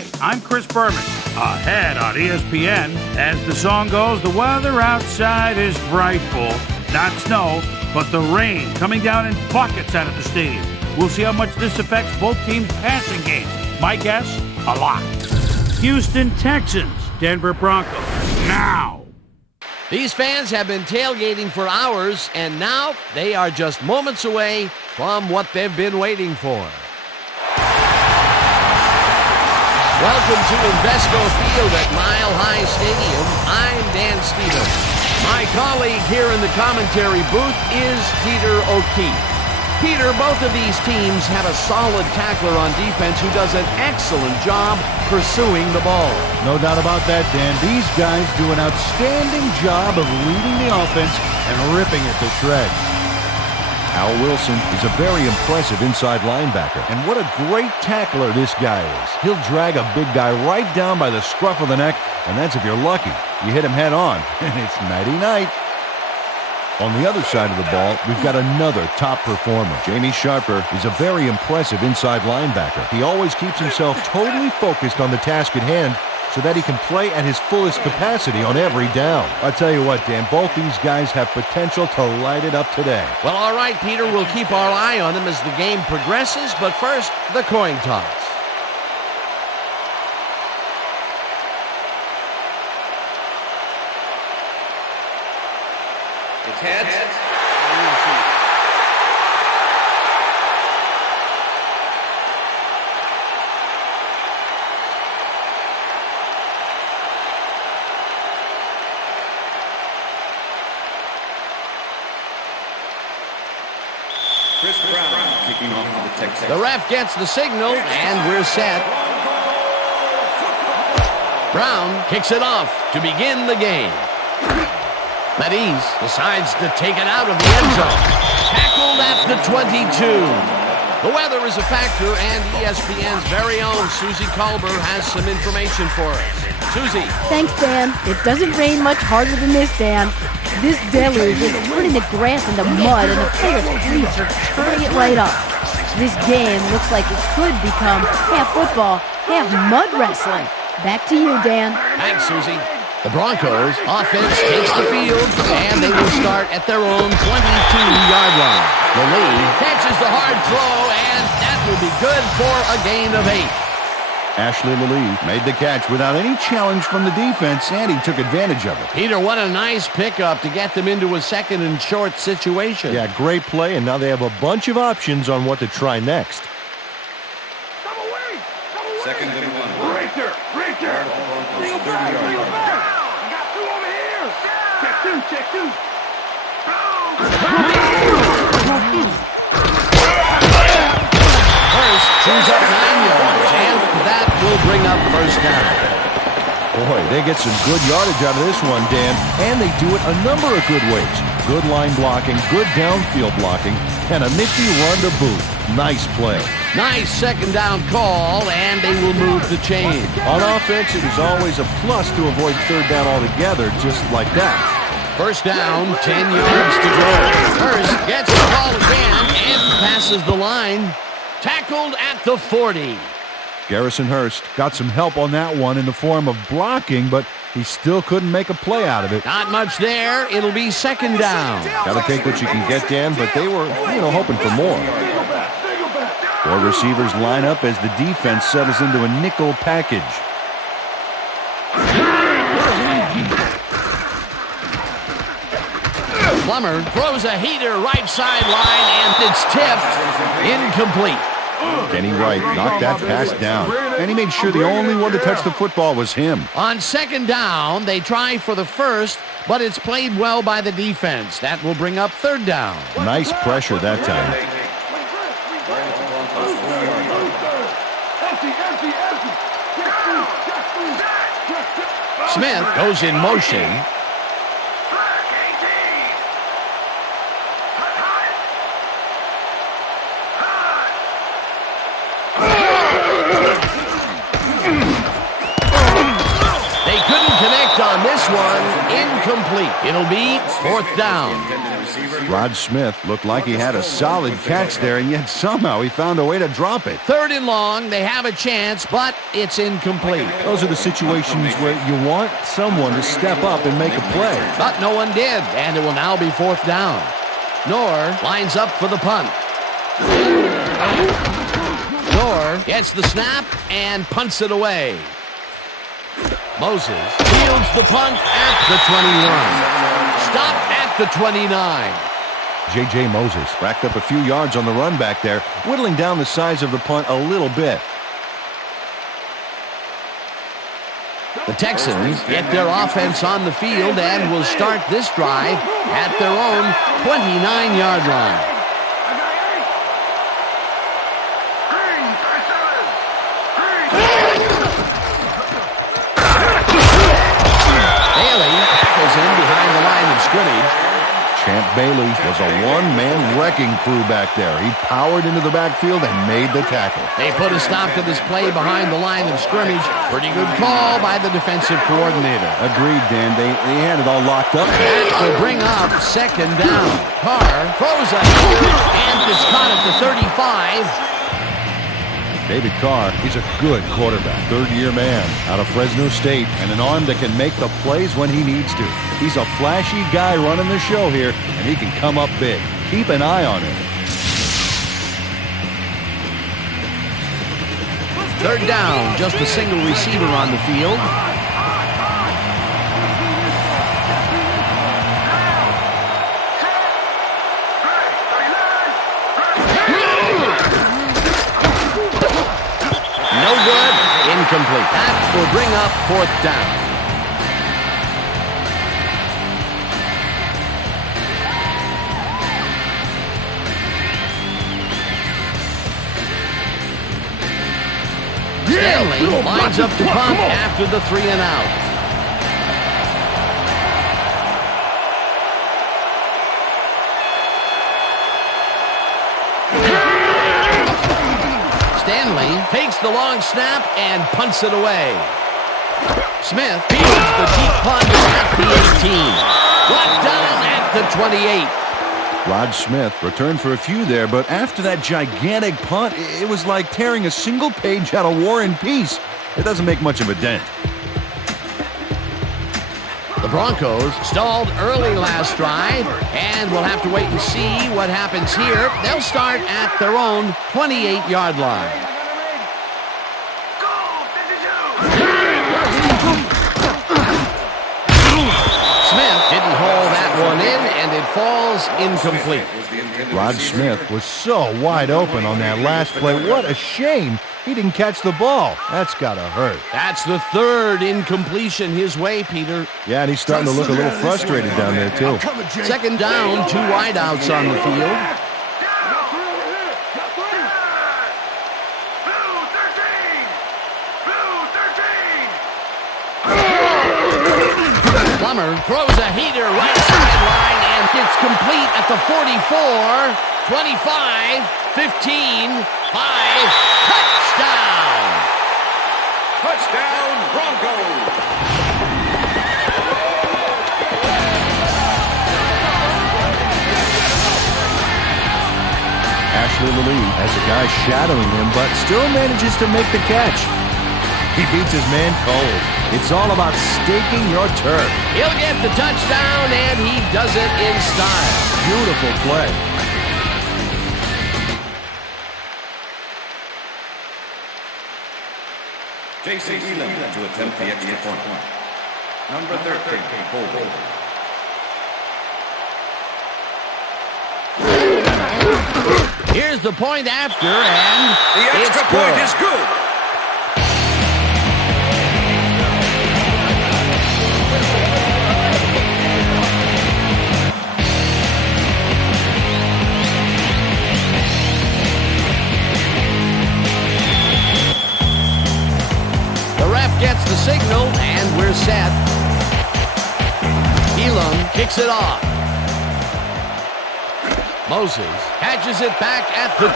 Hi, I'm Chris Berman. Ahead on ESPN, as the song goes, the weather outside is frightful. Not snow, but the rain coming down in buckets out of the stadium. We'll see how much this affects both teams' passing games. My guess, a lot. Houston Texans, Denver Broncos, now. These fans have been tailgating for hours, and now they are just moments away from what they've been waiting for. Welcome to Invesco Field at Mile High Stadium. I'm Dan Stevens. My colleague here in the commentary booth is Peter O'Keefe. Peter, both of these teams have a solid tackler on defense who does an excellent job pursuing the ball. No doubt about that, Dan. These guys do an outstanding job of leading the offense and ripping it to shreds. Al Wilson is a very impressive inside linebacker. And what a great tackler this guy is. He'll drag a big guy right down by the scruff of the neck, and that's if you're lucky. You hit him head on, and it's nighty-night. On the other side of the ball, we've got another top performer. Jamie Sharper is a very impressive inside linebacker. He always keeps himself totally focused on the task at hand so that he can play at his fullest capacity on every down. I'll tell you what, Dan, both these guys have potential to light it up today. Well, all right, Peter, we'll keep our eye on them as the game progresses, but first, the coin toss. It's heads. Chris Brown kicking off for the Texans. The ref gets the signal, and we're set. Brown kicks it off to begin the game. Matisse decides to take it out of the end zone. Tackled at the 22. The weather is a factor, and ESPN's very own Susie Colbert has some information for us. Susie. Thanks, Dan. It doesn't rain much harder than this, Dan. This deluge is turning the grass into mud, and the players' cleats are turning it right up. This game looks like it could become half football, half mud wrestling. Back to you, Dan. Thanks, Susie. The Broncos offense takes the field, and they will start at their own 22-yard line. The lead catches the hard throw, and that will be good for a gain of 8. Ashley Lee made the catch without any challenge from the defense, and he took advantage of it. Peter, what a nice pickup to get them into a second and short situation. Yeah, great play, and now they have a bunch of options on what to try next. Second and 1. Right there. 30 yards. I got 2 over here. Check 2. First, chews up 9 yards, and that will bring up first down. Boy, they get some good yardage out of this one, Dan, and they do it a number of good ways. Good line blocking, good downfield blocking, and a nifty run to boot. Nice play. Nice second down call, and they will move the chain. On offense, it is always a plus to avoid third down altogether, just like that. First down, 10 yards to go. Hurst gets the ball again and passes the line. Tackled at the 40. Garrison Hurst got some help on that one in the form of blocking, but he still couldn't make a play out of it. Not much there. It'll be second down. Got to take what you can get, Dan, but they were, hoping for more. 4 receivers line up as the defense settles into a nickel package. Plummer throws a heater right sideline, and it's tipped. Incomplete. Kenny Wright knocked that pass down, and he made sure the only one to touch the football was him. On second down, they try for the first, but it's played well by the defense. That will bring up third down. Nice pressure that time. Smith goes in motion. They couldn't connect on this one. Incomplete. It'll be fourth down. Rod Smith looked like he had a solid catch there, and yet somehow he found a way to drop it. 3rd and long. They have a chance, but it's incomplete. Those are the situations where you want someone to step up and make a play. But no one did, and it will now be 4th down. Knorr lines up for the punt. Knorr gets the snap and punts it away. Moses fields the punt at the 21. Stopped at the 29. J.J. Moses racked up a few yards on the run back there, whittling down the size of the punt a little bit. The Texans get their offense on the field and will start this drive at their own 29-yard line. Bailey tackles him behind the line of scrimmage. Champ Bailey was a one-man wrecking crew back there. He powered into the backfield and made the tackle. They put a stop to this play behind the line of scrimmage. Pretty good call by the defensive coordinator. Agreed, Dan. They had it all locked up. That will bring up 2nd down. Carr throws a and it's caught at the 35. David Carr, he's a good quarterback. 3rd-year man out of Fresno State and an arm that can make the plays when he needs to. He's a flashy guy running the show here, and he can come up big. Keep an eye on him. 3rd down, just a single receiver on the field. No good. Incomplete. That will bring up 4th down. Stanley lines up to punt after the 3 and out. Stanley takes the long snap and punts it away. Smith fields the deep punt at the 18. Brought down at the 28. Rod Smith returned for a few there, but after that gigantic punt, it was like tearing a single page out of War and Peace. It doesn't make much of a dent. The Broncos stalled early last drive, and we'll have to wait and see what happens here. They'll start at their own 28-yard line. Smith didn't haul that one in, and it falls incomplete. Rod Smith was so wide open on that last play. What a shame he didn't catch the ball. That's got to hurt. That's the 3rd incompletion his way, Peter. Yeah, and he's starting to look a little frustrated down there, too. 2nd down, 2 wideouts on the field. Plummer throws a heater right sideline, and it's complete at the 44, 25, 15, 5, touchdown! Touchdown, Broncos! Ashley Lee has a guy shadowing him, but still manages to make the catch. He beats his man cold. It's all about staking your turf. He'll get the touchdown, and he does it in style. Beautiful play. J.C. Elam to attempt the extra point. Number 13, hold. Here's the point after, and The extra it's point good. is good. The ref gets the signal, and we're set. Elam kicks it off. Moses catches it back at the 2.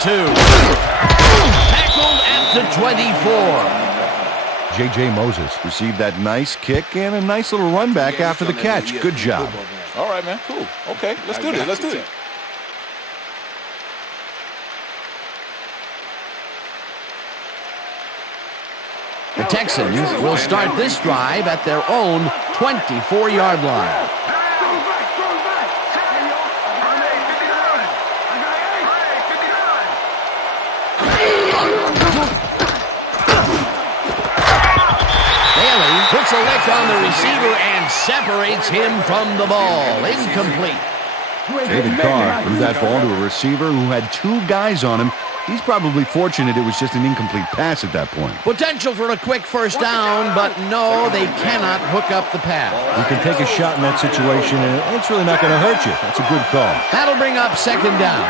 Tackled at the 24. J.J. Moses received that nice kick and a nice little run back after the catch. Good job. All right, man. Cool. Okay, let's do this. Let's do it. The Texans will start this drive at their own 24-yard line. Bailey puts a lick on the receiver and separates him from the ball. Incomplete. David Carr threw that ball to a receiver who had two guys on him. He's probably fortunate it was just an incomplete pass at that point. Potential for a quick first down, but no, they cannot hook up the pass. You can take a shot in that situation, and it's really not going to hurt you. That's a good call. That'll bring up second down.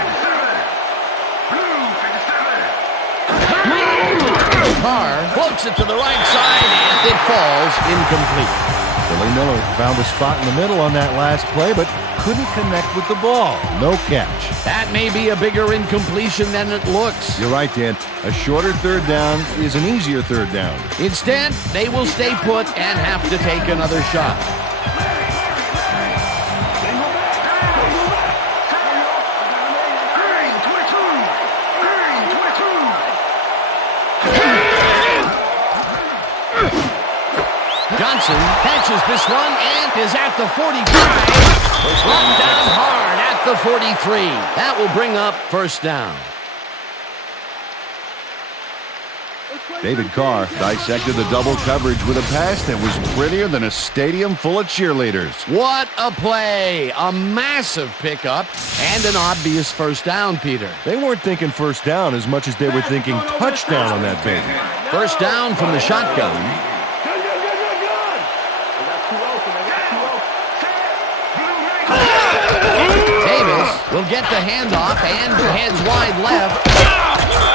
Carr floats it to the right side, and it falls incomplete. Billy Miller found a spot in the middle on that last play, but couldn't connect with the ball. No catch. That may be a bigger incompletion than it looks. You're right, Dan. A shorter third down is an easier third down. Instead, they will stay put and have to take another shot. Johnson catches this one and is at the 45. Run down hard at the 43. That will bring up first down. David Carr dissected the double coverage with a pass that was prettier than a stadium full of cheerleaders. What a play. A massive pickup and an obvious first down, Peter. They weren't thinking first down as much as they were thinking touchdown on that baby. First down from the shotgun. Will get the handoff and heads wide left.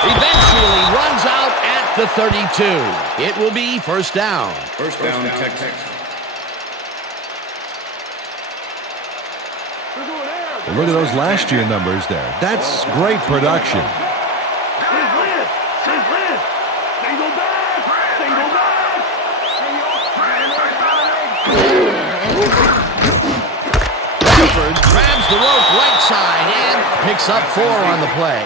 Eventually runs out at the 32. It will be first down. First down, Texans. Well, look at those last year numbers there. That's great production. Grabs the rope right side and picks up 4 on the play.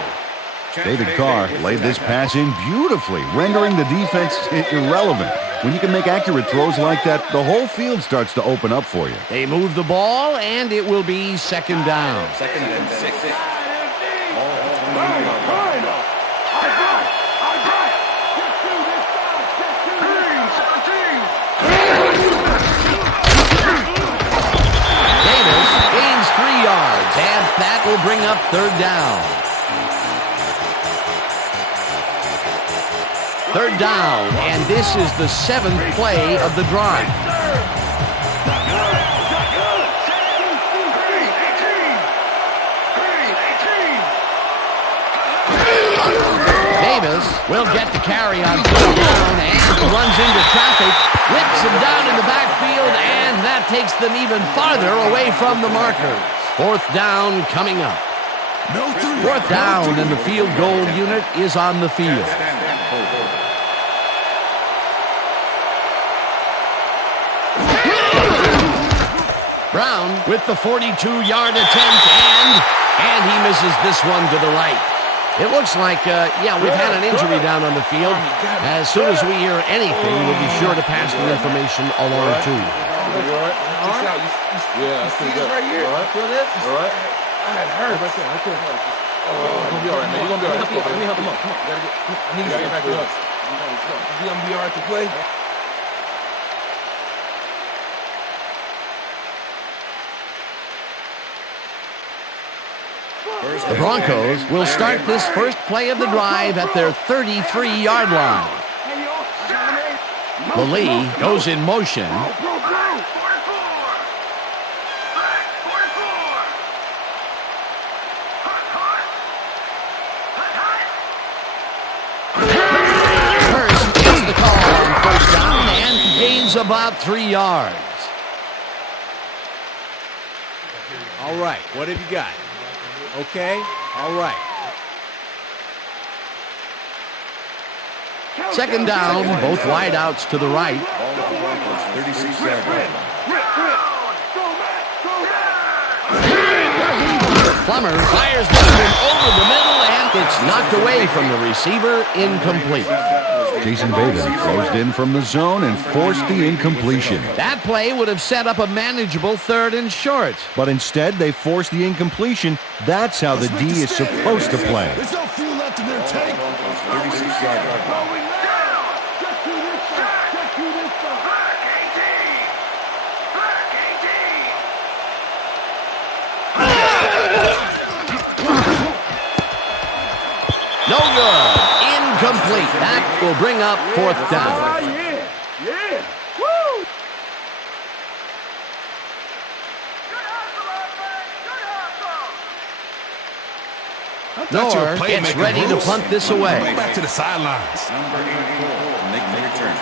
David Carr laid this pass in beautifully, rendering the defense irrelevant. When you can make accurate throws like that, the whole field starts to open up for you. They move the ball, and it will be second down. Second and 6. And that will bring up third down. Third down, and this is the 7th play of the drive. Davis will get the carry on third down and runs into traffic, whips him down in the backfield, and that takes them even farther away from the markers. Fourth down coming up. Fourth down, and the field goal unit is on the field. Brown with the 42-yard attempt, and he misses this one to the right. It looks like, we've had an injury down on the field. As soon as we hear anything, we'll be sure to pass the information along to you. Yeah, that's pretty good. Right here. All right. Feel this? All right. I had hurt. Right there. You're going to be all right, man. You're going to be all right. Let me help him up. Come on. I need you to get back to us. You're going to be all right to play? The Broncos will start this first play of the drive at their 33-yard line. Lee goes in motion. Gains about 3 yards. All right, what have you got? Okay, all right. Second down, both wideouts to the right. 36 yards. Plummer fires this one over the middle, and it's knocked away from the receiver, incomplete. Jason Bateman closed in from the zone and forced the incompletion. That play would have set up a manageable 3rd and short. But instead, they forced the incompletion. That's how the D is supposed to play. There's no fuel left in their tank. 36 yards. No good. Incomplete. That will bring up 4th down. Yeah. Woo! Nor gets ready to punt this away. Go back to the sidelines. Number 84 to make the return.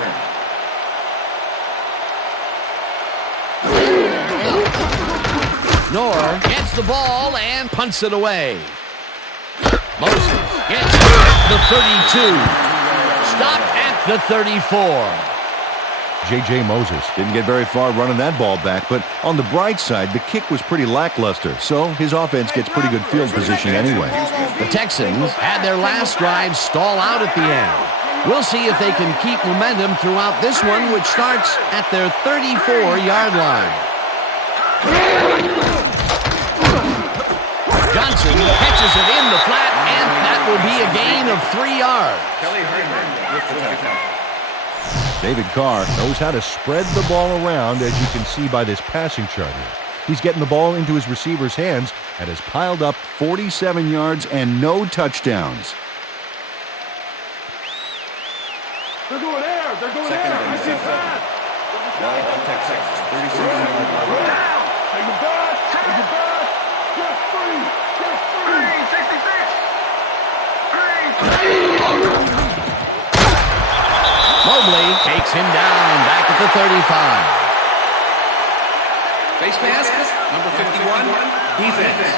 Nor gets the ball and punts it away. Moses gets the 32. Stopped at the 34. J.J. Moses didn't get very far running that ball back, but on the bright side, the kick was pretty lackluster, so his offense gets pretty good field position anyway. The Texans had their last drive stall out at the end. We'll see if they can keep momentum throughout this one, which starts at their 34-yard line. Johnson catches it in the flat, and that will be a gain of 3 yards. Kelly Herndon with the tackle. David Carr knows how to spread the ball around, as you can see by this passing chart here. He's getting the ball into his receiver's hands and has piled up 47 yards and no touchdowns. They're going there. They're going Second there. and I see 7. that. Ball on Texas. 37-yard line. Take it back. Take it back. Get free. Get free. 66. Mobley takes him down back at the 35. Face mask, number 51, defense.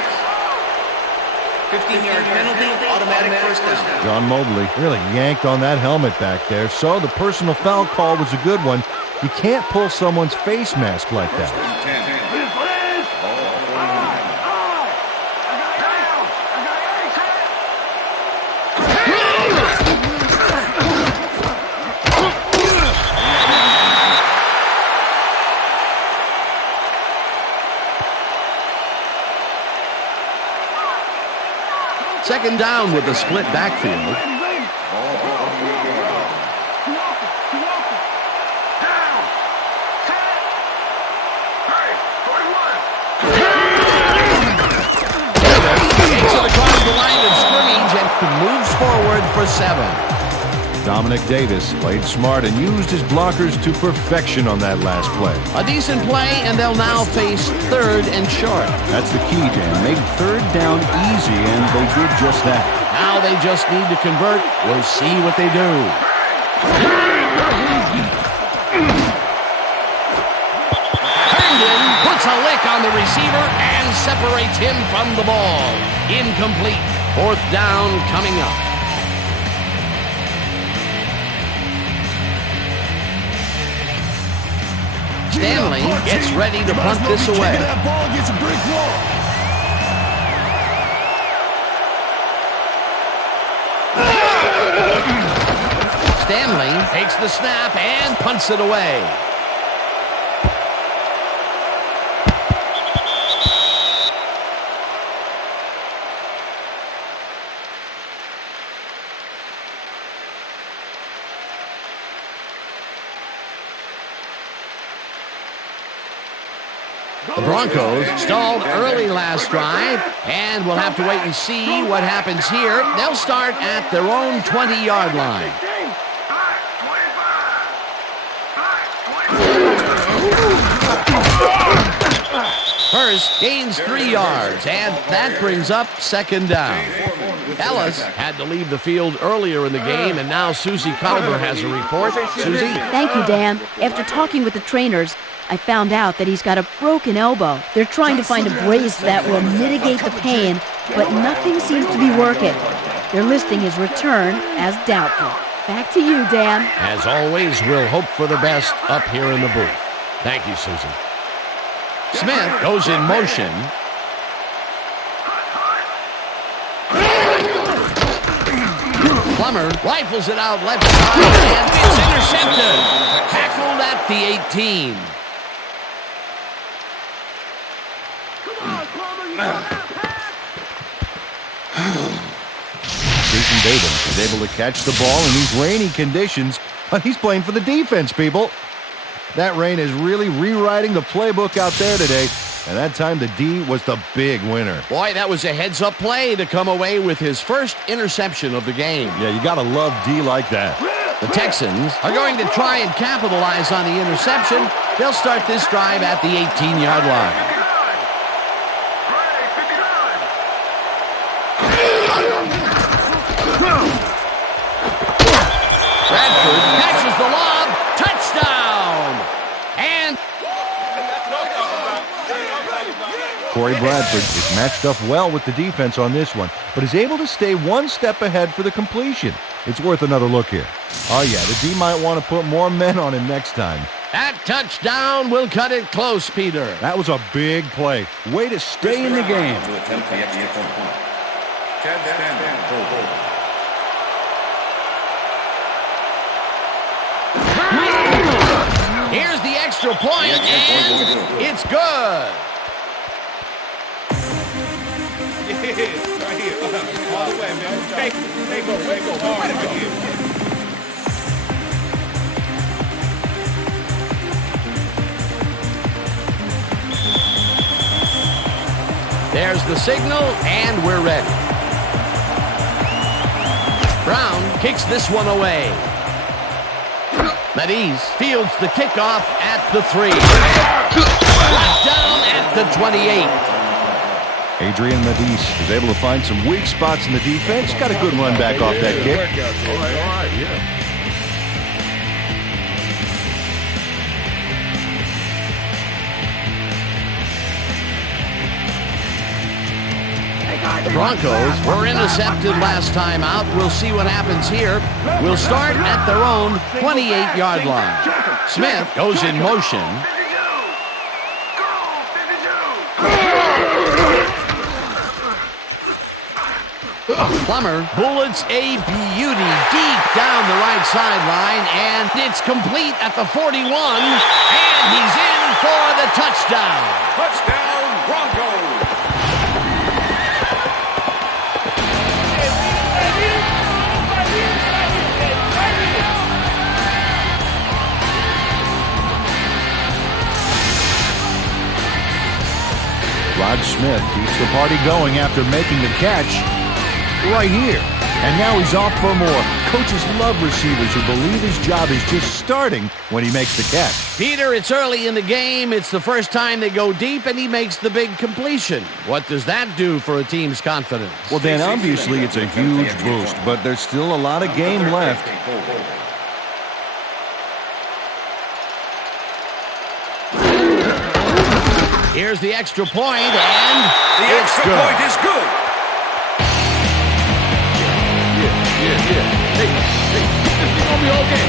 15-yard penalty, automatic first down. John Mobley really yanked on that helmet back there, so the personal foul call was a good one. You can't pull someone's face mask like that. Second down with the split backfield. Takes it across the line of scrimmage and moves forward for 7. Dominic Davis played smart and used his blockers to perfection on that last play. A decent play, and they'll now face 3rd and short. That's the key, Dan. Make 3rd down easy, and they did just that. Now they just need to convert. We'll see what they do. Herndon puts a lick on the receiver and separates him from the ball. Incomplete. 4th down coming up. Stanley gets ready to punt this away. That ball gets a brick wall. Stanley takes the snap and punts it away. The Broncos stalled early last drive, and we'll have to wait and see what happens here. They'll start at their own 20-yard line. Hurst gains 3 yards, and that brings up 2nd down. Ellis had to leave the field earlier in the game, and now Susie Calver has a report. Susie? Thank you, Dan. After talking with the trainers, I found out that he's got a broken elbow. They're trying to find a brace that will mitigate the pain, but nothing seems to be working. They're listing his return as doubtful. Back to you, Dan. As always, we'll hope for the best up here in the booth. Thank you, Susan. Smith goes in motion. Plummer rifles it out left side, and it's intercepted. Tackled at the 18. Jason Davis is able to catch the ball in these rainy conditions, but he's playing for the defense, people. That rain is really rewriting the playbook out there today, and that time the D was the big winner. Boy, that was a heads-up play to come away with his first interception of the game. Yeah, you got to love D like that. The Texans are going to try and capitalize on the interception. They'll start this drive at the 18-yard line. Bradford catches the lob. Touchdown! And Corey Bradford is matched up well with the defense on this one, but is able to stay one step ahead for the completion. It's worth another look here. Oh yeah, the D might want to put more men on him next time. that touchdown will cut it close, Peter. That was a big play. Way to stay in the game. To attempt the extra point. Chad Stanton, hold. Here's the extra point, and it's good. Yeah, right here. All the way, man. Hey, go hard right here. There's the signal, and we're ready. Brown kicks this one away. Mediz fields the kickoff at the 3. Brought down at the 28. Adrian Mediz is able to find some weak spots in the defense. Got a good run back off that kick. All right, yeah. The Broncos were intercepted last time out. We'll see what happens here. We'll start at their own 28-yard line. Smith goes in motion. Plummer bullets a beauty deep down the right sideline, and it's complete at the 41, and he's in for the touchdown. Touchdown, Broncos! Rod Smith keeps the party going after making the catch right here. And now he's off for more. Coaches love receivers who believe his job is just starting when he makes the catch. Peter, it's early in the game. It's the first time they go deep, and he makes the big completion. What does that do for a team's confidence? Well, Dan, obviously it's a huge boost, but there's still a lot of game left. Here's the extra point, and The extra point is good. Yeah. Hey, it's gonna be okay.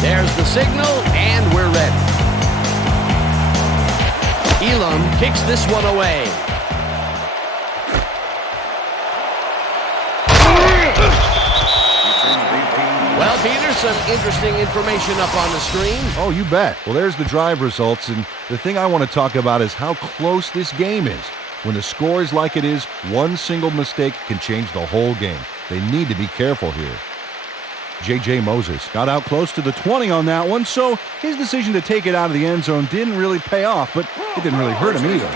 there's the signal, and we're ready. Elam kicks this one away. Well, Peter, some interesting information up on the screen. Oh, you bet. Well, there's the drive results, and the thing I want to talk about is how close this game is. When the score is like it is, one single mistake can change the whole game. They need to be careful here. J.J. Moses got out close to the 20 on that one, so his decision to take it out of the end zone didn't really pay off, but it didn't really hurt him either.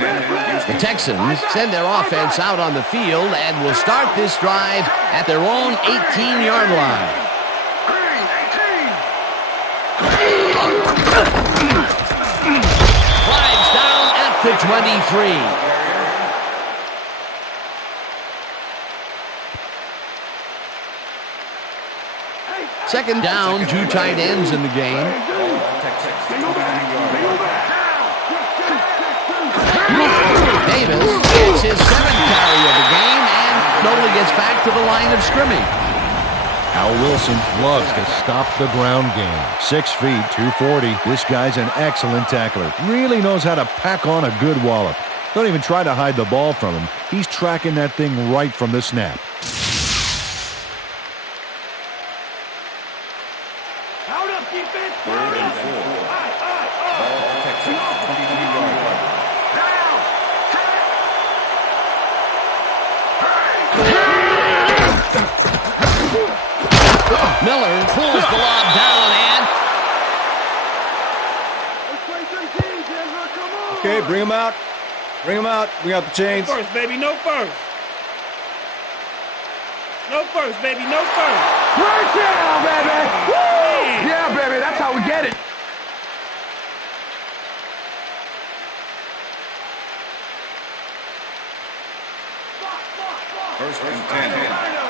The Texans send their offense out on the field and will start this drive at their own 18-yard line. Flags down at the 23. Second down, 2 tight ends in the game. Davis gets his 7th carry of the game and only gets back to the line of scrimmage. Al Wilson loves to stop the ground game. 6 feet, 240. This guy's an excellent tackler. Really knows how to pack on a good wallop. Don't even try to hide the ball from him. He's tracking that thing right from the snap. Out up, defense! Third and 4. Ball Texans, 23-yard line. Miller pulls the lob down and... Okay, bring him out. Bring him out. Bring out the chains. No first, baby. No first. No first, baby. No first. Right down, baby! Woo! Yeah, baby, that's how we get it. First and 10.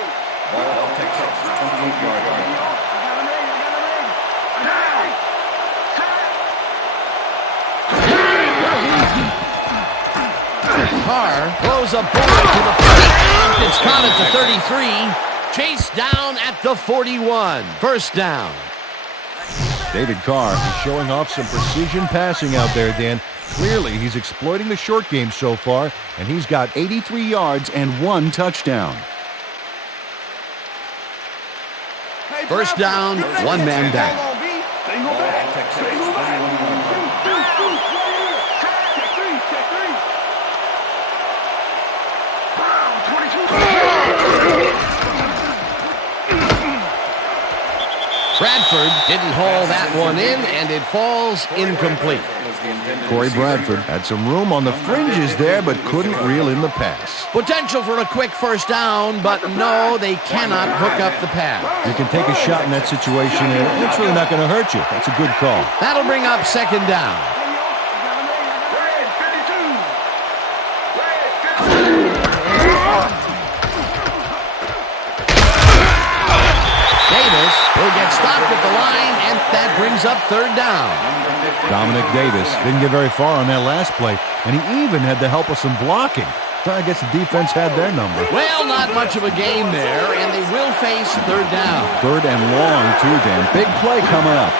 Ball Texans, 28-yard line. Carr throws a bullet to the 40, and it's caught at the 33. Chased down at the 41. First down. David Carr is showing off some precision passing out there, Dan. Clearly, he's exploiting the short game so far, and he's got 83 yards and 1 touchdown. First down, one man down. Ball Texans, 21-yard line. Bradford didn't haul that one in, and it falls incomplete. Corey Bradford had some room on the fringes there, but couldn't reel in the pass. Potential for a quick first down, but no, they cannot hook up the pass. You can take a shot in that situation, and it's really not going to hurt you. That's a good call. That'll bring up second down. Davis will get stopped at the line, and that brings up third down. Dominic Davis didn't get very far on that last play, and he even had the help of some blocking. So I guess the defense had their number. Well, not much of a game there, and they will face third down. Third and long, too, Dan. Big play coming up.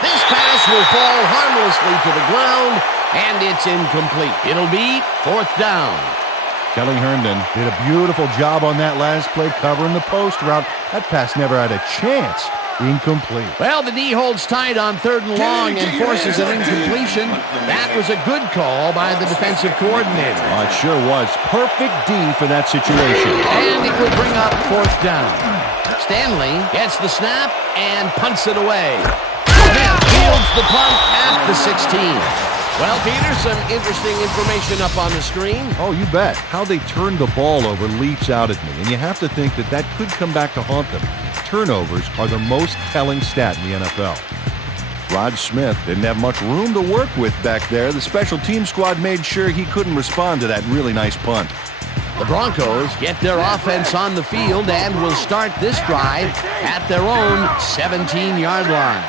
This pass will fall harmlessly to the ground, and it's incomplete. It'll be fourth down. Kelly Herndon did a beautiful job on that last play covering the post route. That pass never had a chance. Incomplete. Well, the D holds tight on third and long and forces an incompletion. That was a good call by the defensive coordinator. Oh, it sure was. Perfect D for that situation. And it will bring up fourth down. Stanley gets the snap and punts it away. Smith fields the punt at the 16. Well, Peter, some interesting information up on the screen. Oh, you bet. How they turned the ball over leaps out at me, and you have to think that that could come back to haunt them. Turnovers are the most telling stat in the NFL. Rod Smith didn't have much room to work with back there. The special team squad made sure he couldn't respond to that really nice punt. The Broncos get their offense on the field and will start this drive at their own 17-yard line.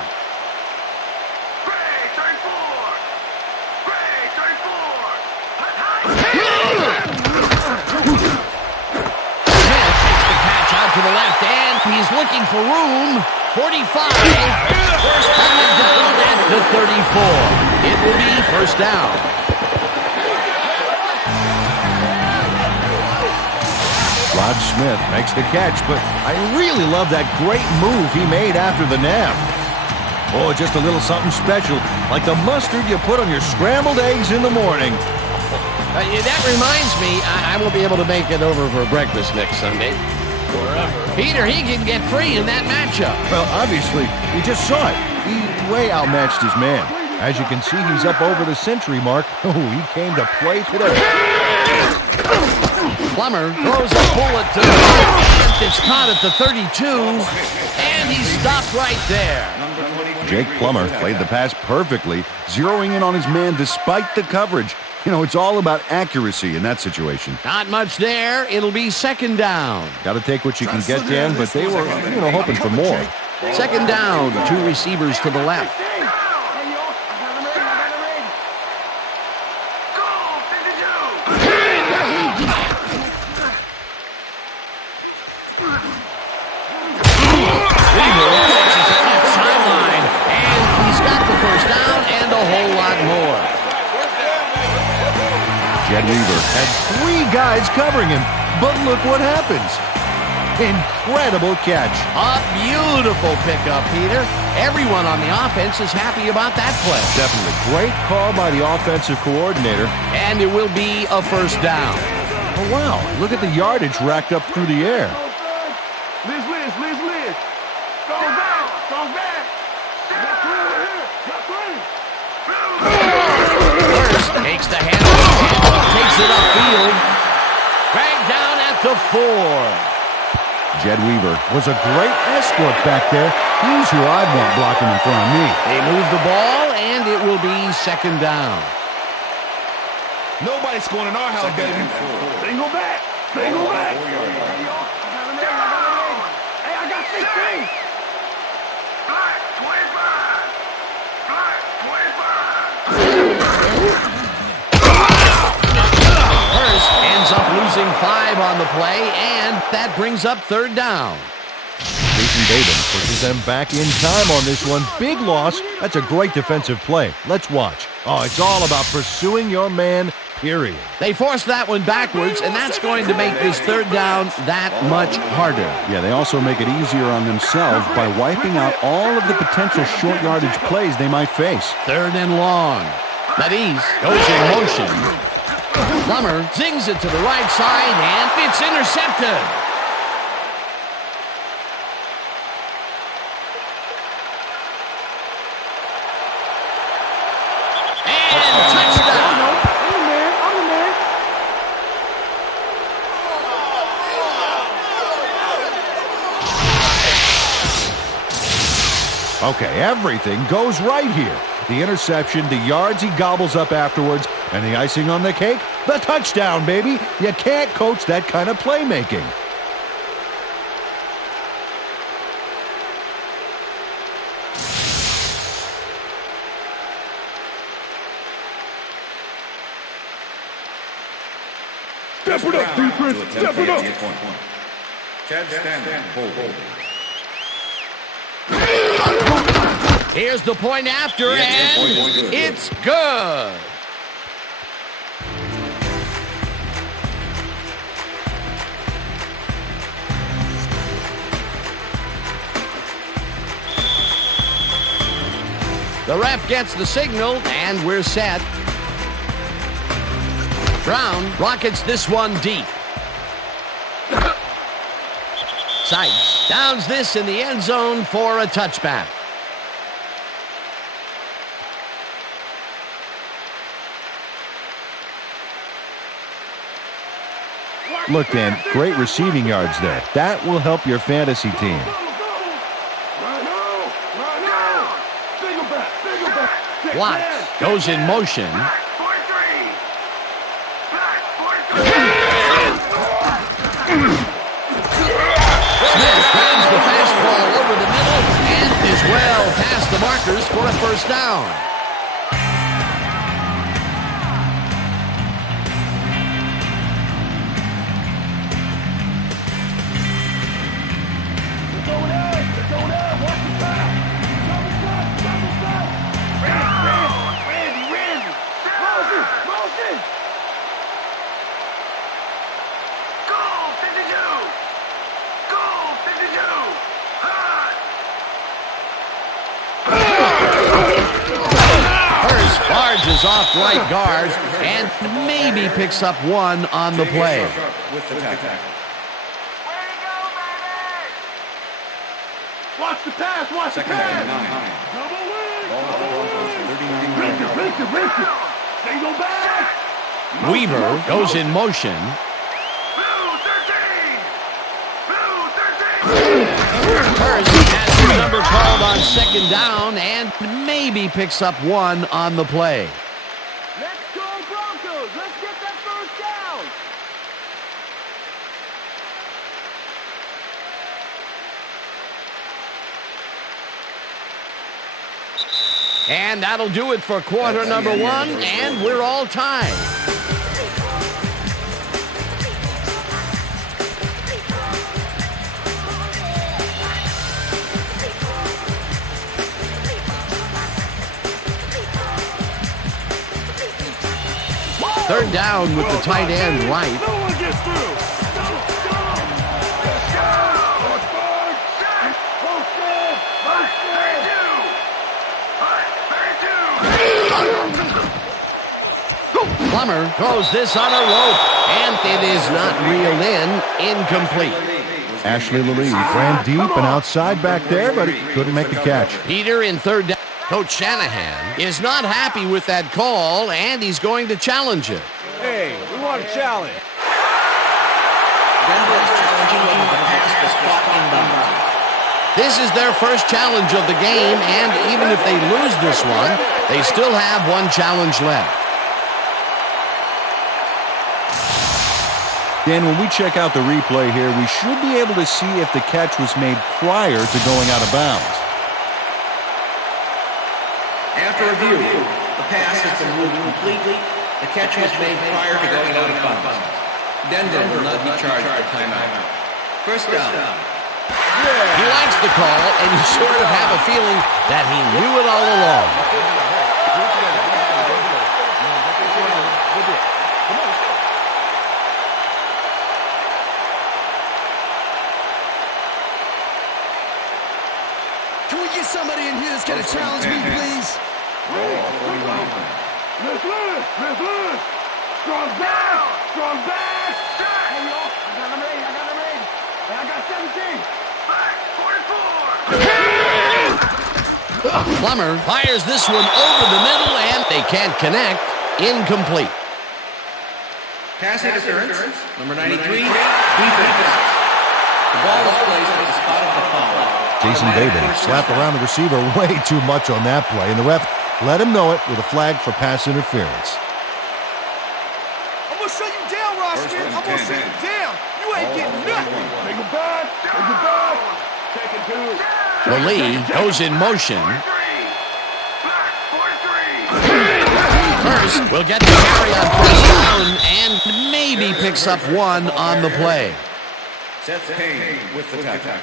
To the left, and he's looking for room. 45. First down at the 34. It will be first down. Rod Smith makes the catch, but I really love that great move he made after the nap. Oh, just a little something special, like the mustard you put on your scrambled eggs in the morning. That reminds me, I won't be able to make it over for breakfast next Sunday. Peter, he can get free in that matchup. Well, obviously, we just saw it. He way outmatched his man. As you can see, he's up over the century mark. Oh, he came to play today. Plummer throws a bullet to the right, and it's caught at the 32, and he stopped right there. Jake Plummer played the pass perfectly, zeroing in on his man despite the coverage. You know, it's all about accuracy in that situation. Not much there. It'll be second down. Got to take what you can get, Dan, but they were, hoping for more. Second down, 2 receivers to the left. Jed Weaver had 3 guys covering him, but look what happens. Incredible catch. A beautiful pickup, Peter. Everyone on the offense is happy about that play. Definitely great call by the offensive coordinator. And it will be a first down. Oh, wow. Look at the yardage racked up through the air. Liz. Go back. Got 3 over here. Got 3. First takes the handoff, takes it upfield. Dragged down at the 4. Jed Weaver was a great escort back there. He's who I'd want blocking in front of me. They move the ball, and it will be second down. Nobody's scoring in our house, baby. Single back. Hey, I got 16. Hurst ends up losing 5 on the play, and that brings up third down. Jason Baden pushes them back in time on this one. Big loss. That's a great defensive play. Let's watch. Oh, it's all about pursuing your man, period. They force that one backwards, and that's going to make this third down that much harder. Yeah, they also make it easier on themselves by wiping out all of the potential short yardage plays they might face. Third and long. Matisse goes in motion. Plummer zings it to the right side, and it's intercepted. And touchdown. I'm in there. Okay, everything goes right here. The interception, the yards he gobbles up afterwards, and the icing on the cake, the touchdown, baby. You can't coach that kind of playmaking. Step it up, defense. Step it up. Chad Stanley, hold. Here's the point after, and it's good. The ref gets the signal, and we're set. Brown rockets this one deep. Sykes downs this in the end zone for a touchback. Look, Dan, great receiving yards there. That will help your fantasy team. Watts goes in motion. Smith grabs the fastball over the middle and is well past the markers for a first down. Barges off right guard and maybe picks up 1 on the play. With the tackle. Watch the pass, watch the Second and pass. 9. Double wing. Ball at the Broncos, 39 yards. Rinse it. Single back. Weaver goes in motion. Hurst has his number called on second down and maybe picks up 1 on the play. Let's go Broncos. Let's get that first down. And that'll do it for quarter number 1, and we're all tied. Third down with the tight end right. No one gets through. Plummer throws this on a rope, and it is not reeled in. Incomplete. Ashley Lee ran deep and outside back there, but he couldn't make the catch. Peter in third down. Coach Shanahan is not happy with that call, and he's going to challenge it. Hey, we want a challenge. Denver is challenging whether the pass was caught inbounds. This is their first challenge of the game, and even if they lose this one, they still have one challenge left. Dan, when we check out the replay here, we should be able to see if the catch was made prior to going out of bounds. After review, the pass has been ruled complete. The catch was made prior to going out of bounds. Denver will not be charged with timeout. First down. He likes the call, and you sort of have a feeling that he knew it all along. Can we get somebody in here that's going to challenge me, please? Let's loose. Strong back. Hey, yo, I got number 8. And I got 17. Plummer fires this one over the middle, and they can't connect. Incomplete. Pass interference, number 93, defense. The ball was placed at the spot of the foul. Jason Bateman slapped around the receiver way too much on that play, and the ref let him know it with a flag for pass interference. I'm going to shut you down, Roscoe. I'm going to shut you down. You ain't getting nothing. Take it back. Take it to. The lead goes in motion. First, will get the carry on first down and maybe picks up one on the play. Seth Payne with the tackle.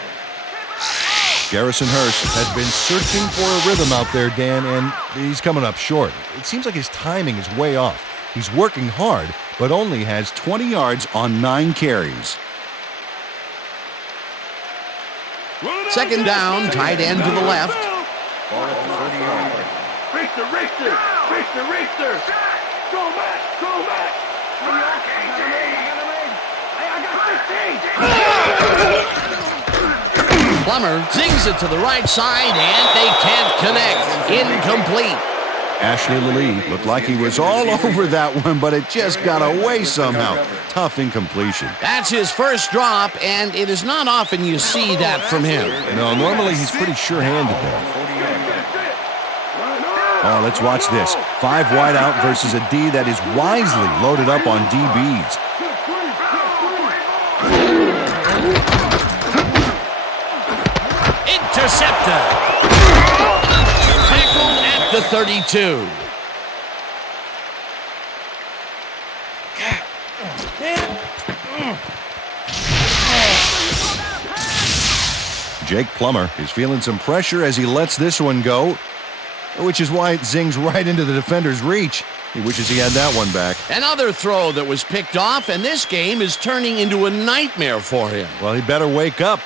Garrison Hurst has been searching for a rhythm out there, Dan, and he's coming up short. It seems like his timing is way off. He's working hard, but only has 20 yards on 9 carries. Second down, tight end to the left. Ball at the 30-yard line. Richter. Go back. Plummer zings it to the right side, and they can't connect. Incomplete. Ashley Lee looked like he was all over that one, but it just got away somehow. Tough incompletion. That's his first drop, and it is not often you see that from him. No, normally he's pretty sure-handed there. Oh, let's watch this. 5 wide out versus a D that is wisely loaded up on DBs. Intercepted. Tackled at the 32. Jake Plummer is feeling some pressure as he lets this one go, which is why it zings right into the defender's reach. He wishes he had that one back. Another throw that was picked off, and this game is turning into a nightmare for him. Well, he better wake up.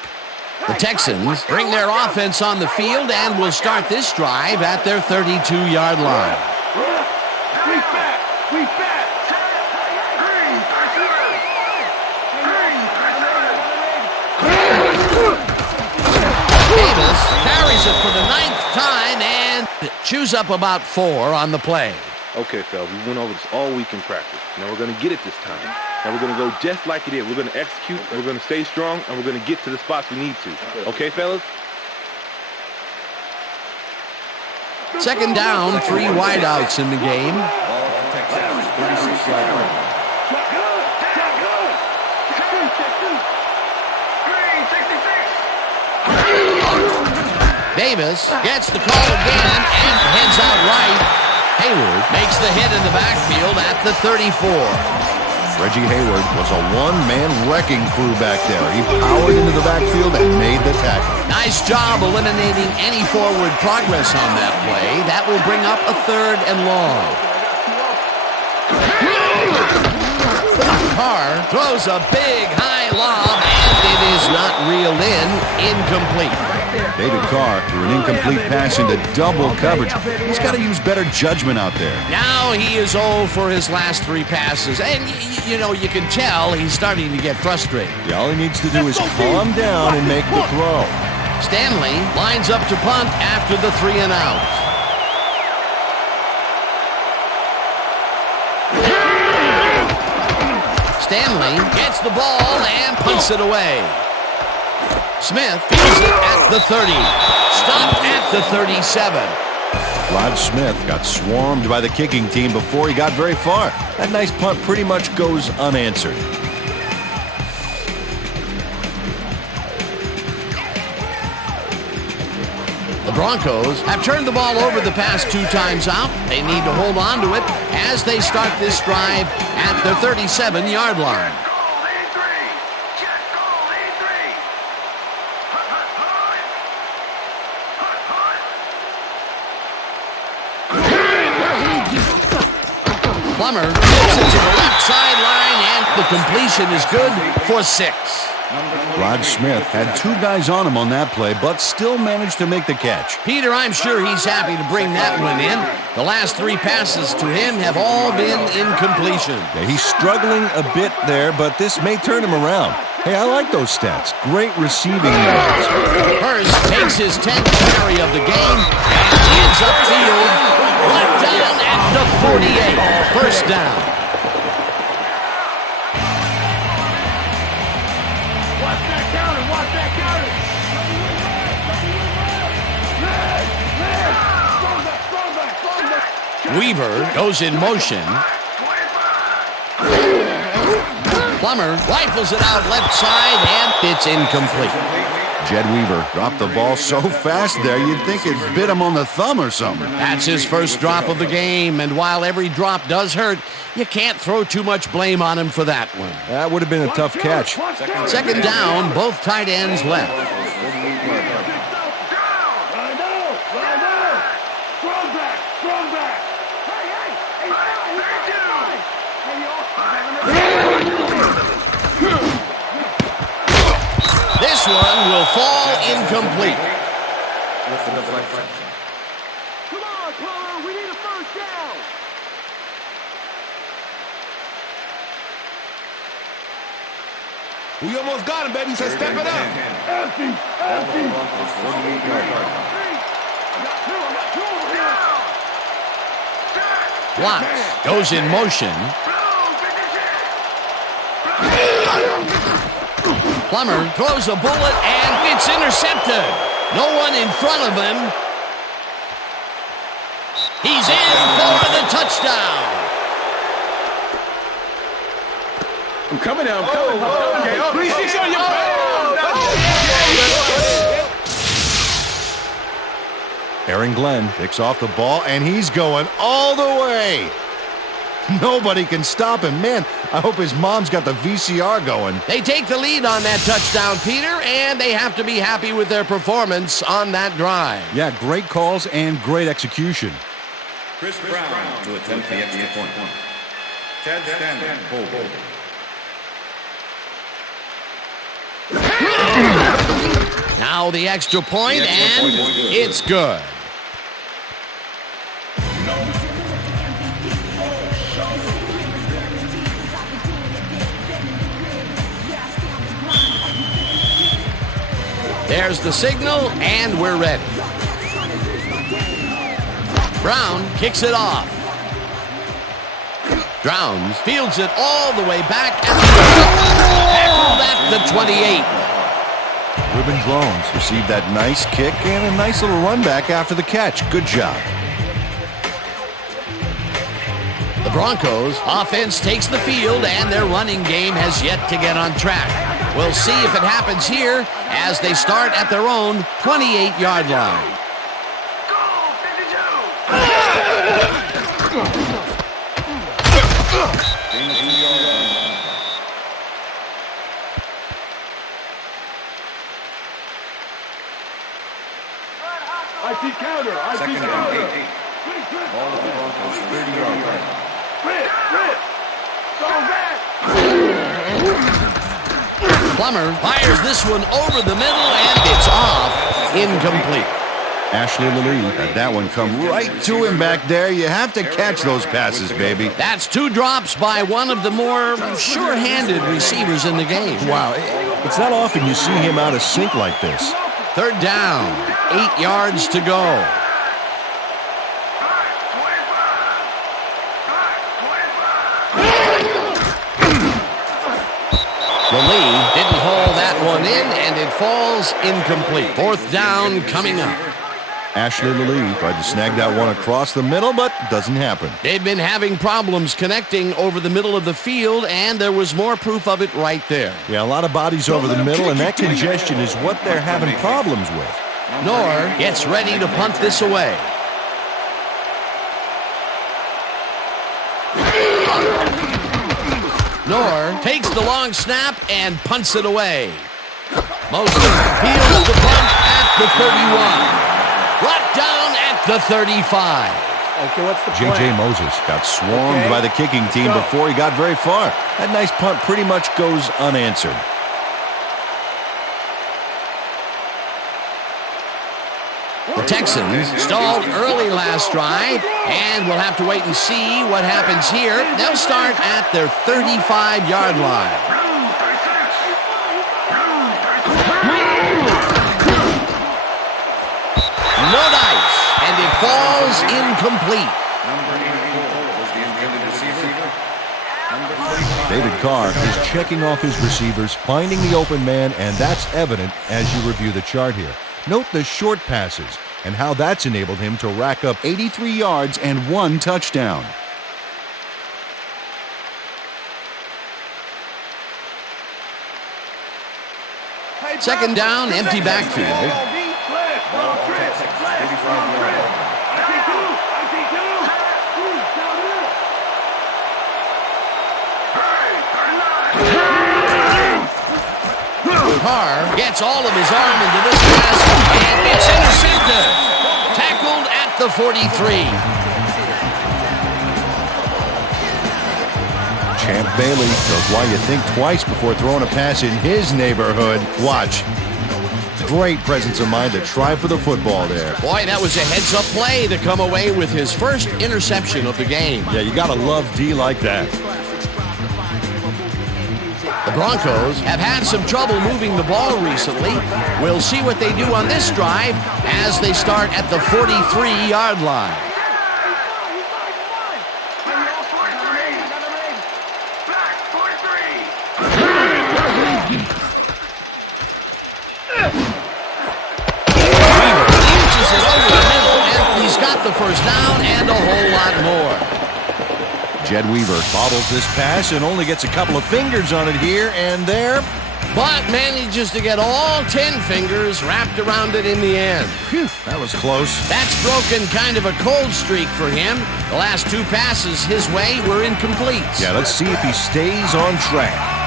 The Texans bring their offense on the field and will start this drive at their 32-yard line. We back. Davis carries it for the 9th time and chews up about 4 on the play. Okay, fellas, we went over this all week in practice. Now we're going to get it this time. Now we're going to go just like it is. We're going to execute, and we're going to stay strong, and we're going to get to the spots we need to. Okay, fellas? Second down, 3 wideouts in the game. Ball at the Texans, 36-yard line. Davis gets the call again and heads out right. Hayward makes the hit in the backfield at the 34. Reggie Hayward was a one-man wrecking crew back there. He powered into the backfield and made the tackle. Nice job eliminating any forward progress on that play. That will bring up a 3rd and long. Carr throws a big high lob, and it is not reeled in. Incomplete. David Carr threw an incomplete pass into double coverage. He's got to use better judgment out there. Now he is 0 for his last 3 passes, and you know, you can tell he's starting to get frustrated. Yeah, all he needs to do is calm down and make the throw. Stanley lines up to punt after the 3 and out. Stanley gets the ball and punts it away. Smith fields it at the 30. Stopped at the 37. Rod Smith got swarmed by the kicking team before he got very far. That nice punt pretty much goes unanswered. The Broncos have turned the ball over the past 2 times out. They need to hold on to it as they start this drive at their 37-yard line. Plummer gets it to the left sideline, and the completion is good for 6. Rod Smith had 2 guys on him on that play, but still managed to make the catch. Peter, I'm sure he's happy to bring that one in. The last 3 passes to him have all been incompletion. Yeah, he's struggling a bit there, but this may turn him around. Hey, I like those stats. Great receiving yards. Hurst takes his 10th carry of the game and ends upfield, brought down at the 48. First down. Weaver goes in motion. Plummer rifles it out left side, and it's incomplete. Jed Weaver dropped the ball so fast there, you'd think it bit him on the thumb or something. That's his first drop of the game, and while every drop does hurt, you can't throw too much blame on him for that one. That would have been a tough catch. Second down, both tight ends left. This one will fall incomplete. Come on, Plummer, we need a first down. We almost got him, baby, so step it up. Empty. Watts goes in motion. Plummer throws a bullet, and it's intercepted. No one in front of him. He's in for the touchdown. I'm coming now. I'm coming. Okay. 3-6 on your Aaron Glenn picks off the ball, and he's going all the way. Nobody can stop him. Man, I hope his mom's got the VCR going. They take the lead on that touchdown, Peter, and they have to be happy with their performance on that drive. Yeah, great calls and great execution. Chris Brown to attempt the extra point. Chad Stanley, hold. Now the extra point, and it's good. There's the signal, and we're ready. Brown kicks it off. Drowns fields it all the way back at the 28. Ruben Drones received that nice kick and a nice little run back after the catch. Good job. The Broncos offense takes the field, and their running game has yet to get on track. We'll see if it happens here as they start at their own 28-yard line. I see counter. Second down, 8. Ball at the Broncos, 30-yard line. Rip. Go back. Plummer fires this one over the middle, and it's off. Incomplete. Ashley Lee had that one come right to him back there. You have to catch those passes, baby. That's 2 drops by one of the more sure-handed receivers in the game. Wow, it's not often you see him out of sync like this. 3rd down, 8 yards to go. Lee didn't haul that one in, and it falls incomplete. 4th down coming up. Ashley Lee tried to snag that one across the middle, but doesn't happen. They've been having problems connecting over the middle of the field, and there was more proof of it right there. Yeah, a lot of bodies over the middle, and that congestion is what they're having problems with. Knorr gets ready to punt this away. Knorr takes the long snap and punts it away. Moses fields the punt at the 31. Brought down at the 35. Okay, what's the plan? J.J. Moses got swarmed by the kicking team before he got very far. That nice punt pretty much goes unanswered. The Texans stalled early last drive, and we'll have to wait and see what happens here. They'll start at their 35-yard line. No dice, and it falls incomplete. David Carr is checking off his receivers, finding the open man, and that's evident as you review the chart here. Note the short passes and how that's enabled him to rack up 83 yards and 1 touchdown. Second down, empty backfield. Carr gets all of his arm into this pass, and it's intercepted. Tackled at the 43. Champ Bailey knows why you think twice before throwing a pass in his neighborhood. Watch. Great presence of mind to try for the football there. Boy, that was a heads-up play to come away with his first interception of the game. Yeah, you gotta love D like that. The Broncos have had some trouble moving the ball recently. We'll see what they do on this drive as they start at the 43-yard line. Inches it over the middle, and he's got the first down and a whole lot more. Jed Weaver bobbles this pass and only gets a couple of fingers on it here and there. But manages to get all 10 fingers wrapped around it in the end. Phew, that was close. That's broken kind of a cold streak for him. The last 2 passes his way were incomplete. Yeah, let's see if he stays on track.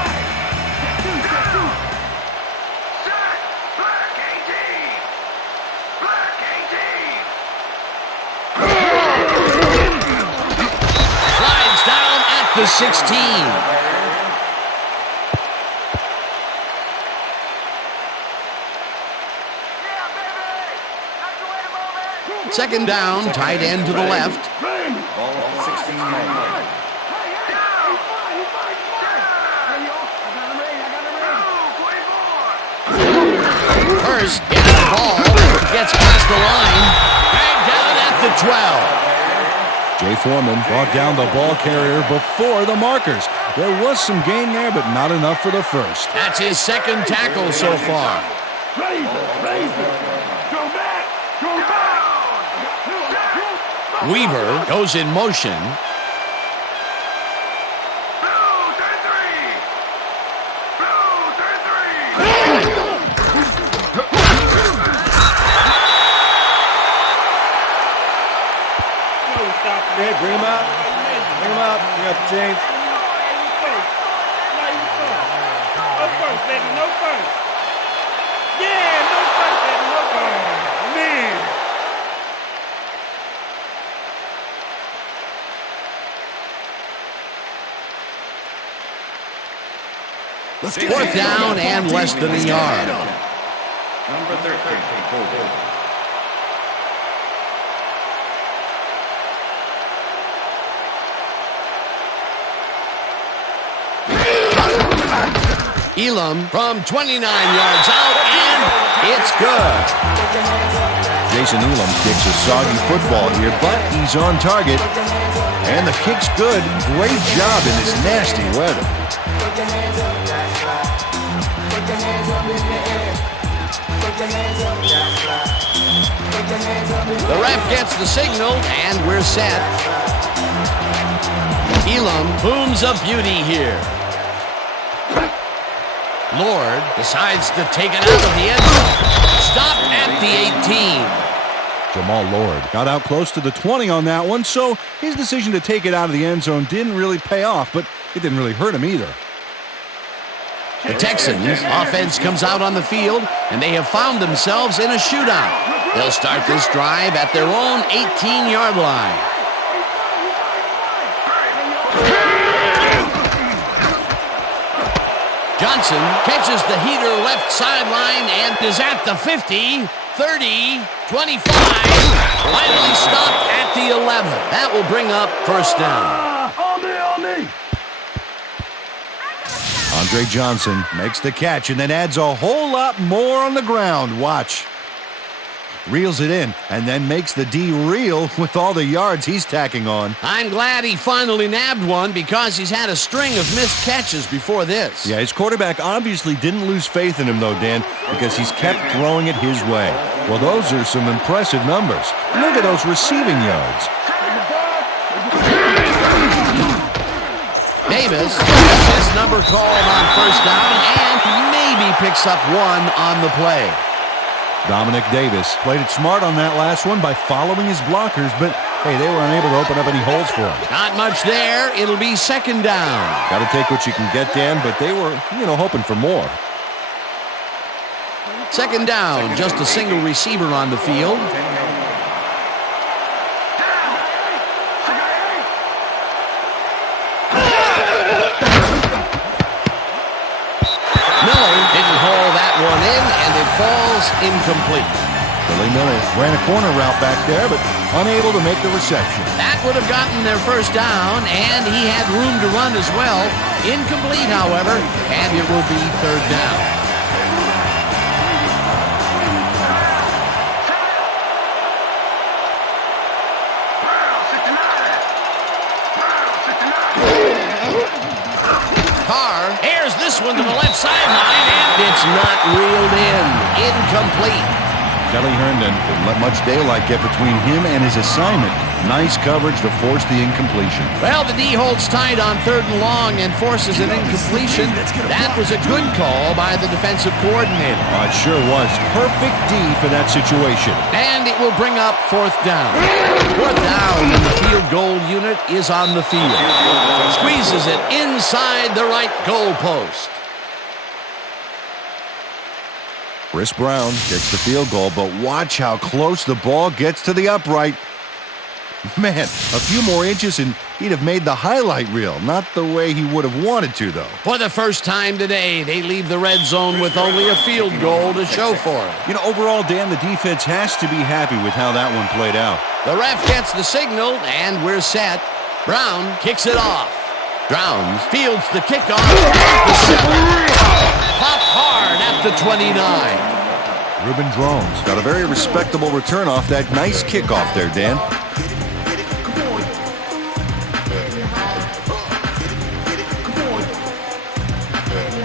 The 16. Second down, tight end to the left. Ball 16 yards. First, gets the ball, gets past the line, back down at the 12. Jay Foreman brought down the ball carrier before the markers. There was some gain there, but not enough for the first. That's his second tackle so far. Weaver goes in motion. Bring him out. Bring him out. You got the chains. No first, baby. No first. Yeah, no first, baby. No first. Man. Fourth down and less than a yard. Number 13, hold. Elam from 29 yards out, and it's good. Jason Elam kicks a soggy football here, but he's on target. And the kick's good. Great job in this nasty weather. The ref gets the signal, and we're set. Elam booms a beauty here. Lord decides to take it out of the end zone. Stop at the 18. Jamal Lord got out close to the 20 on that one, so his decision to take it out of the end zone didn't really pay off, but it didn't really hurt him either. The Texans offense comes out on the field, and they have found themselves in a shootout. They'll start this drive at their own 18-yard line. Johnson catches the heater left sideline and is at the 50, 30, 25. Finally stopped at the 11. That will bring up first down. On me! Andre Johnson makes the catch and then adds a whole lot more on the ground. Watch. Reels it in and then makes the D reel with all the yards he's tacking on. I'm glad he finally nabbed one because he's had a string of missed catches before this. Yeah, his quarterback obviously didn't lose faith in him, though, Dan, because he's kept throwing it his way. Well, those are some impressive numbers. Look at those receiving yards. Davis gets his number called on first down and maybe picks up one on the play. Dominic Davis played it smart on that last one by following his blockers, but hey, they were unable to open up any holes for him. Not much there. It'll be second down. Got to take what you can get, Dan, but they were, hoping for more. Second down, just a single receiver on the field. Miller didn't haul that one in, and it falls incomplete. Billy Miller ran a corner route back there, but unable to make the reception. That would have gotten their first down, and he had room to run as well. Incomplete, however, and it will be third down. Carr airs this one to the left sideline, and it's not reeled in. Incomplete. Kelly Herndon didn't let much daylight get between him and his assignment. Nice coverage to force the incompletion. Well, the D holds tight on third and long and forces an incompletion. That was a good call by the defensive coordinator. Oh, it sure was. Perfect D for that situation. And it will bring up fourth down. Fourth down, and the field goal unit is on the field. Squeezes it inside the right goal post. Chris Brown gets the field goal, but watch how close the ball gets to the upright. Man, a few more inches and he'd have made the highlight reel. Not the way he would have wanted to, though. For the first time today, they leave the red zone with only a field goal to show for it. Overall, Dan, the defense has to be happy with how that one played out. The ref gets the signal, and we're set. Brown kicks it off. Drowns fields the kickoff at the 7. Popped hard at the 29. Ruben Drones got a very respectable return off that nice kickoff there, Dan.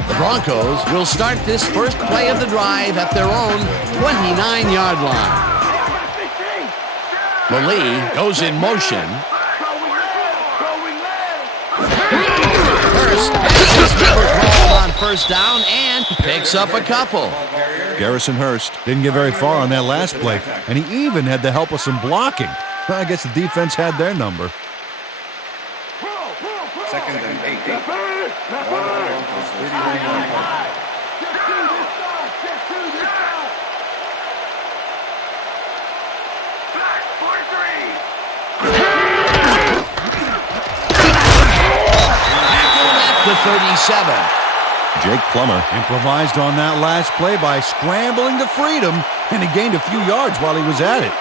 The Broncos will start this first play of the drive at their own 29-yard line. Malee goes in motion. Hurst has his number called on first down and picks up a couple. Garrison Hurst didn't get very far on that last play, and he even had the help of some blocking. I guess the defense had their number. Second and 8. The 37. Jake Plummer improvised on that last play by scrambling to freedom, and he gained a few yards while he was at it.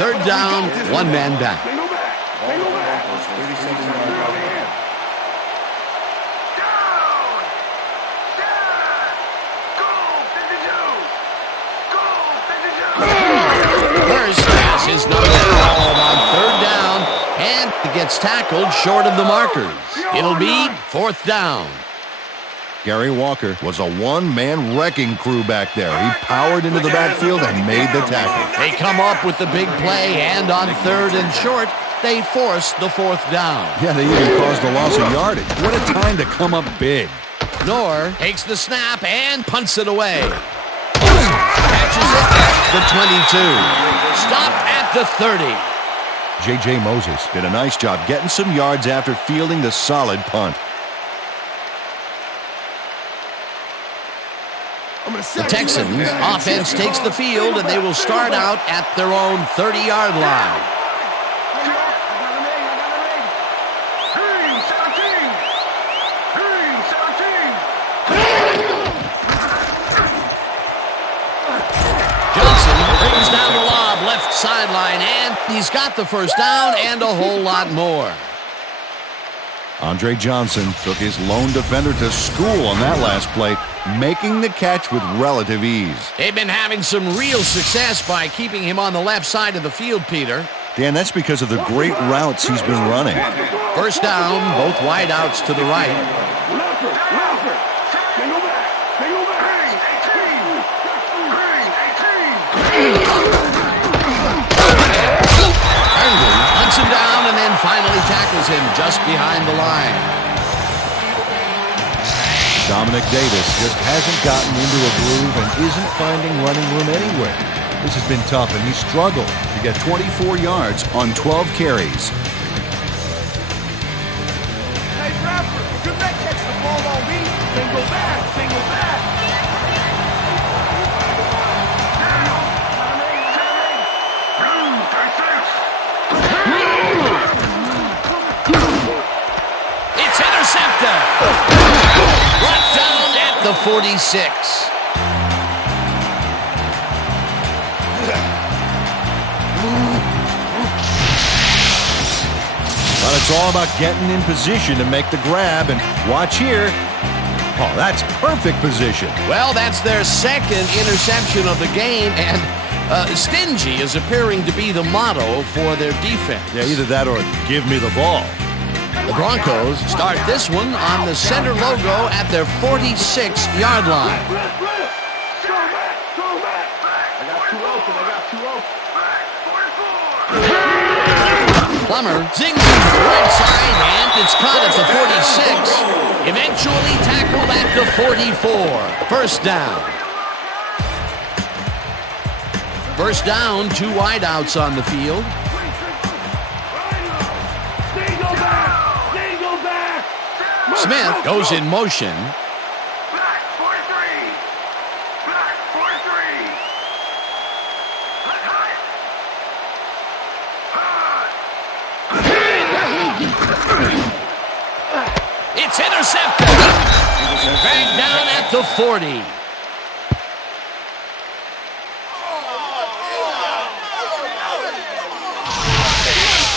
Third down, one man back. They go back. They go back. 37 yards out of hand. First pass is not called on third down, and it gets tackled short of the markers. It'll be fourth down. Gary Walker was a one-man wrecking crew back there. He powered into the backfield and made the tackle. They come up with the big play, and on third and short, they force the fourth down. Yeah, they even caused a loss of yardage. What a time to come up big. Knorr takes the snap and punts it away. Catches it at the 22. Stop at the 30. J.J. Moses did a nice job getting some yards after fielding the solid punt. The Texans offense takes the field, and they will start out at their own 30-yard line. Johnson brings down the lob left sideline, and he's got the first down and a whole lot more. Andre Johnson took his lone defender to school on that last play, making the catch with relative ease. They've been having some real success by keeping him on the left side of the field, Peter. Dan, that's because of the great routes he's been running. First down, both wideouts to the right. Herndon hunts him down and then finally tackles him just behind the line. Dominic Davis just hasn't gotten into a groove and isn't finding running room anywhere. This has been tough, and he struggled to get 24 yards on 12 carries. Hey, Bradford, you may catch the ball on me. Single back, single back. It's intercepted. Brought down at the 46. But it's all about getting in position to make the grab, and watch here. Oh, that's perfect position. Well, that's their second interception of the game, and stingy is appearing to be the motto for their defense. Yeah, either that or give me the ball. The Broncos start this one on the center logo at their 46-yard line. Plummer zings to the right side, and it's caught at the 46. Eventually tackled at the 44. First down. First down, two wideouts on the field. Smith goes in motion. It's intercepted. Dragged down at the 40.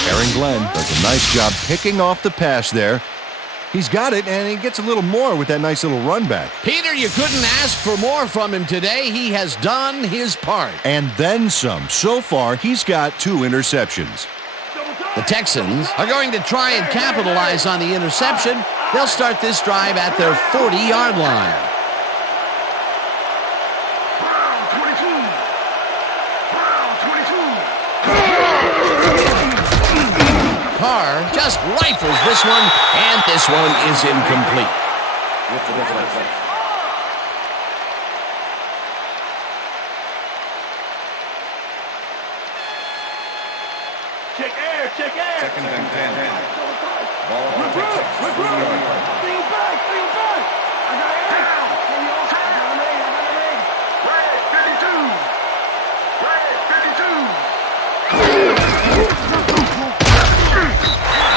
Aaron Glenn does a nice job picking off the pass there. He's got it, and he gets a little more with that nice little run back. Peter, you couldn't ask for more from him today. He has done his part. And then some. So far, he's got 2 interceptions. The Texans are going to try and capitalize on the interception. They'll start this drive at their 40-yard line. Carr just rifles this one, and this one is incomplete. Check air, check air. Second and 10. Ball We're up good, to we're 3 good. yards. Stay back, stay back. I got air. I got him in. Red 52. Red 52.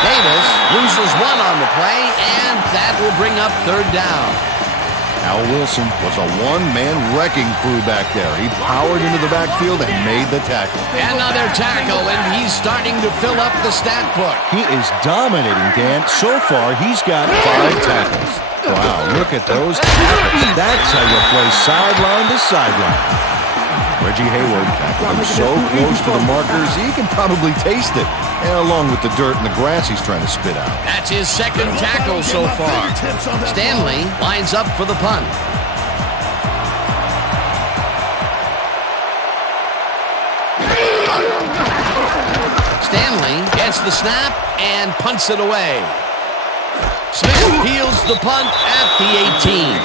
Davis loses one on the play, and that will bring up third down. Al Wilson was a one-man wrecking crew back there. He powered into the backfield and made the tackle. Another tackle, and he's starting to fill up the stat book. He is dominating, Dan. So far, he's got 5 tackles. Wow, look at those tackles. That's how you play sideline to sideline. Reggie Hayward tackled him so close to the markers, he can probably taste it, and along with the dirt and the grass he's trying to spit out. That's his second tackle so far. Stanley lines up for the punt. Stanley gets the snap and punts it away. Smith peels the punt at the 18.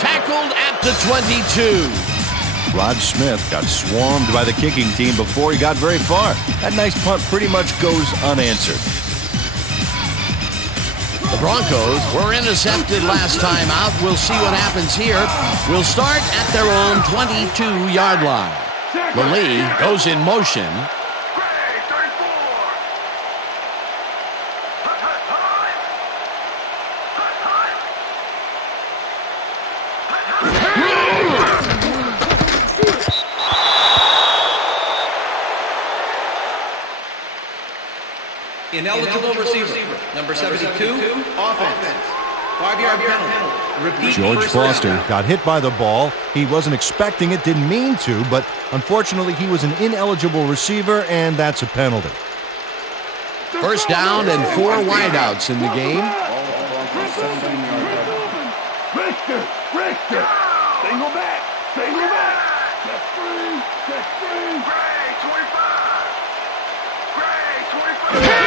Tackled at the 22. Rod Smith got swarmed by the kicking team before he got very far. That nice punt pretty much goes unanswered. The Broncos were intercepted last time out. We'll see what happens here. We'll start at their own 22-yard line. Lee goes in motion. Ineligible receiver, number 72, offense. 5-yard penalty. Repeat. George Foster got hit by the ball. He wasn't expecting it, didn't mean to, but unfortunately he was an ineligible receiver, and that's a penalty. First down and 4 wideouts in the game. Richter, single back. Check free. Gray, 25.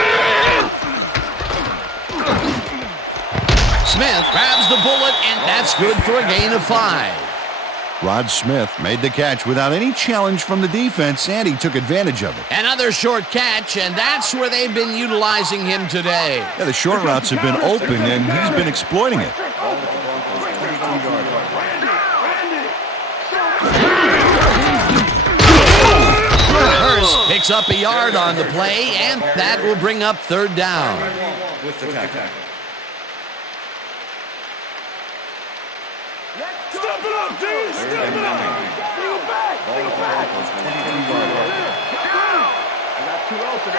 Smith grabs the bullet, and that's good for a gain of 5. Rod Smith made the catch without any challenge from the defense, and he took advantage of it. Another short catch, and that's where they've been utilizing him today. Yeah, the short routes have been open, and he's been exploiting it. Hurst picks up a yard on the play, and that will bring up third down. With the tackle. Step it up, dude! Step it up! Bring it back! Ball at the Broncos, 22-yard line. I got 2 open.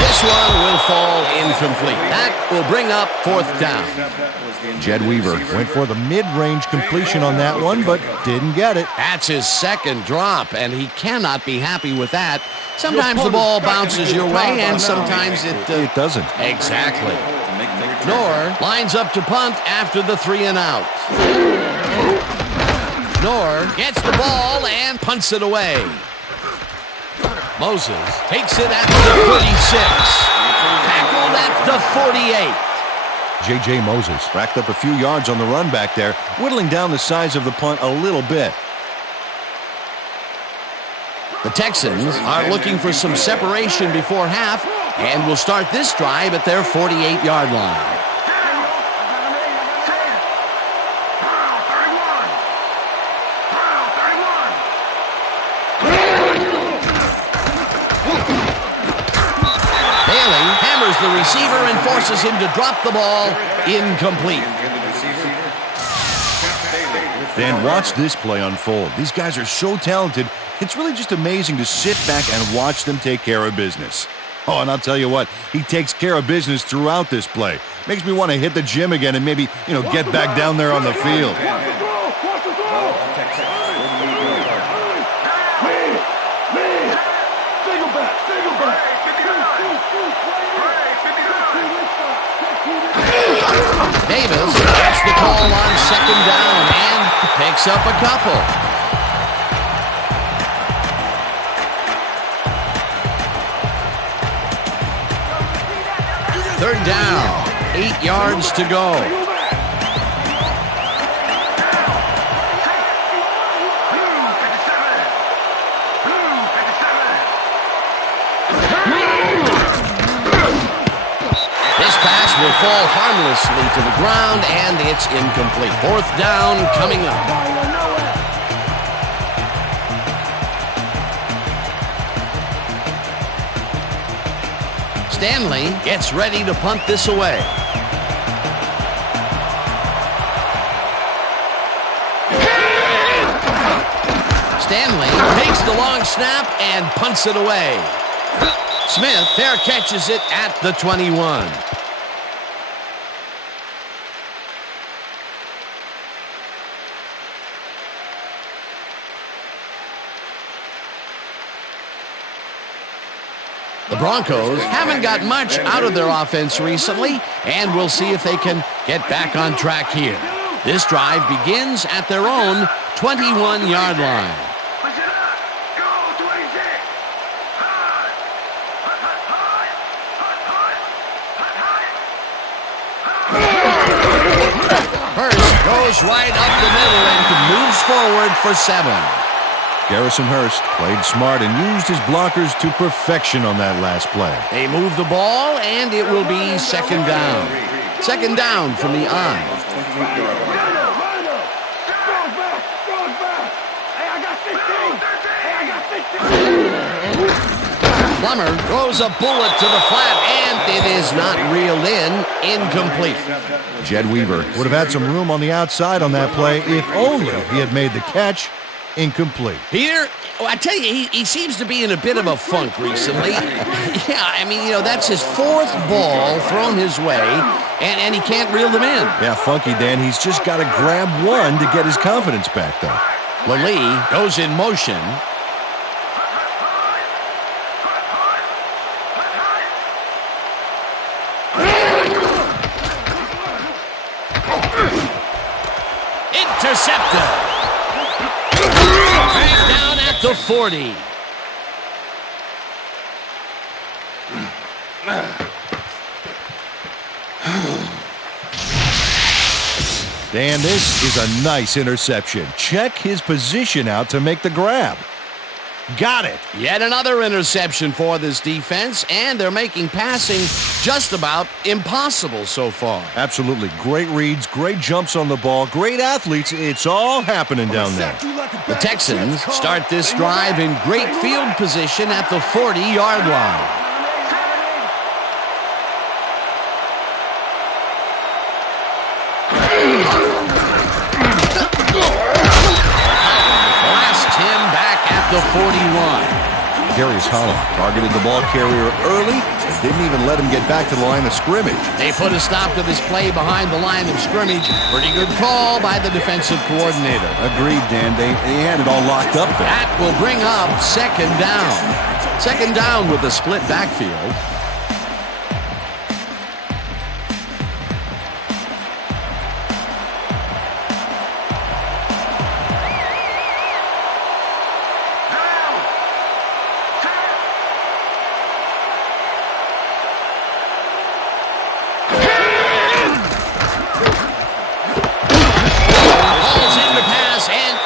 This one will fall incomplete. That will bring up fourth down. Jed Weaver went for the mid-range completion on that one, but didn't get it. That's his second drop, and he cannot be happy with that. Sometimes the ball bounces your way, and sometimes it doesn't. Exactly. Knorr lines up to punt after the 3 and out. Knorr gets the ball and punts it away. Moses takes it at the 36. Tackled at the 48. J.J. Moses racked up a few yards on the run back there, whittling down the size of the punt a little bit. The Texans are looking for some separation before half and will start this drive at their 48-yard line. The receiver and forces him to drop the ball. Incomplete. Dan, watch this play unfold. These guys are so talented, it's really just amazing to sit back and watch them take care of business. Oh, and I'll tell you what, he takes care of business throughout this play. Makes me want to hit the gym again and maybe, get back down there on the field. Davis gets the call on second down and picks up a couple. Third down, 8 yards to go. Will fall harmlessly to the ground, and it's incomplete. Fourth down coming up. Stanley gets ready to punt this away. Stanley takes the long snap and punts it away. Smith fair catches it at the 21. The Broncos haven't got much out of their offense recently, and we'll see if they can get back on track here. This drive begins at their own 21-yard line. Hurst goes right up the middle and moves forward for 7. Garrison Hurst played smart and used his blockers to perfection on that last play. They move the ball, and it will be second down. Second down from the I. Plummer throws a bullet to the flat, and it is not reeled in. Incomplete. Jed Weaver would have had some room on the outside on that play if only he had made the catch. Incomplete. Peter, I tell you, he seems to be in a bit of a funk recently. Yeah, I mean, that's his 4th ball thrown his way, and he can't reel them in. Yeah, funky, Dan. He's just got to grab one to get his confidence back, though. Lalee goes in motion. Intercepted. Back down at the 40. Dan, this is a nice interception. Check his position out to make the grab. Got it. Yet another interception for this defense, and they're making passing just about impossible so far. Absolutely. Great reads, great jumps on the ball, great athletes. It's all happening down there. The Texans start this drive in great field position at the 40-yard line. The 41. Darius Holland targeted the ball carrier early and didn't even let him get back to the line of scrimmage. They put a stop to this play behind the line of scrimmage. Pretty good call by the defensive coordinator. Agreed, Dan. They had it all locked up there. That will bring up second down. Second down with a split backfield.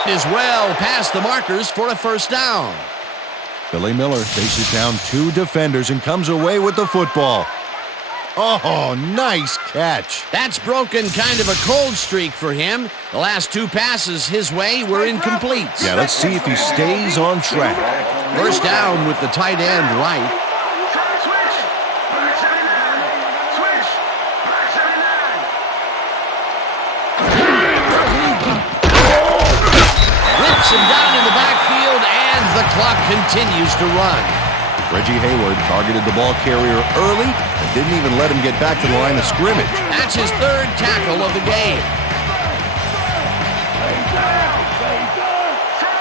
Is well past the markers for a first down. Billy Miller faces down 2 defenders and comes away with the football. Oh, nice catch. That's broken kind of a cold streak for him. The last 2 passes his way were incomplete. Yeah, let's see if he stays on track. First down with the tight end right. Him down in the backfield, and the clock continues to run. Reggie Hayward targeted the ball carrier early and didn't even let him get back to the line of scrimmage. That's his 3rd tackle of the game.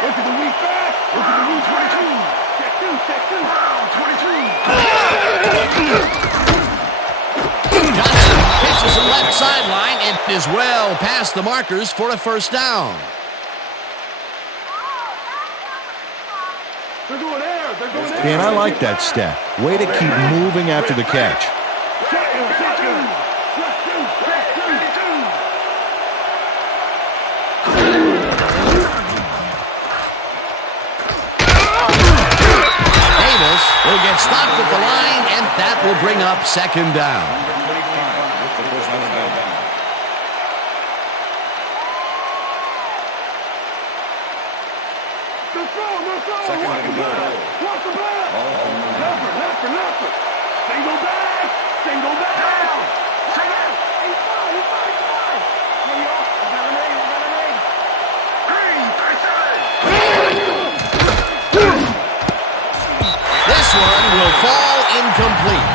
Look at the weak back. Look at the weak 22. Johnson pitches the left sideline and is well past the markers for a first down. And I like that stat. Way to keep moving after the catch. Davis will get stopped at the line, and that will bring up second down. Single back! Single back! He's fine! Hey, yo, I got him in. This one will fall incomplete.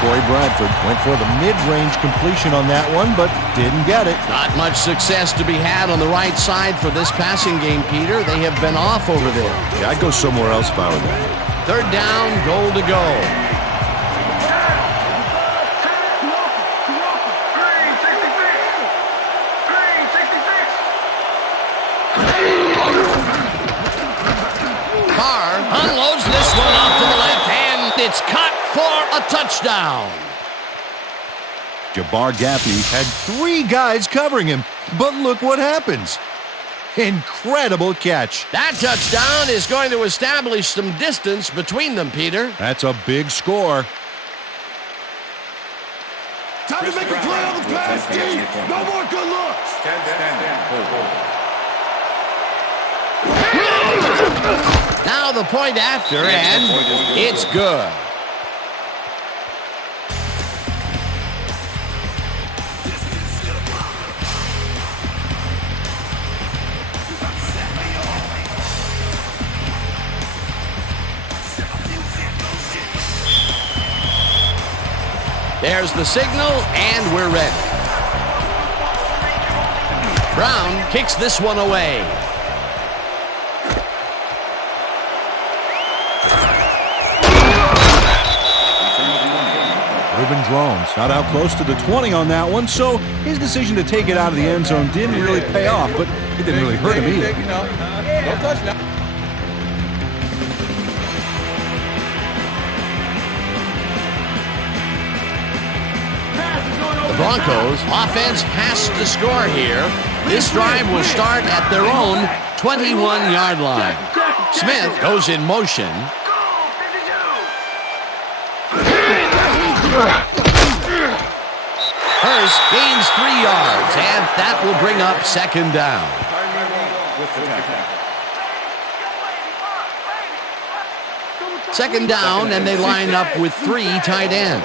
Corey Bradford went for the mid-range completion on that one, but didn't get it. Not much success to be had on the right side for this passing game, Peter. They have been off over there. Yeah, I'd go somewhere else if I were that. Third down, goal to go. Carr unloads this one off to the left hand. It's caught for a touchdown. Jabbar Gaffney had 3 guys covering him, but look what happens. Incredible catch. That touchdown is going to establish some distance between them, Peter. That's a big score. Time to make a play on the pass, D. No more good looks. Now the point after, and it's good. There's the signal, and we're ready. Brown kicks this one away. Ruben Drones not out close to the 20 on that one, so his decision to take it out of the end zone didn't really pay off, but it didn't really hurt him either. Don't touch now. The Broncos offense has to score here. This drive will start at their own 21-yard line. Smith goes in motion. Hurst gains 3 yards, and that will bring up second down. Second down, and they line up with 3 tight ends.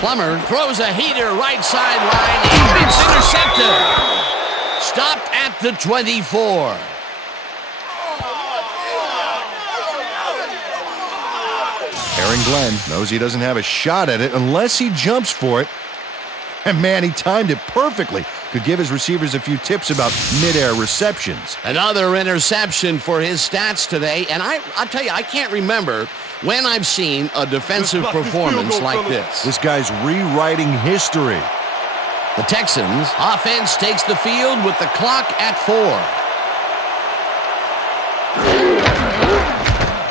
Plummer throws a heater right sideline, and it's intercepted. Stopped at the 24. Aaron Glenn knows he doesn't have a shot at it unless he jumps for it. And man, he timed it perfectly. Could give his receivers a few tips about mid-air receptions. Another interception for his stats today. And I'll tell you, I can't remember when I've seen a defensive performance like this. This guy's rewriting history. The Texans offense takes the field with the clock at 4.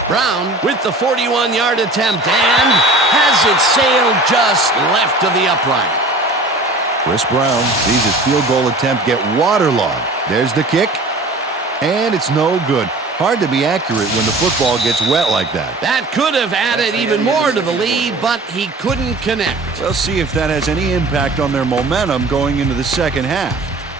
Brown with the 41-yard attempt and has it sailed just left of the upright. Chris Brown sees his field goal attempt get waterlogged. There's the kick, and it's no good. Hard to be accurate when the football gets wet like that. That could have added even more to the lead, but he couldn't connect. We'll see if that has any impact on their momentum going into the second half.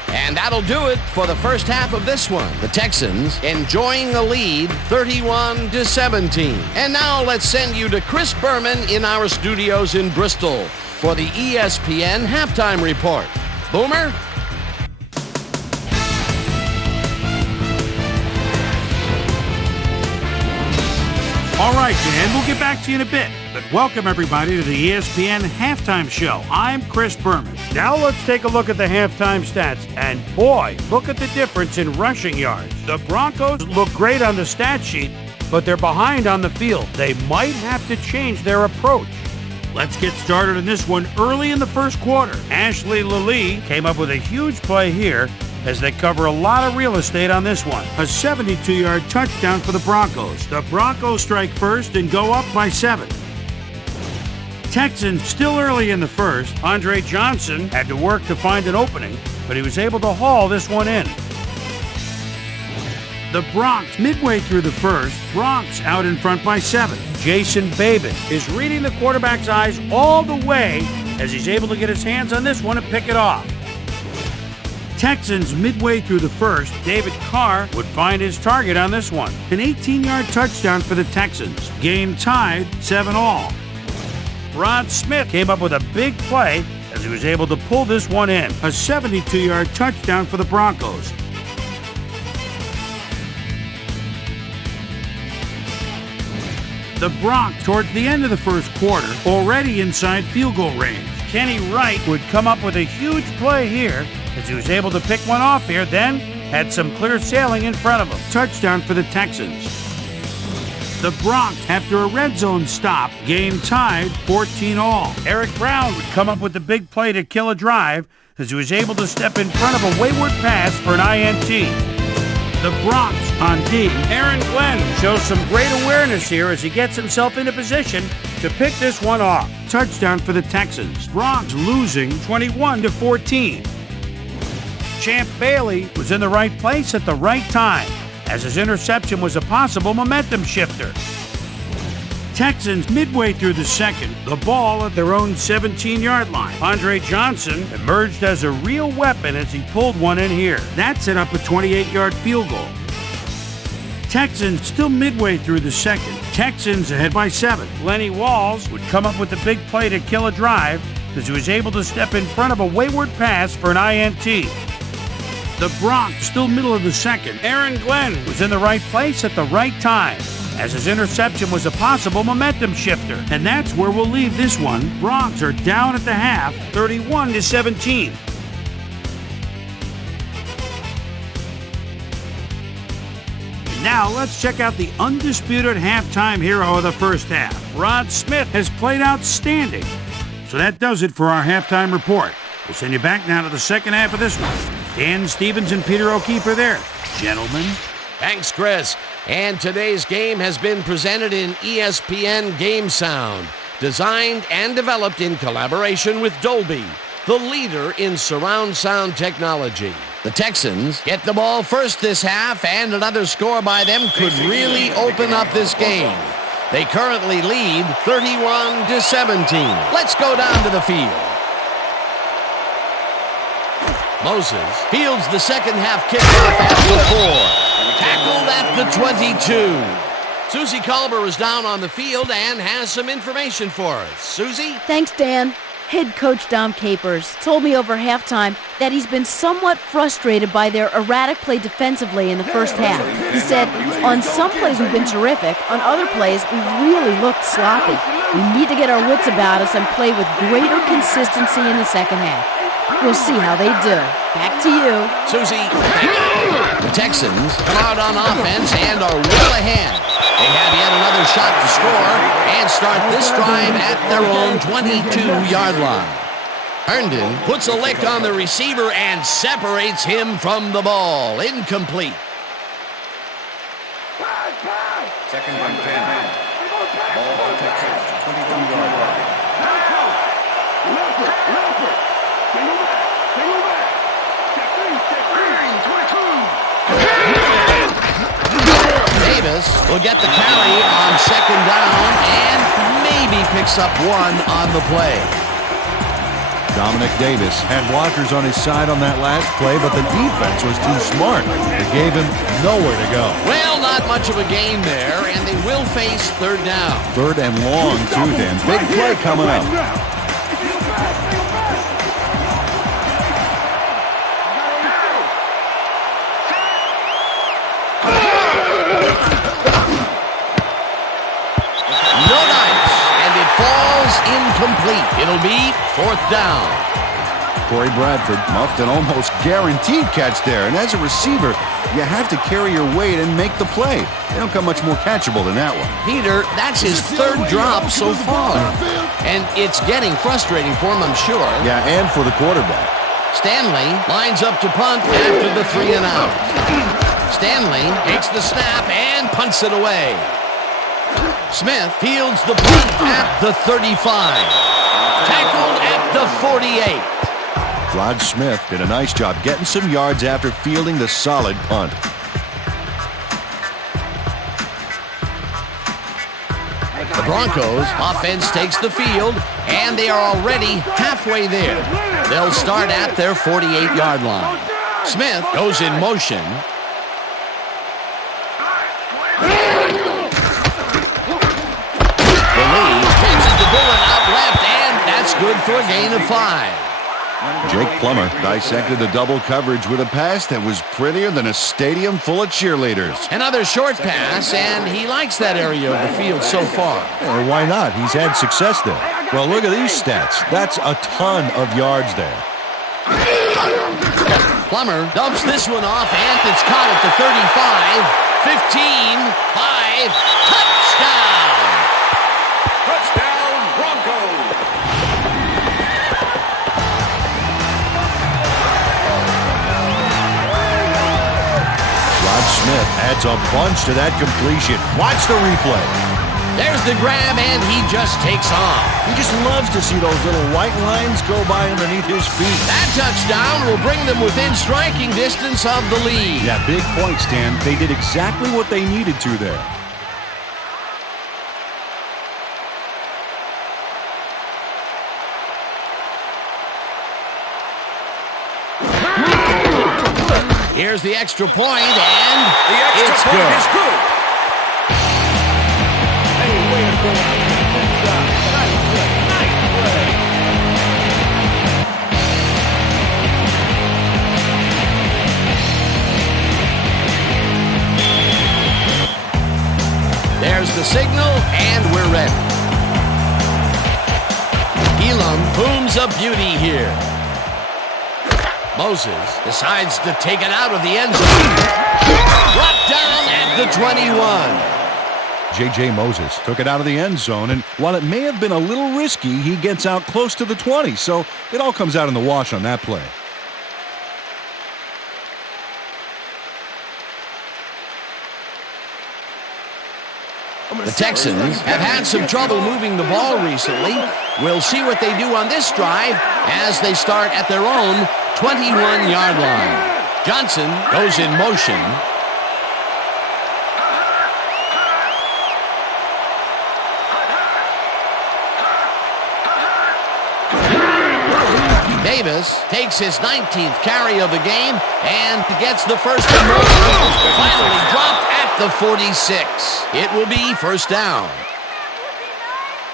And that'll do it for the first half of this one. The Texans enjoying a lead 31-17. And now let's send you to Chris Berman in our studios in Bristol for the ESPN Halftime Report. Boomer? All right, Dan, we'll get back to you in a bit. But welcome, everybody, to the ESPN Halftime Show. I'm Chris Berman. Now let's take a look at the halftime stats. And boy, look at the difference in rushing yards. The Broncos look great on the stat sheet, but they're behind on the field. They might have to change their approach. Let's get started in this one early in the first quarter. Ashley Lilly came up with a huge play here as they cover a lot of real estate on this one. A 72-yard touchdown for the Broncos. The Broncos strike first and go up by 7. Texans still early in the first. Andre Johnson had to work to find an opening, but he was able to haul this one in. The Bronx, midway through the first, Bronx out in front by 7. Jason Babin is reading the quarterback's eyes all the way as he's able to get his hands on this one and pick it off. Texans midway through the first, David Carr would find his target on this one. An 18-yard touchdown for the Texans. Game tied 7-all. Rod Smith came up with a big play as he was able to pull this one in. A 72-yard touchdown for the Broncos. The Broncos, towards the end of the first quarter, already inside field goal range. Kenny Wright would come up with a huge play here as he was able to pick one off here, then had some clear sailing in front of him. Touchdown for the Texans. The Broncos, after a red zone stop, game tied 14-all. Eric Brown would come up with the big play to kill a drive as he was able to step in front of a wayward pass for an INT. The Broncos on D. Aaron Glenn shows some great awareness here as he gets himself into position to pick this one off. Touchdown for the Texans. Broncos losing 21-14. Champ Bailey was in the right place at the right time as his interception was a possible momentum shifter. Texans midway through the second, the ball at their own 17-yard line. Andre Johnson emerged as a real weapon as he pulled one in here. That set up a 28-yard field goal. Texans still midway through the second. Texans ahead by 7. Lenny Walls would come up with a big play to kill a drive as he was able to step in front of a wayward pass for an INT. The Broncos still middle of the second. Aaron Glenn was in the right place at the right time as his interception was a possible momentum shifter. And that's where we'll leave this one. Broncos are down at the half, 31-17. Now let's check out the undisputed halftime hero of the first half. Rod Smith has played outstanding. So that does it for our halftime report. We'll send you back now to the second half of this one. Dan Stevens and Peter O'Keefe are there. Gentlemen. Thanks, Chris. And today's game has been presented in ESPN Game Sound, designed and developed in collaboration with Dolby, the leader in surround sound technology. The Texans get the ball first this half, and another score by them could really open up this game. They currently lead 31-17. Let's go down to the field. Moses fields the second half kickoff at the 4. Tackled at the 22. Susie Culber is down on the field and has some information for us. Susie? Thanks, Dan. Head coach Dom Capers told me over halftime that he's been somewhat frustrated by their erratic play defensively in the first half. He said, on some plays we've been terrific, on other plays we've really looked sloppy. We need to get our wits about us and play with greater consistency in the second half. We'll see how they do. Back to you. Susie, the Texans come out on offense and are well ahead. They have yet another shot to score and start this drive at their own 22-yard line. Herndon puts a lick on the receiver and separates him from the ball. Incomplete. Second and 10. Ball for Texans, 22-yard line. Davis will get the carry on second down and maybe picks up one on the play. Dominic Davis had blockers on his side on that last play, but the defense was too smart. It gave him nowhere to go. Well, not much of a gain there, and they will face third down. Third and long, too, Dan. Big play coming up. Incomplete. It'll be fourth down. Corey Bradford muffed an almost guaranteed catch there. And as a receiver, you have to carry your weight and make the play. They don't come much more catchable than that one. Peter, that's his third drop so far. And it's getting frustrating for him, I'm sure. Yeah, and for the quarterback. Stanley lines up to punt after the 3 and out. Stanley takes the snap and punts it away. Smith fields the punt at the 35. Tackled at the 48. Rod Smith did a nice job getting some yards after fielding the solid punt. The Broncos offense takes the field, and they are already halfway there. They'll start at their 48-yard line. Smith goes in motion. The lead catches the bullet out left, and that's good for a gain of 5. Jake Plummer dissected the double coverage with a pass that was prettier than a stadium full of cheerleaders. Another short pass, and he likes that area of the field so far. Or why not? He's had success there. Well, look at these stats. That's a ton of yards there. Plummer dumps this one off, and it's caught at the 35, 15, 5, touchdown! Touchdown, Broncos! Rod Smith adds a bunch to that completion. Watch the replay. There's the grab, and he just takes off. He just loves to see those little white lines go by underneath his feet. That touchdown will bring them within striking distance of the lead. Yeah, big point, Stan. They did exactly what they needed to there. Here's the extra point, and The extra it's point good. is good. There's the signal, and we're ready. Elam booms a beauty here. Moses decides to take it out of the end zone. Brought down at the 21. J.J. Moses took it out of the end zone, and while it may have been a little risky, he gets out close to the 20, so it all comes out in the wash on that play. The Texans have had some trouble moving the ball recently. We'll see what they do on this drive as they start at their own 21-yard line. Johnson goes in motion. Davis takes his 19th carry of the game and gets the first and more. Finally dropped at the 46. It will be first down.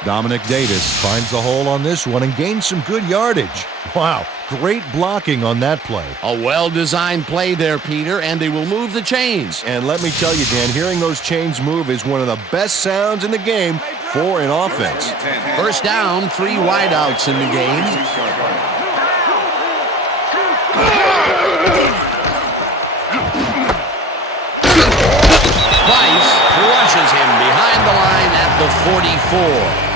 Dominic Davis finds the hole on this one and gains some good yardage. Wow, great blocking on that play. A well-designed play there, Peter, and they will move the chains. And let me tell you, Dan, hearing those chains move is one of the best sounds in the game for an offense. First down, 3 wideouts in the game. Price rushes him behind the line at the 44.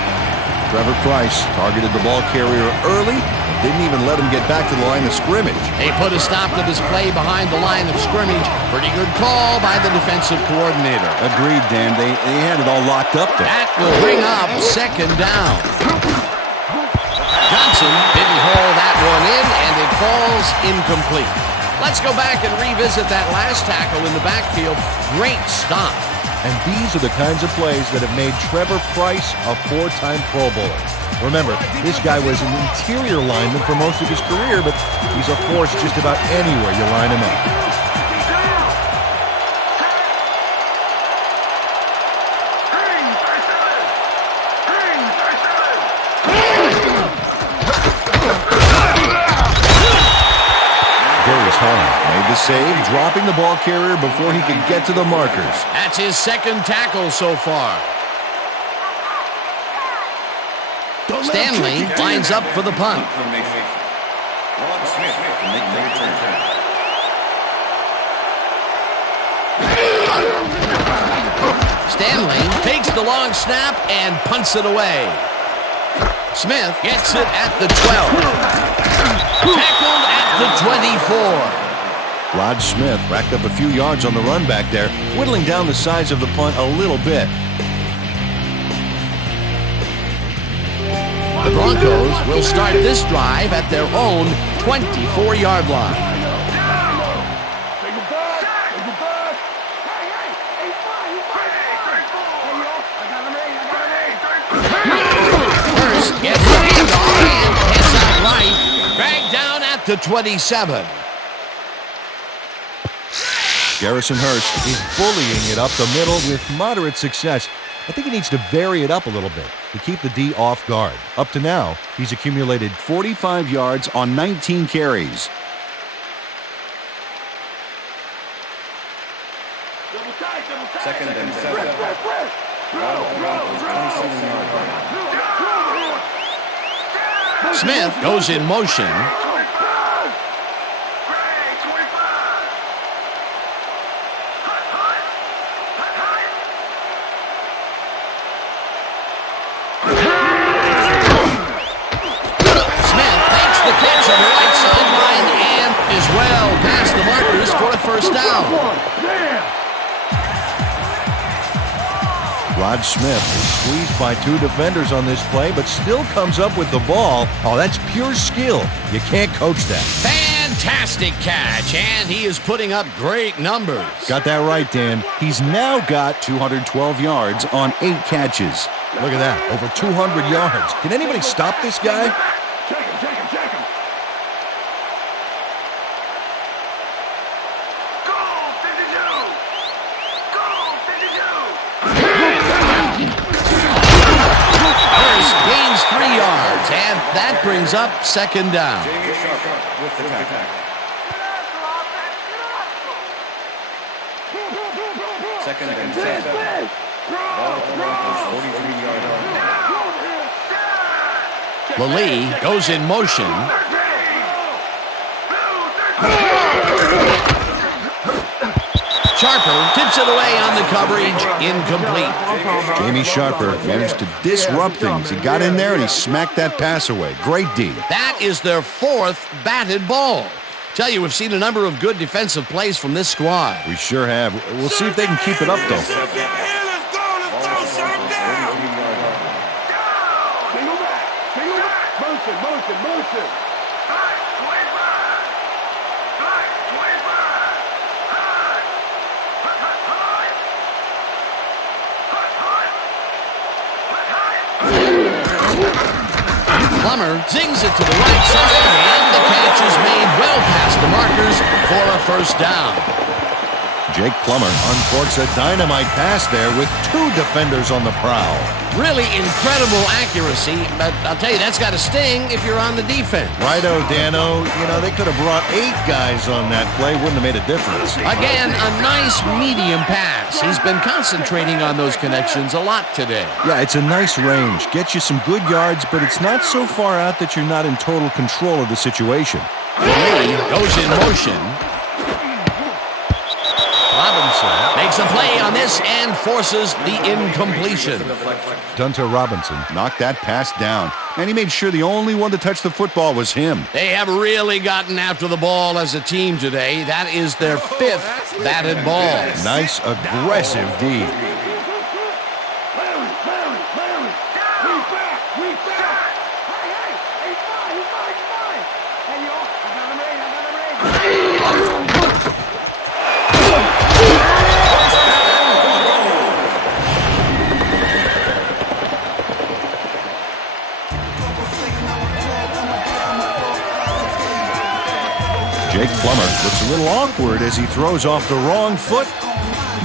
Trevor Price targeted the ball carrier early and didn't even let him get back to the line of scrimmage. They put a stop to this play behind the line of scrimmage. Pretty good call by the defensive coordinator. Agreed, Dan. They had it all locked up there. That will bring up second down. Johnson didn't haul that one in, and it falls incomplete. Let's go back and revisit that last tackle in the backfield. Great stop. And these are the kinds of plays that have made Trevor Price a 4-time Pro Bowler. Remember, this guy was an interior lineman for most of his career, but he's a force just about anywhere you line him up. Made the save, dropping the ball carrier before he could get to the markers. That's his second tackle so far. Stanley lines up for the punt. Rod Smith to make the return. Stanley takes the long snap and punts it away. Smith gets it at the 12. Tackled at the 24. Rod Smith racked up a few yards on the run back there, whittling down the size of the punt a little bit. The Broncos will start this drive at their own 24-yard line. First gets the handoff and gets out right. Dragged down at the 27. Garrison Hurst is bullying it up the middle with moderate success. I think he needs to vary it up a little bit to keep the D off guard. Up to now, he's accumulated 45 yards on 19 carries. Second and 7. Broncos 27-yard line. Smith goes in motion. Past the markers for a first down. Rod Smith is squeezed by 2 defenders on this play, but still comes up with the ball. Oh, that's pure skill. You can't coach that. Fantastic catch, and he is putting up great numbers. Got that right, Dan. He's now got 212 yards on 8 catches. Look at that, over 200 yards. Can anybody stop this guy? Check him. Gains 3 yards, and that brings up second down. With the tackle. Second and 7. Ball at the Broncos 43-yard line. Lallee goes in motion. Sharper tips it away on the coverage, incomplete. Jamie Sharper managed to disrupt things. He got in there and he smacked that pass away. Great D. That is their 4th batted ball. Tell you, we've seen a number of good defensive plays from this squad. We sure have. We'll see if they can keep it up, though. Motion. Plummer zings it to the right side, and the catch is made well past the markers for a first down. Jake Plummer uncorks a dynamite pass there with 2 defenders on the prowl. Really incredible accuracy, but I'll tell you, that's got to sting if you're on the defense. Righto, Dano. You know, they could have brought 8 guys on that play. Wouldn't have made a difference. Again, a nice medium pass. He's been concentrating on those connections a lot today. Yeah, it's a nice range. Gets you some good yards, but it's not so far out that you're not in total control of the situation. Lee goes in motion. Robinson makes a play on this and forces the incompletion. Dunter Robinson knocked that pass down, and he made sure the only one to touch the football was him. They have really gotten after the ball as a team today. That is their 5th batted ball. Nice, aggressive D. Jake Plummer looks a little awkward as he throws off the wrong foot,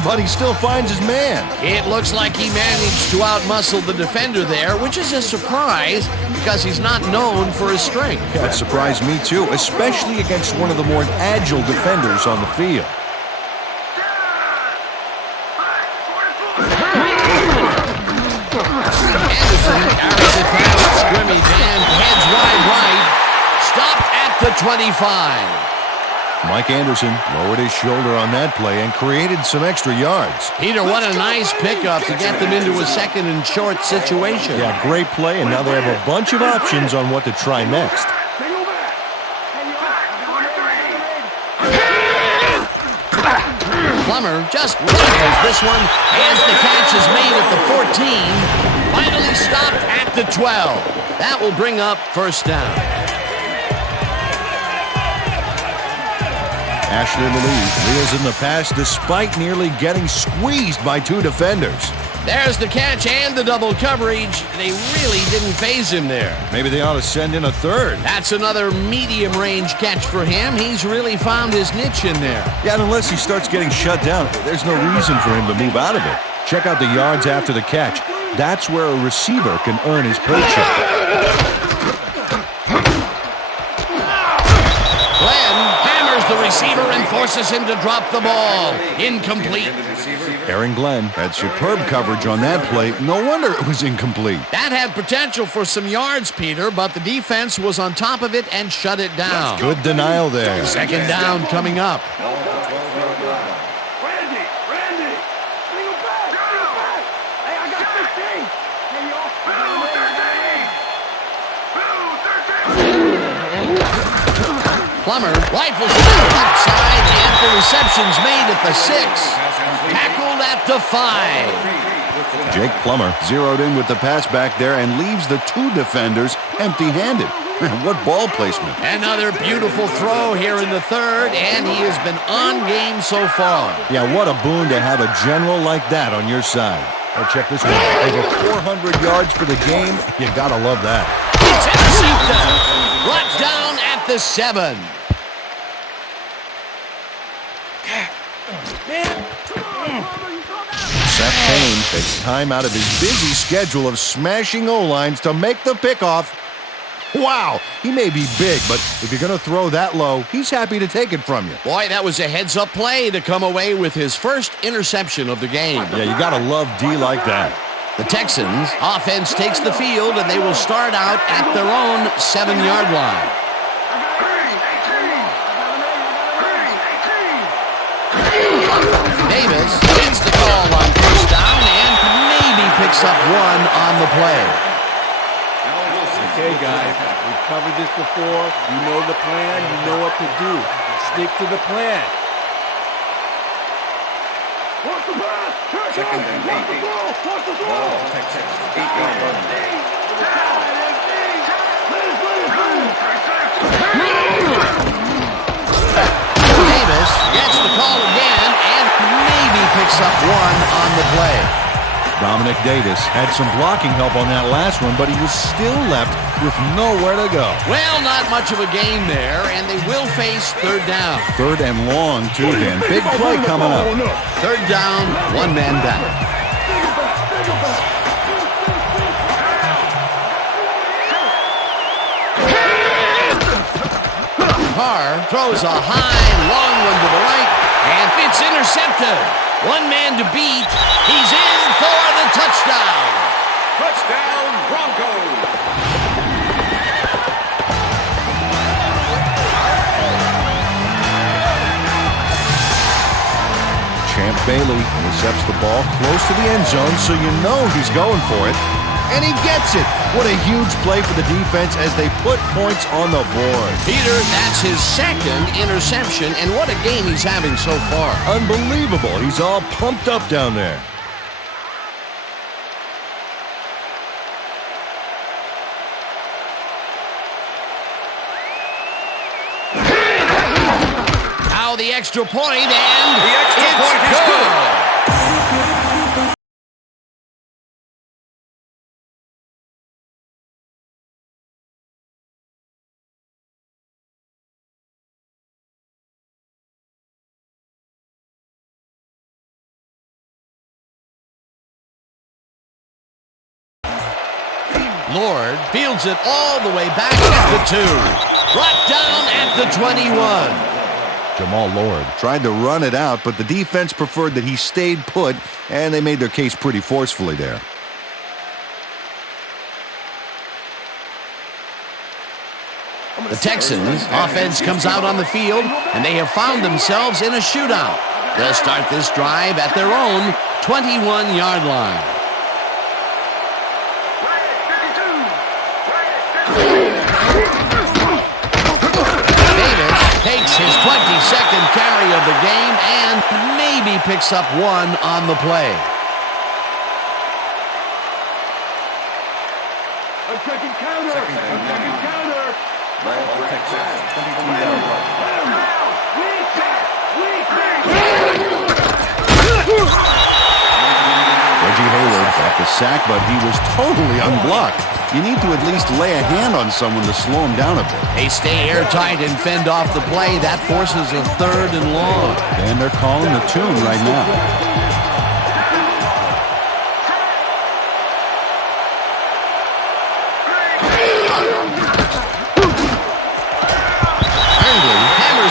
but he still finds his man. It looks like he managed to outmuscle the defender there, which is a surprise because he's not known for his strength. That surprised me too, especially against one of the more agile defenders on the field. Anderson carries it past scrimmage and heads wide right. Stopped at the 25. Mike Anderson lowered his shoulder on that play and created some extra yards. Peter, what a nice pickup to get them into a second and short situation. Yeah, great play, and now they have a bunch of options on what to try next. Plummer just tackles this one as the catch is made at the 14. Finally stopped at the 12. That will bring up first down. Ashley Lallee reels in the pass despite nearly getting squeezed by 2 defenders. There's the catch and the double coverage. They really didn't phase him there. Maybe they ought to send in a third. That's another medium-range catch for him. He's really found his niche in there. Yeah, and unless he starts getting shut down, there's no reason for him to move out of it. Check out the yards after the catch. That's where a receiver can earn his paycheck. The receiver and forces him to drop the ball. Incomplete. Aaron Glenn had superb coverage on that play. No wonder it was incomplete. That had potential for some yards, Peter, but the defense was on top of it and shut it down. Good denial there. Second down coming up. Randy, bring him back. Hey, I got 15. Hey, y'all. Plummer rifles to the left side, and the reception's made at the 6. Tackled at the 5. Jake Plummer zeroed in with the pass back there and leaves the 2 defenders empty-handed. What ball placement. Another beautiful throw here in the 3rd, and he has been on game so far. Yeah, what a boon to have a general like that on your side. Oh, check this one. Over 400 yards for the game. You gotta love that. It's intercepted. Brought down at the 7. Seth Payne takes time out of his busy schedule of smashing O-lines to make the pickoff. Wow, he may be big, but if you're going to throw that low, he's happy to take it from you. Boy, that was a heads-up play to come away with his first interception of the game. Yeah, you got to love D like that. The Texans offense takes the field, and they will start out at their own 7-yard line. Davis gets the call on first down and maybe picks up 1 on the play. Okay, guys, we've covered this before. You know the plan. You know what to do. Stick to the plan. Watch the pass. Second and 8. Ball, Texas, 8-yard line. Davis gets the call again and maybe picks up 1 on the play. Dominic Davis had some blocking help on that last one, but he was still left with nowhere to go. Well, not much of a gain there, and they will face 3rd down. 3rd and long, too, Dan. Big play coming up. 3rd down, 1 man down. Carr throws a high, long one to the right, and it's intercepted. 1 man to beat. He's in for the touchdown. Touchdown, Broncos. Champ Bailey intercepts the ball close to the end zone, so you know he's going for it. And he gets it. What a huge play for the defense as they put points on the board. Peter, that's his 2nd interception, and what a game he's having so far. Unbelievable. He's all pumped up down there. Now the extra point, and The extra point is good. Lord fields it all the way back at the 2. Brought down at the 21. Jamal Lord tried to run it out, but the defense preferred that he stayed put, and they made their case pretty forcefully there. The Texans offense comes out on the field, and they have found themselves in a shootout. They'll start this drive at their own 21-yard line. Takes his 22nd carry of the game and maybe picks up 1 on the play. I'm taking counter. I'm taking counter. Ball, Texas, 22-yard line. Reggie Hayward got the sack, but he was totally unblocked. You need to at least lay a hand on someone to slow him down a bit. They stay airtight and fend off the play. That forces a 3rd and long. And they're calling the tune right now.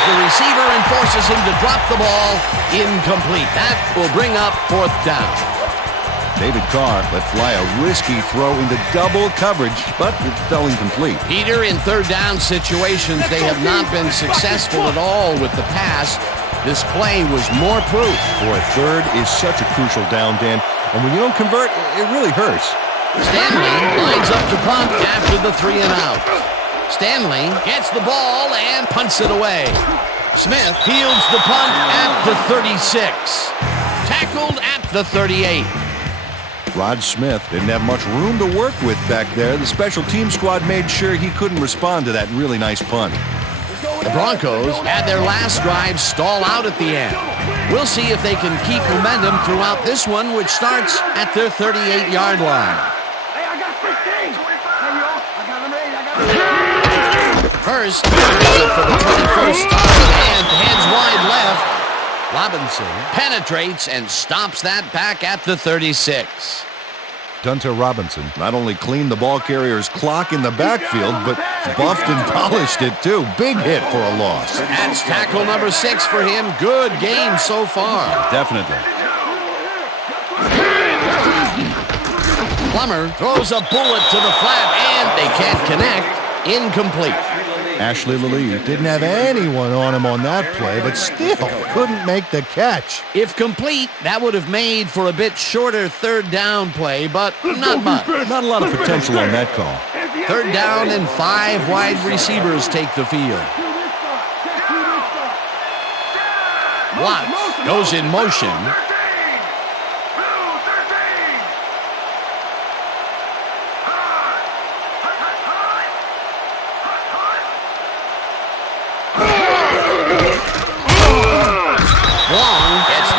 The receiver and forces him to drop the ball. Incomplete. That will bring up 4th down. David Carr let fly a risky throw into double coverage, but it fell incomplete. Peter, in 3rd down situations, they have not been successful at all with the pass. This play was more proof. Boy, 3rd is such a crucial down, Dan. And when you don't convert, it really hurts. Stanley lines up to punt after the 3 and out. Stanley gets the ball and punts it away. Smith fields the punt at the 36. Tackled at the 38. Rod Smith didn't have much room to work with back there. The special team squad made sure he couldn't respond to that really nice punt. The Broncos had their last drive stall out at the end. We'll see if they can keep momentum throughout this one, which starts at their 38-yard line. Hey, I got 15. Hey, yo, I got them ready. I got them. First, for the 21st time, and hands wide left. Robinson penetrates and stops that back at the 36. Dunta Robinson not only cleaned the ball carrier's clock in the backfield, but buffed and polished it too. Big hit for a loss. That's tackle number 6 for him. Good game so far. Definitely. Plummer throws a bullet to the flat, and they can't connect. Incomplete. Ashley Lallee didn't have anyone on him on that play, but still couldn't make the catch. If complete, that would have made for a bit shorter 3rd down play, but not much. Not a lot of potential on that call. 3rd down and 5 wide receivers take the field. Watts goes in motion.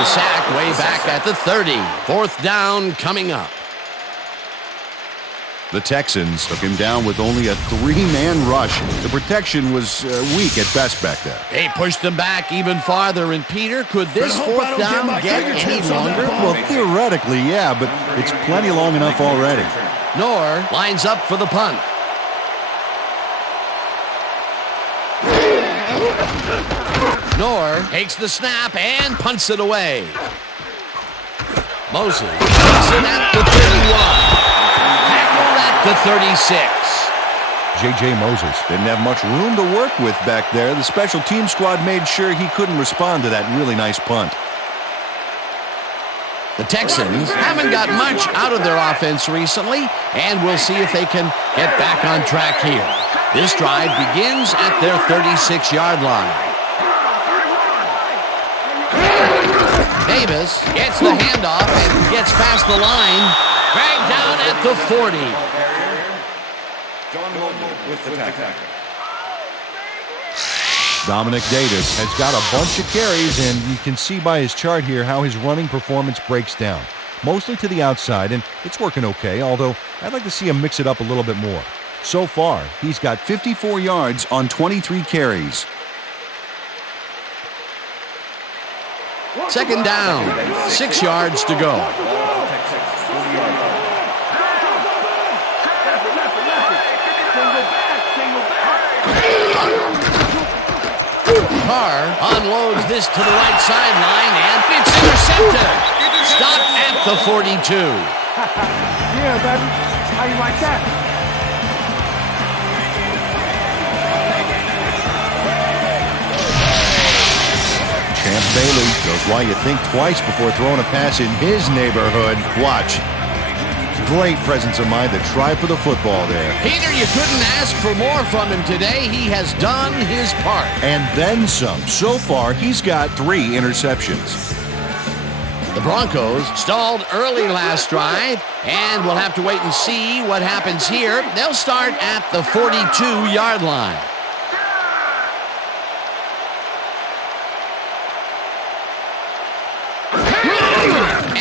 Sack way back at the 30. 4th down coming up. The Texans took him down with only a 3-man rush. The protection was weak at best back there. They pushed him back even farther. And Peter, could this 4th down get any longer? Well, theoretically, yeah, but it's plenty long enough already. Knorr lines up for the punt. Knorr takes the snap and punts it away. Moses takes it at the 31. Tackled at the 36. J.J. Moses didn't have much room to work with back there. The special team squad made sure he couldn't respond to that really nice punt. The Texans haven't got much out of their offense recently, and we'll see if they can get back on track here. This drive begins at their 36-yard line. Davis gets the handoff and gets past the line. Dragged down at the 40. John Logan with the tackle. Dominic Davis has got a bunch of carries, and you can see by his chart here how his running performance breaks down. Mostly to the outside, and it's working okay, although I'd like to see him mix it up a little bit more. So far, he's got 54 yards on 23 carries. 2nd down, 6 yards to go. Carr unloads this to the right sideline, and it's intercepted. Stopped at the 42. Yeah, baby. How you like that? Champ Bailey shows why you think twice before throwing a pass in his neighborhood. Watch. Great presence of mind to try for the football there. Peter, you couldn't ask for more from him today. He has done his part. And then some. So far, he's got 3 interceptions. The Broncos stalled early last drive, and we'll have to wait and see what happens here. They'll start at the 42-yard line.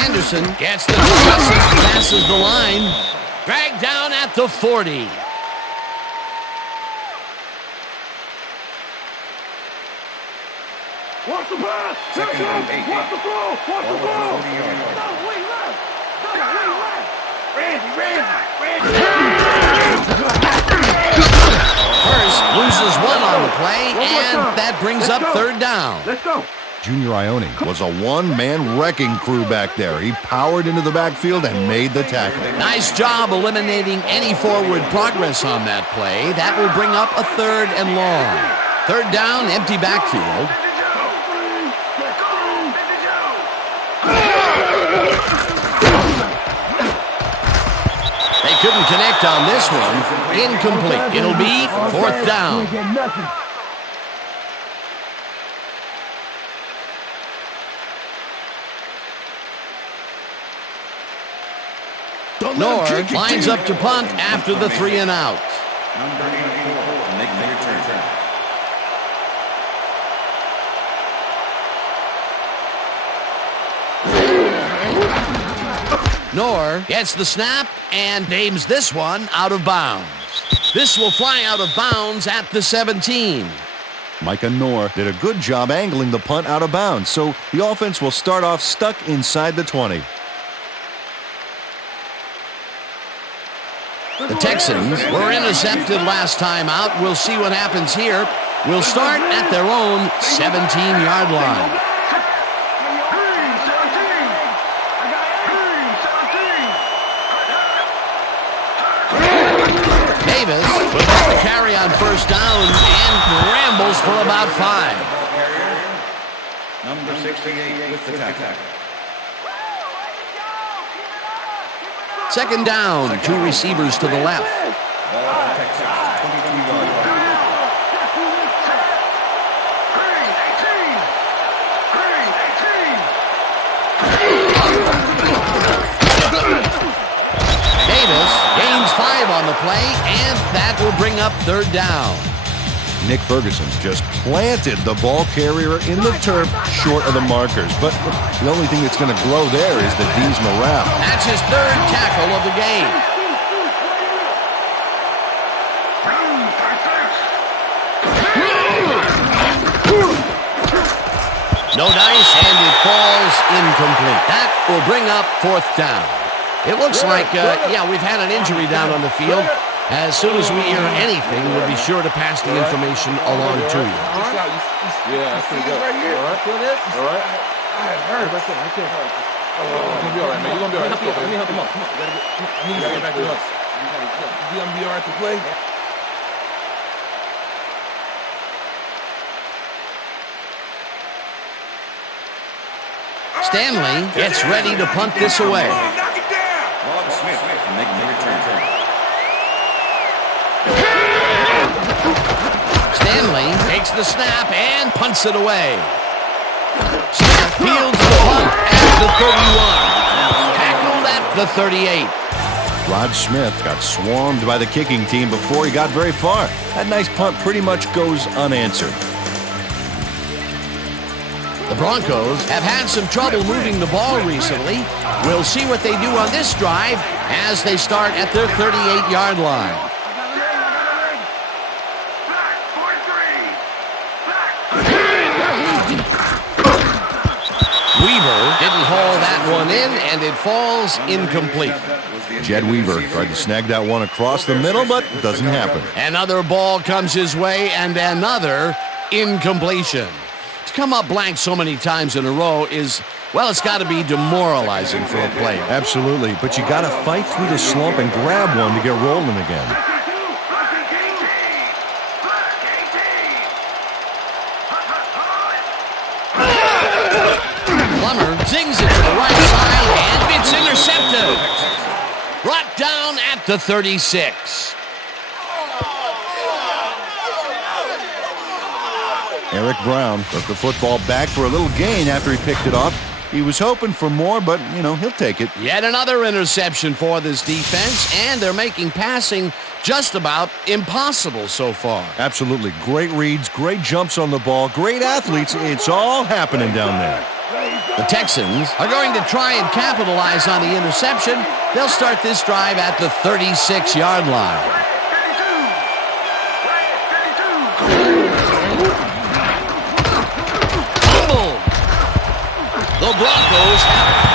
Anderson gets the passes the line. Dragged down at the 40. Watch the pass! Watch the throw! Watch the throw! Double wing left! Double wing left! Randy! First loses one on the play, and that brings up third down. Let's go! Junior Ione was a one-man wrecking crew back there. He powered into the backfield and made the tackle. Nice job eliminating any forward progress on that play. That will bring up a third and long. Third down, empty backfield. They couldn't connect on this one. Incomplete. It'll be fourth down. Nor lines up to punt after the 3 and out. Number 84, make the return. Nor gets the snap and aims this one out of bounds. This will fly out of bounds at the 17. Micah Knorr did a good job angling the punt out of bounds, so the offense will start off stuck inside the 20. The Texans were intercepted last time out. We'll see what happens here. We'll start at their own 17-yard line. Davis will have the carry on first down and rambles for about 5. Number 68 with the tackle. Second down, 2 receivers to the left. Ball Texas, 22-yard line. Davis gains 5 on the play, and that will bring up third down. Nick Ferguson's just planted the ball carrier in the turf short of the markers. But the only thing that's going to glow there is the D's morale. That's his third tackle of the game. No dice, and it falls incomplete. That will bring up fourth down. It looks like, we've had an injury down on the field. As soon as we hear anything, we'll be sure to pass the information along to you. Yeah, that's pretty good. Right here. All right. Feel this? All right. I heard. Right there. Right there. You're going to be all right, man. You're going to be all right. Let me help him up. Come on. I need you to get back to us. You're going to be all right to play? Stanley gets ready to punt this away. Bob Smith making the return. Stanley takes the snap and punts it away. Smith fields the punt at the 31. Tackled at the 38. Rod Smith got swarmed by the kicking team before he got very far. That nice punt pretty much goes unanswered. The Broncos have had some trouble moving the ball recently. We'll see what they do on this drive as they start at their 38-yard line. Weaver didn't haul that one in, and it falls incomplete. Jed Weaver tried to snag that one across the middle, but it doesn't happen. Another ball comes his way, and another incompletion. To come up blank so many times in a row is, well, it's got to be demoralizing for a player. Absolutely, but you got to fight through the slump and grab one to get rolling again. Plummer zings it to the right side, and it's intercepted. Brought down at the 36. Eric Brown took the football back for a little gain after he picked it off. He was hoping for more, but, he'll take it. Yet another interception for this defense, and they're making passing just about impossible so far. Absolutely. Great reads, great jumps on the ball, great athletes. It's all happening down there. The Texans are going to try and capitalize on the interception. They'll start this drive at the 36-yard line. Fumble. The Broncos have it.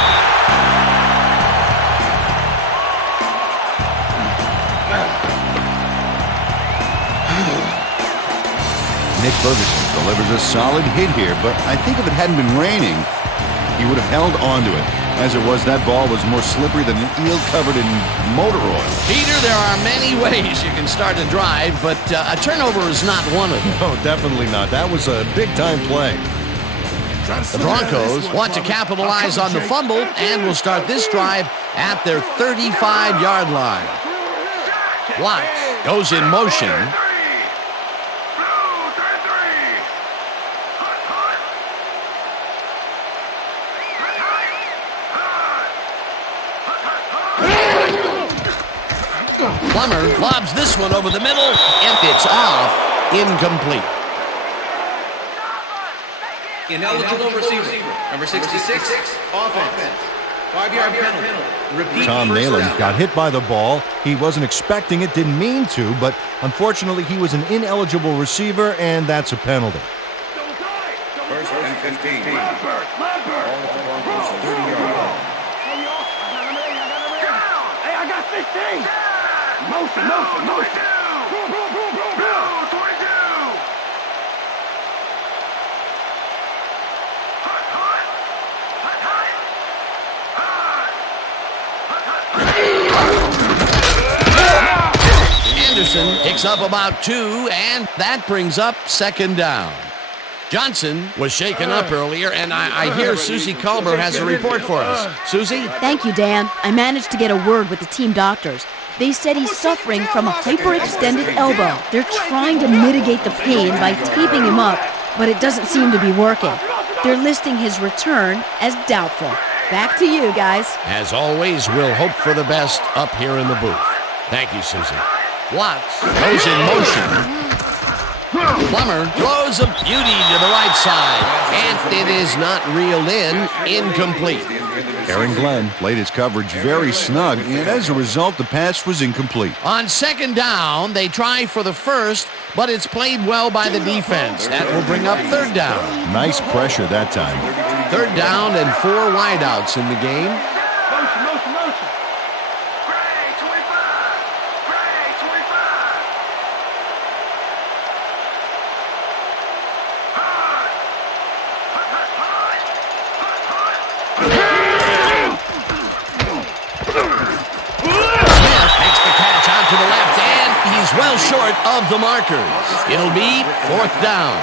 Nick Ferguson delivers a solid hit here, but I think if it hadn't been raining, he would have held onto it. As it was, that ball was more slippery than an eel covered in motor oil. Peter, there are many ways you can start a drive, but a turnover is not one of them. No, definitely not. That was a big-time play. The Broncos want to capitalize on the fumble and will start this drive at their 35-yard line. Watts goes in motion. Plummer lobs this one over the middle, and it's off, incomplete. Ineligible receiver. Number 66, offense. 5-yard penalty. Repeat Tom first Nalen down. got hit by the ball. He wasn't expecting it, didn't mean to, but unfortunately he was an ineligible receiver, and that's a penalty. First and 15. Ball at the Broncos 30-yard line. Hey, I got 16. Motion. Go. Anderson picks up about 2, and that brings up second down. Johnson was shaken up earlier, and I hear Susie Culber has a report for us. Susie? Thank you, Dan. I managed to get a word with the team doctors. They said he's suffering from a hyperextended elbow. They're trying to mitigate the pain by taping him up, but it doesn't seem to be working. They're listing his return as doubtful. Back to you, guys. As always, we'll hope for the best up here in the booth. Thank you, Susie. Watts goes in motion. Plummer throws a beauty to the right side, and it is not reeled in, incomplete. Aaron Glenn played his coverage very snug, and as a result, the pass was incomplete. On second down, they try for the first, but it's played well by the defense. That will bring up third down. Nice pressure that time. Third down and 4 wideouts in the game. Motion. Well short of the markers. It'll be fourth down.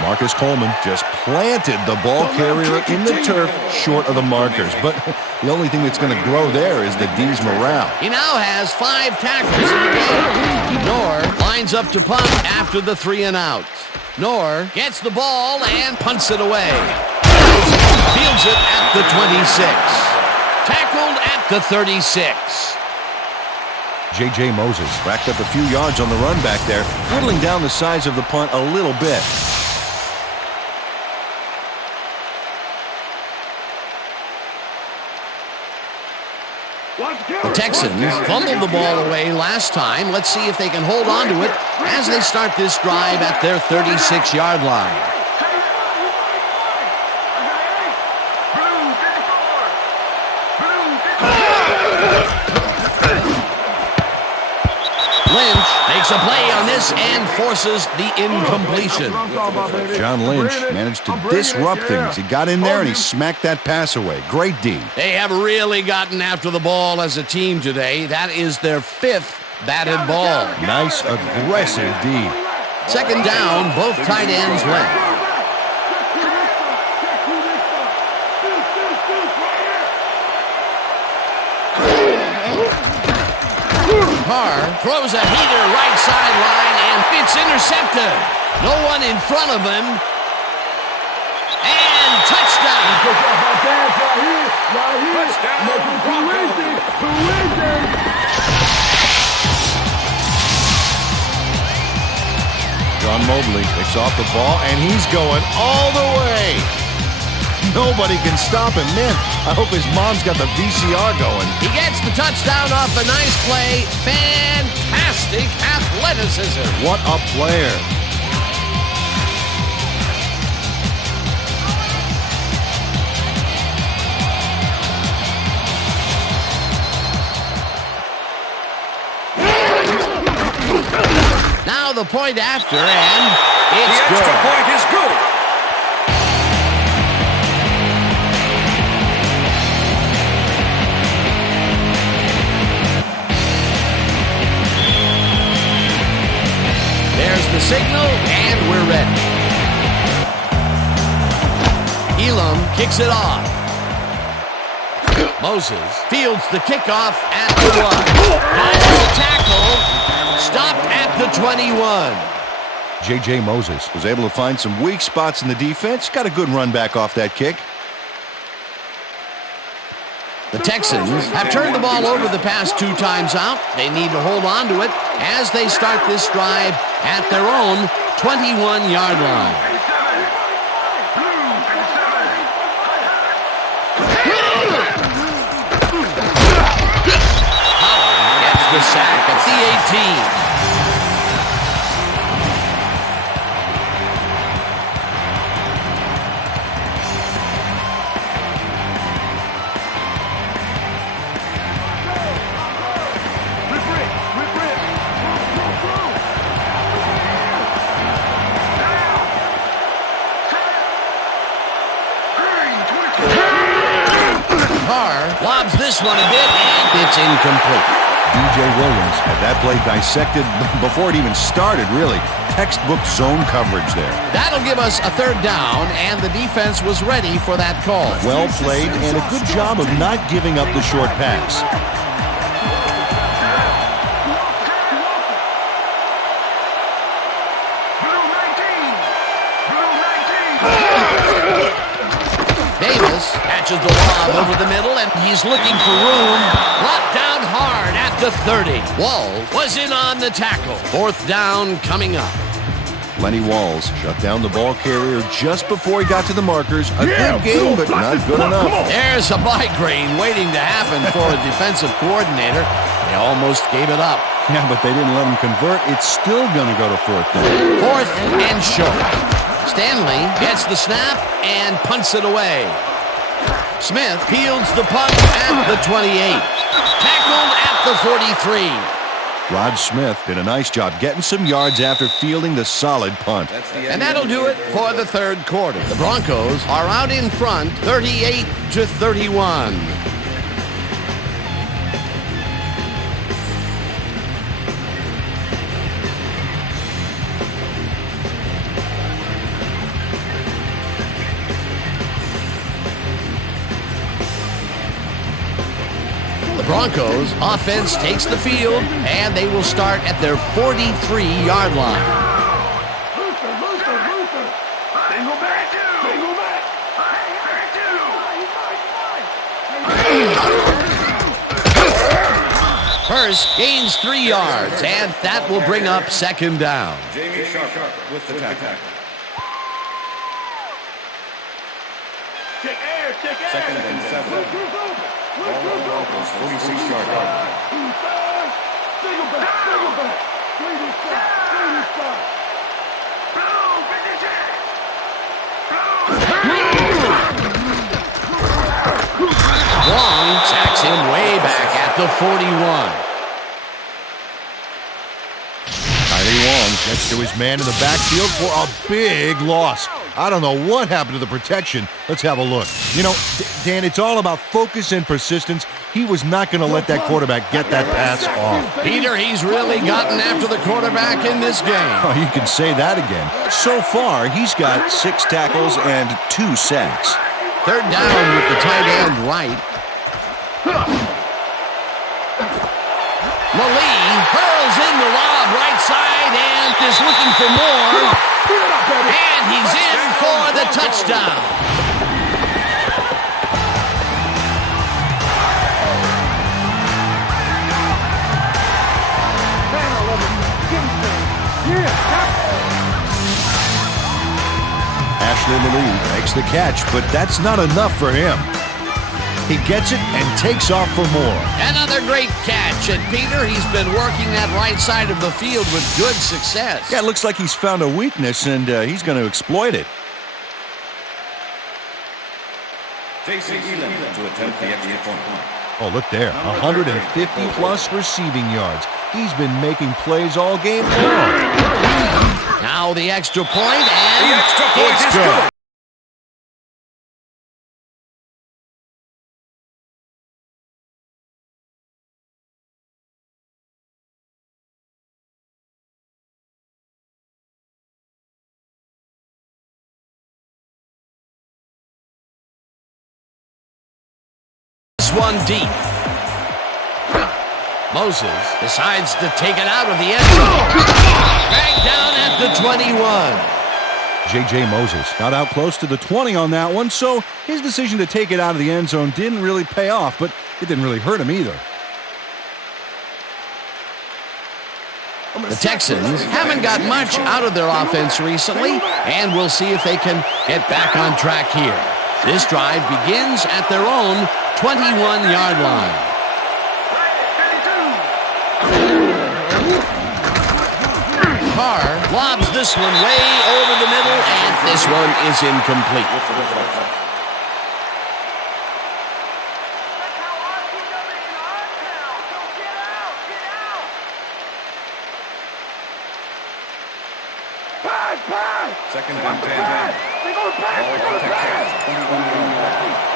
Marcus Coleman just planted the ball carrier in the turf short of the markers. But the only thing that's going to grow there is the D's morale. He now has 5 tackles in the game. Knorr lines up to punt after the 3 and out. Knorr gets the ball and punts it away. Fields it at the 26. Tackled at the 36. J.J. Moses racked up a few yards on the run back there, whittling down the size of the punt a little bit. The Texans fumbled the ball away last time. Let's see if they can hold on to it as they start this drive at their 36-yard line. Lynch makes a play on this and forces the incompletion. John Lynch managed to disrupt things. He got in there and he smacked that pass away. Great D. They have really gotten after the ball as a team today. That is their 5th batted ball. Nice, aggressive D. Second down, both tight ends left. Carr throws a heater right sideline, and it's intercepted. No one in front of him. And touchdown. John Mobley picks off the ball, and he's going all the way. Nobody can stop him. Man, I hope his mom's got the VCR going. He gets the touchdown off a nice play. Fantastic athleticism. What a player. Now the point after, and it's The extra point is good. There's the signal, and we're ready. Elam kicks it off. Moses fields the kickoff at the 1. Dodges the tackle. Stopped at the 21. J.J. Moses was able to find some weak spots in the defense. Got a good run back off that kick. The Texans have turned the ball over the past 2 times out. They need to hold on to it as they start this drive at their own 21-yard line. Gets the sack at the 18. Lobs this one a bit, and it's incomplete. DJ Williams had that play dissected before it even started, really. Textbook zone coverage there. That'll give us a 3rd down, and the defense was ready for that call. Well played, and a good job of not giving up the short pass. Catches the lob over the middle, and he's looking for room. Brought down hard at the 30. Walls was in on the tackle. 4th down coming up. Lenny Walls shut down the ball carrier just before he got to the markers. A good game, but not good enough. There's a migraine waiting to happen for a defensive coordinator. They almost gave it up. Yeah, but they didn't let him convert. It's still going to go to 4th down. 4th and short. Stanley gets the snap and punts it away. Smith fields the punt at the 28. Tackled at the 43. Rod Smith did a nice job getting some yards after fielding the solid punt. And that'll do it for the 3rd quarter. The Broncos are out in front, 38-31. Broncos offense takes the field, and they will start at their 43-yard line. Hurst gains 3 yards, and that will bring up 2nd down. Jamie Sharp with the tackle. Second and 7. Ball on Broncos 46-yard line. Single back. Lead it side. Long sacks him way back at the 41. Tyree Wong gets to his man in the backfield for a big loss. I don't know what happened to the protection. Let's have a look. You know, Dan, it's all about focus and persistence. He was not going to let that quarterback get that pass off. Peter, he's really gotten after the quarterback in this game. Oh, you can say that again. So far, he's got 6 tackles and 2 sacks. 3rd down with the tight end right. Malee hurls in the lob right side and is looking for more. And he's in for the touchdown. Ashley clear the lead. Makes the catch, but that's not enough for him. He gets it and takes off for more. Another great catch, and Peter, he's been working that right side of the field with good success. Yeah, it looks like he's found a weakness, and he's going to exploit it. Jason Elam to attempt the extra point. Oh, look there. 150-plus receiving yards. He's been making plays all game long. Now the extra point, and The extra point it's is good. One deep. Moses decides to take it out of the end zone. Back down at the 21. J.J. Moses got out close to the 20 on that one, so his decision to take it out of the end zone didn't really pay off, but it didn't really hurt him either. The Texans haven't got much out of their offense recently, and we'll see if they can get back on track here. This drive begins at their own 21-yard line. Carr lobs this one way over the middle, and this one is incomplete. Second and 10. They're going to pass. They're going to pass. 21-yard line.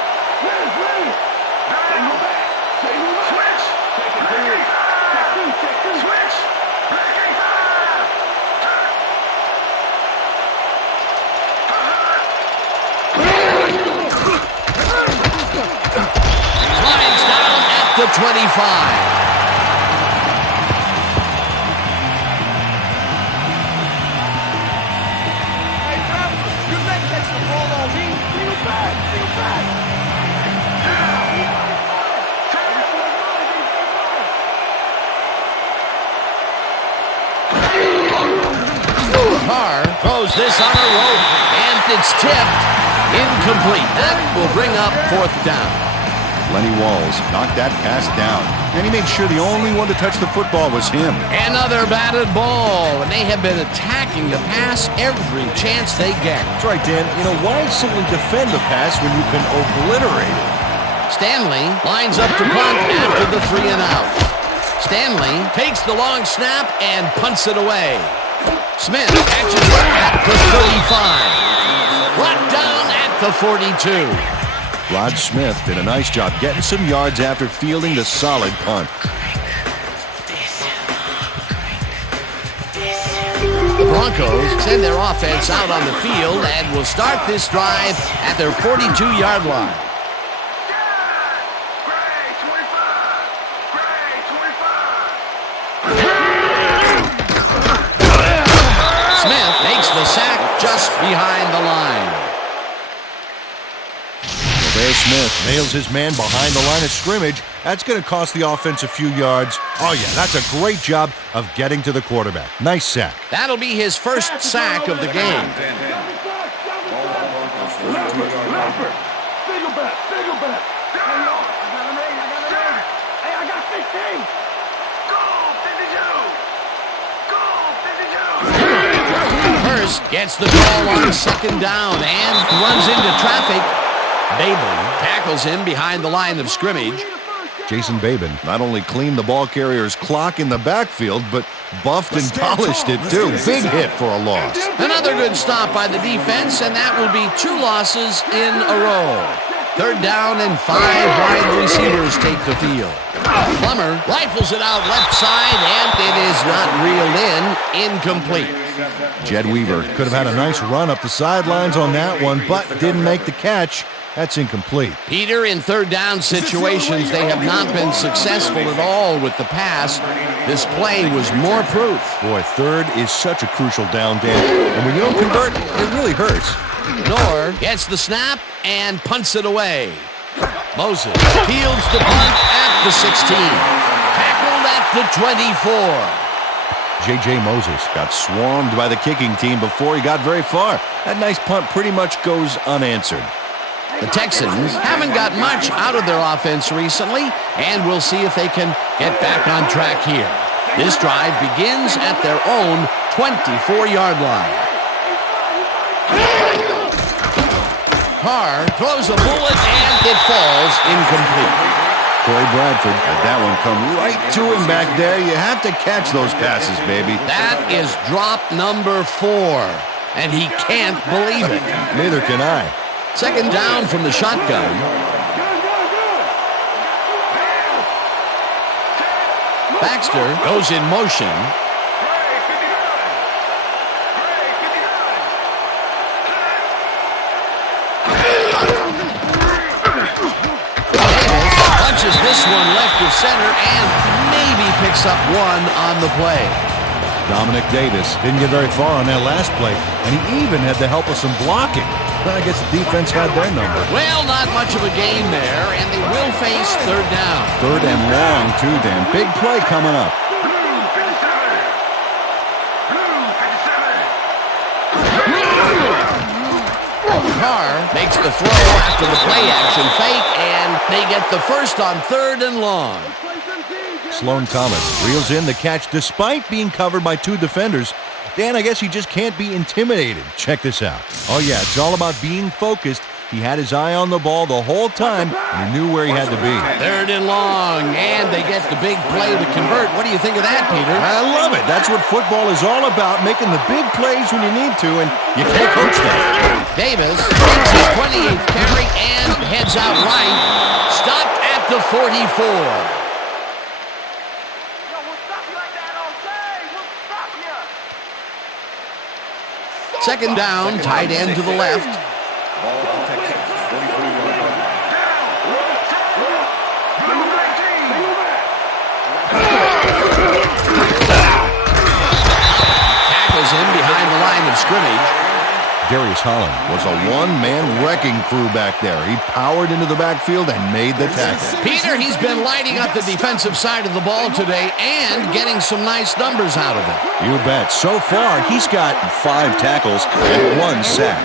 Lines down at the 25. Carr throws this on a rope, and it's tipped. Incomplete. That will bring up fourth down. Lenny Walls knocked that pass down, and he made sure the only one to touch the football was him. Another batted ball, and they have been attacking the pass every chance they get. That's right, Dan. You know, why simply defend the pass when you can obliterate it? Stanley lines up to punt after the 3 and out. Stanley takes the long snap and punts it away. Smith catches it at the 35. Brought down at the 42. Rod Smith did a nice job getting some yards after fielding the solid punt. The Broncos send their offense out on the field and will start this drive at their 42-yard line. Smith makes the sack just behind the line. There Smith nails his man behind the line of scrimmage. That's going to cost the offense a few yards. Oh, yeah, that's a great job of getting to the quarterback. Nice sack. That'll be his first sack of the game. Hurst gets the ball on second down and runs into traffic. Babin tackles him behind the line of scrimmage. Jason Babin not only cleaned the ball carrier's clock in the backfield, but buffed and polished it too. Big hit for a loss. Another good stop by the defense, and that will be 2 losses in a row. Third down and 5 wide receivers take the field. Plummer rifles it out left side, and it is not reeled in. Incomplete. Jed Weaver could have had a nice run up the sidelines on that one, but didn't make the catch. That's incomplete. Peter, in third down situations, they have not been successful at all with the pass. This play was more proof. Boy, third is such a crucial down, Dan. And when you don't convert, it really hurts. Knorr gets the snap and punts it away. Moses fields the punt at the 16. Tackled at the 24. J.J. Moses got swarmed by the kicking team before he got very far. That nice punt pretty much goes unanswered. The Texans haven't got much out of their offense recently, and we'll see if they can get back on track here. This drive begins at their own 24-yard line. Carr throws a bullet, and it falls incomplete. Corey Bradford had that one come right to him back there. You have to catch those passes, baby. That is drop number 4, and he can't believe it. Neither can I. Second down from the shotgun. Baxter goes in motion. Punches this one left to center and maybe picks up one on the play. Dominic Davis didn't get very far on that last play, and he even had the help of some blocking. I guess the defense had their number. Well, not much of a gain there, and they will face third down. Third and long, too, Dan. Big play coming up. Carr makes the throw after the play-action fake, and they get the first on third and long. Sloan Thomas reels in the catch despite being covered by 2 defenders. Dan, I guess he just can't be intimidated. Check this out. Oh, yeah, it's all about being focused. He had his eye on the ball the whole time, and he knew where he had to be. Third and long, and they get the big play to convert. What do you think of that, Peter? I love it. That's what football is all about, making the big plays when you need to, and you can't coach that. Davis takes his 28th carry and heads out right. Stopped at the 44. Second down, tight end to the left. Tackles him behind the line of scrimmage. Darius Holland was a one-man wrecking crew back there. He powered into the backfield and made the tackle. Peter, he's been lighting up the defensive side of the ball today and getting some nice numbers out of it. You bet. So far, he's got 5 tackles and 1 sack.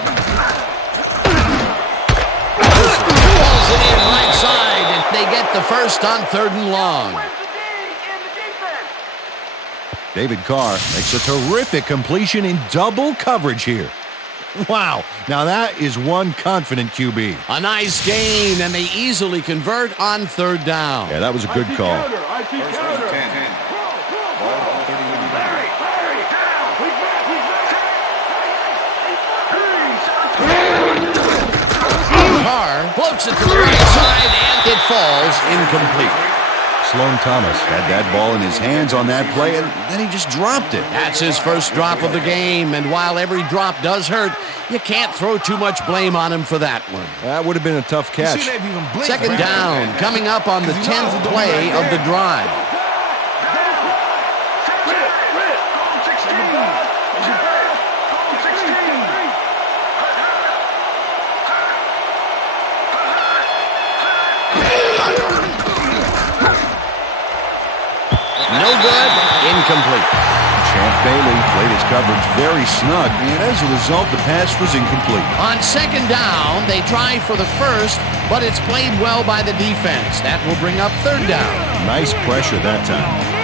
Balls it in right side, and they get the first on third and long. David Carr makes a terrific completion in double coverage here. Wow, now that is one confident QB. A nice gain, and they easily convert on third down. Yeah, that was a good call. Carr floats it to the right side, and it falls incomplete. Sloan Thomas had that ball in his hands on that play, and then he just dropped it. That's his first drop of the game, and while every drop does hurt, you can't throw too much blame on him for that one. That would have been a tough catch. Second down, coming up on the 10th play of the drive. No good, incomplete. Champ Bailey played his coverage very snug, and as a result, the pass was incomplete. On second down, they try for the first, but it's played well by the defense. That will bring up third down. Nice pressure that time.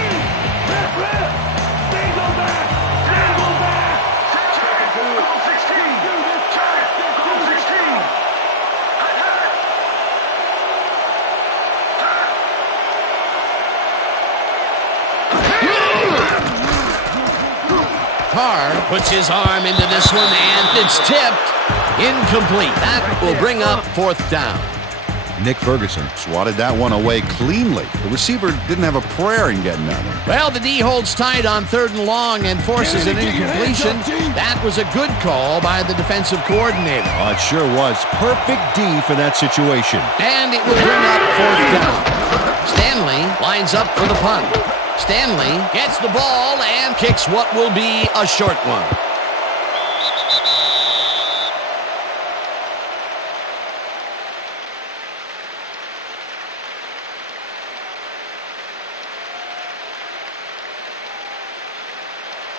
Carr puts his arm into this one, and it's tipped. Incomplete. That will bring up fourth down. Nick Ferguson swatted that one away cleanly. The receiver didn't have a prayer in getting that one. Well, the D holds tight on third and long and forces an incompletion. That was a good call by the defensive coordinator. Oh, it sure was. Perfect D for that situation. And it will bring up fourth down. Stanley lines up for the punt. Stanley gets the ball and kicks what will be a short one.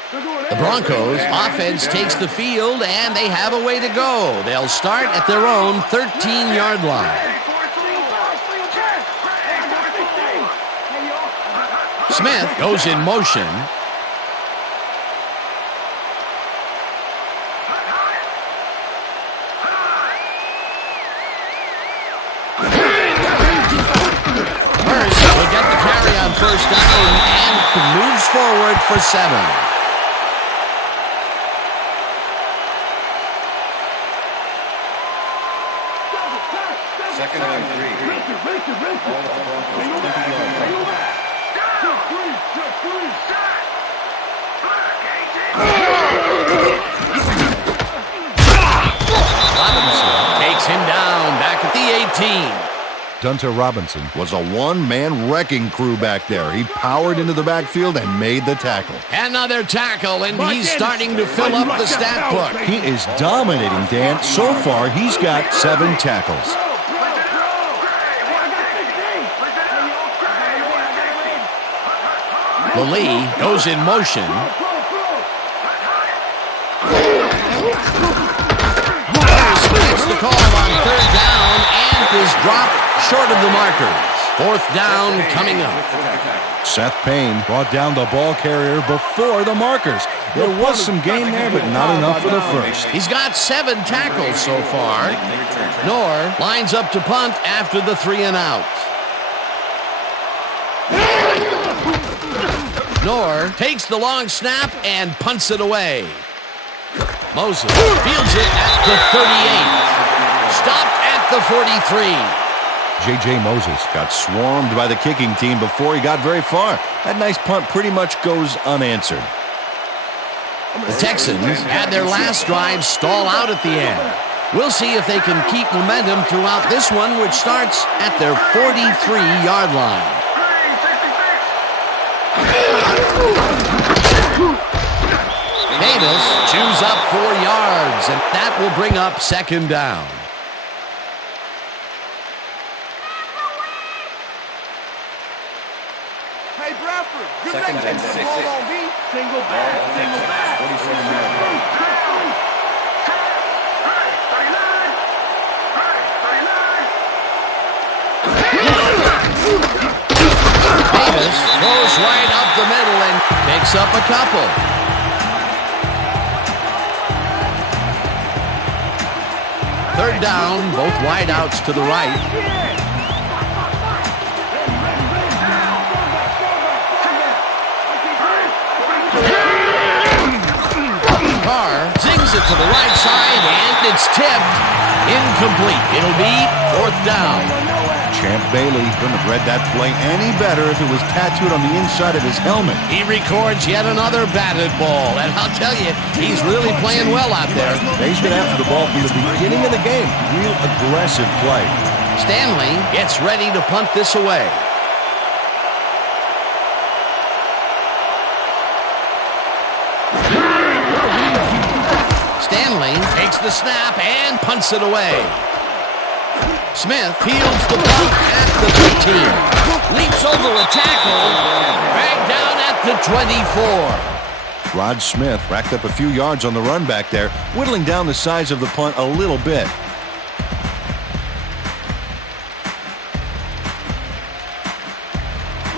The Broncos offense takes the field, and they have a way to go. They'll start at their own 13-yard line. Smith goes in motion. Will get the carry on first down and moves forward for 7. Second and 3. All of the Broncos 20-yard line. Robinson takes him down back at the 18. Dunter Robinson was a one-man wrecking crew back there. He powered into the backfield and made the tackle. Another tackle, and he's starting to fill up the stat book. He is dominating, Dan. So far, he's got 7 tackles. Lee goes in motion. Gets the call on 3rd down and is dropped short of the markers. 4th down coming up. Seth Payne brought down the ball carrier before the markers. There was some gain there, but not enough for the first. He's got 7 tackles so far. Knorr lines up to punt after the 3 and out. Knorr takes the long snap and punts it away. Moses fields it at the 38. Stopped at the 43. J.J. Moses got swarmed by the kicking team before he got very far. That nice punt pretty much goes unanswered. The Texans had their last drive stall out at the end. We'll see if they can keep momentum throughout this one, which starts at their 43-yard line. Davis chews up 4 yards, and that will bring up 2nd down. Hey, Bradford, good Second night. and Take the 6. ball on me. Single back, single back. 47-yard line. Davis goes right up the middle and picks up a couple. Third down, both wideouts to the right. Carr zings it to the right side, and it's tipped. Incomplete. It'll be 4th down. Champ Bailey couldn't have read that play any better if it was tattooed on the inside of his helmet. He records yet another batted ball, and I'll tell you, he's really playing well out there. He's been after the ball from the beginning of the game. Real aggressive play. Stanley gets ready to punt this away. Stanley takes the snap and punts it away. Smith fields the punt at the 15. Leaps over a tackle. Dragged down at the 24. Rod Smith racked up a few yards on the run back there, whittling down the size of the punt a little bit.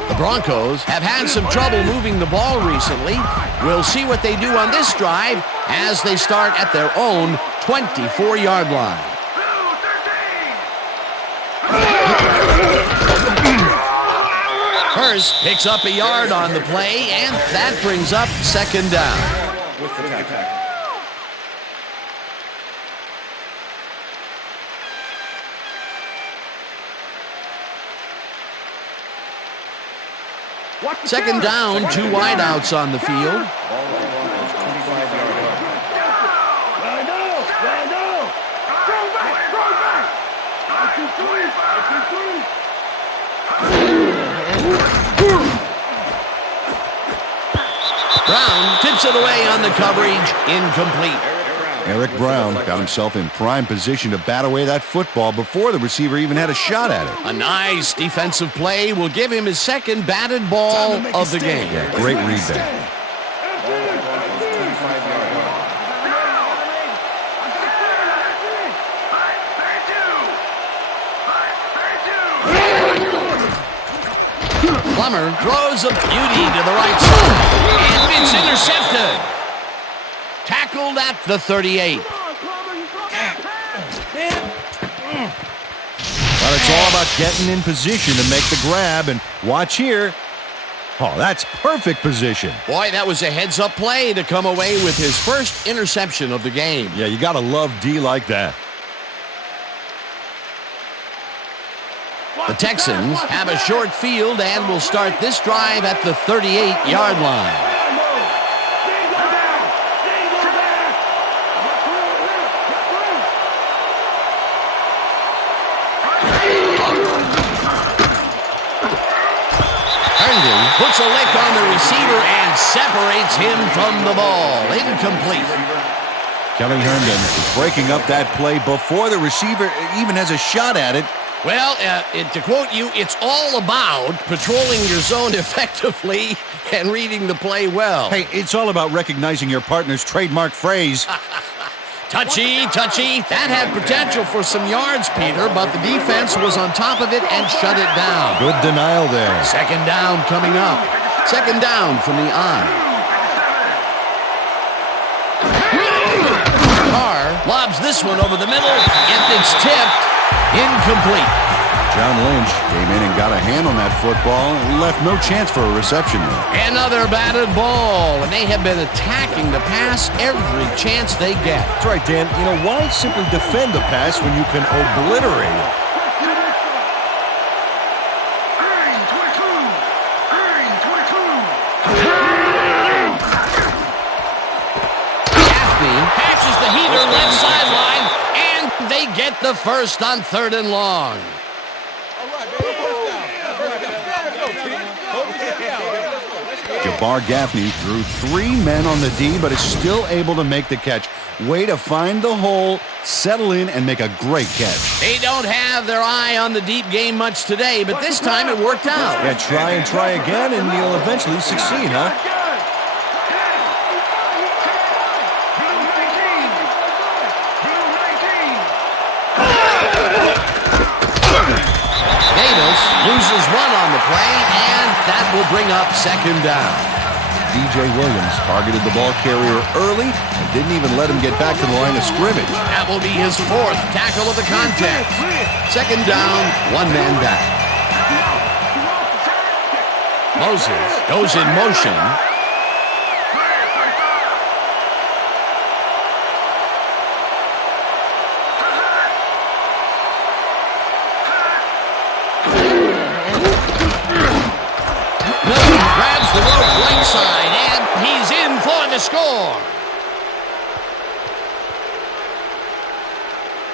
The Broncos have had some trouble moving the ball recently. We'll see what they do on this drive as they start at their own 24-yard line. Hurst picks up a yard on the play, and that brings up 2nd down. With the tackle. Second down, 2 wideouts on the field. All of the Broncos 25-yard line. Brown tips it away on the coverage. Incomplete. Eric Brown got himself in prime position to bat away that football before the receiver even had a shot at it. A nice defensive play will give him his 2nd batted ball of the game. Yeah, great read there. Plummer throws a beauty to the right side, and it's intercepted. Tackled at the 38. Well, it's all about getting in position to make the grab, and watch here. Oh, that's perfect position. Boy, that was a heads-up play to come away with his first interception of the game. Yeah, you got to love D like that. The Texans have a short field and will start this drive at the 38-yard line. Puts a lick on the receiver and separates him from the ball. Incomplete. Kelly Herndon is breaking up that play before the receiver even has a shot at it. Well, to quote you, it's all about patrolling your zone effectively and reading the play well. Hey, it's all about recognizing your partner's trademark phrase. Touchy, touchy. That had potential for some yards, Peter, but the defense was on top of it and shut it down. Good denial there. Second down coming up. Second down from the eye. Carr lobs this one over the middle, and it's tipped. Incomplete. John Lynch came in and got a hand on that football and left no chance for a reception there. Another batted ball, and they have been attacking the pass every chance they get. That's right, Dan. You know, why simply defend the pass when you can obliterate it? Gaffney catches the heater left sideline, and they get the first on 3rd and long. Jabbar Gaffney threw 3 men on the D, but is still able to make the catch. Way to find the hole, settle in, and make a great catch. They don't have their eye on the deep game much today, but this time it worked out. Yeah, try and try again, and you'll eventually succeed, huh? Davis loses one on the play, and that will bring up second down. DJ Williams targeted the ball carrier early and didn't even let him get back to the line of scrimmage. That will be his 4th tackle of the contest. Second down, 1 man back. Moses goes in motion. Grabs the rope right side, and he's in for the score.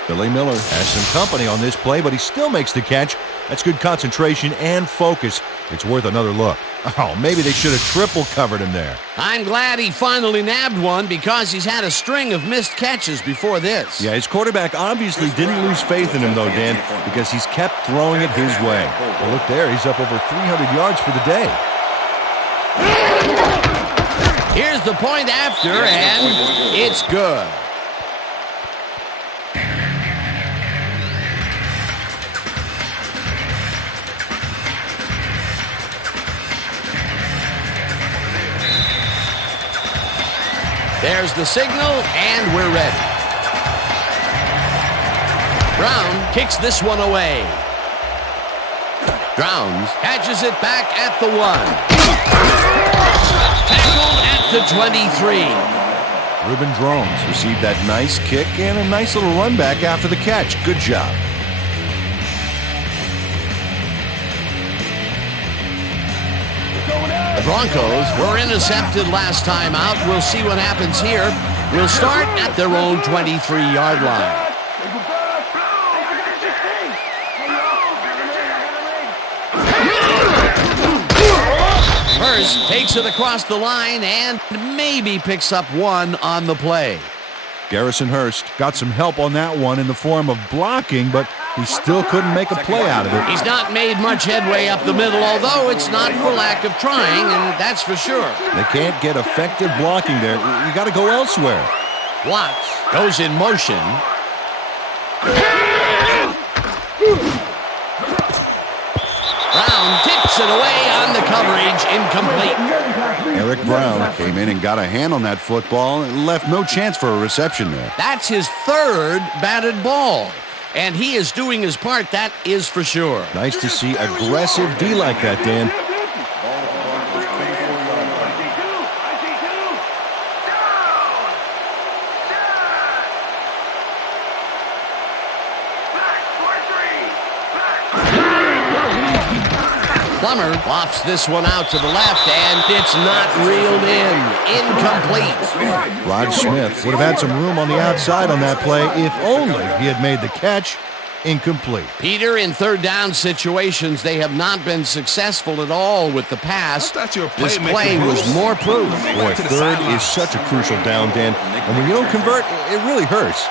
Billy Miller has some company on this play, but he still makes the catch. That's good concentration and focus. It's worth another look. Oh, maybe they should have triple covered him there. I'm glad he finally nabbed one because he's had a string of missed catches before this. Yeah, his quarterback obviously didn't lose faith in him, though, Dan, because he's kept throwing it his way. Well, look there, he's up over 300 yards for the day. Here's the point after, and it's good. There's the signal, and we're ready. Brown kicks this one away. Drowns catches it back at the 1. Tackled at the 23. Reuben Drones received that nice kick and a nice little run back after the catch. Good job. The Broncos were intercepted last time out. We'll see what happens here. We'll start at their own 23-yard line. Hurst takes it across the line and maybe picks up 1 on the play. Garrison Hurst got some help on that one in the form of blocking, but he still couldn't make a play out of it. He's not made much headway up the middle, although it's not for lack of trying, and that's for sure. They can't get effective blocking there. You got to go elsewhere. Watts goes in motion. Brown tips Knocks it away on the coverage, incomplete. Eric Brown came in and got a hand on that football and left no chance for a reception there. That's his third batted ball. And he is doing his part, that is for sure. Nice to see aggressive D like that, Dan. Plummer lofts this one out to the left, and it's not reeled in. Incomplete. Rod Smith would have had some room on the outside on that play if only he had made the catch. Incomplete. Peter, in third down situations, they have not been successful at all with the pass. This play was more proof. Boy, third is such a crucial down, Dan. And when you don't convert, it really hurts.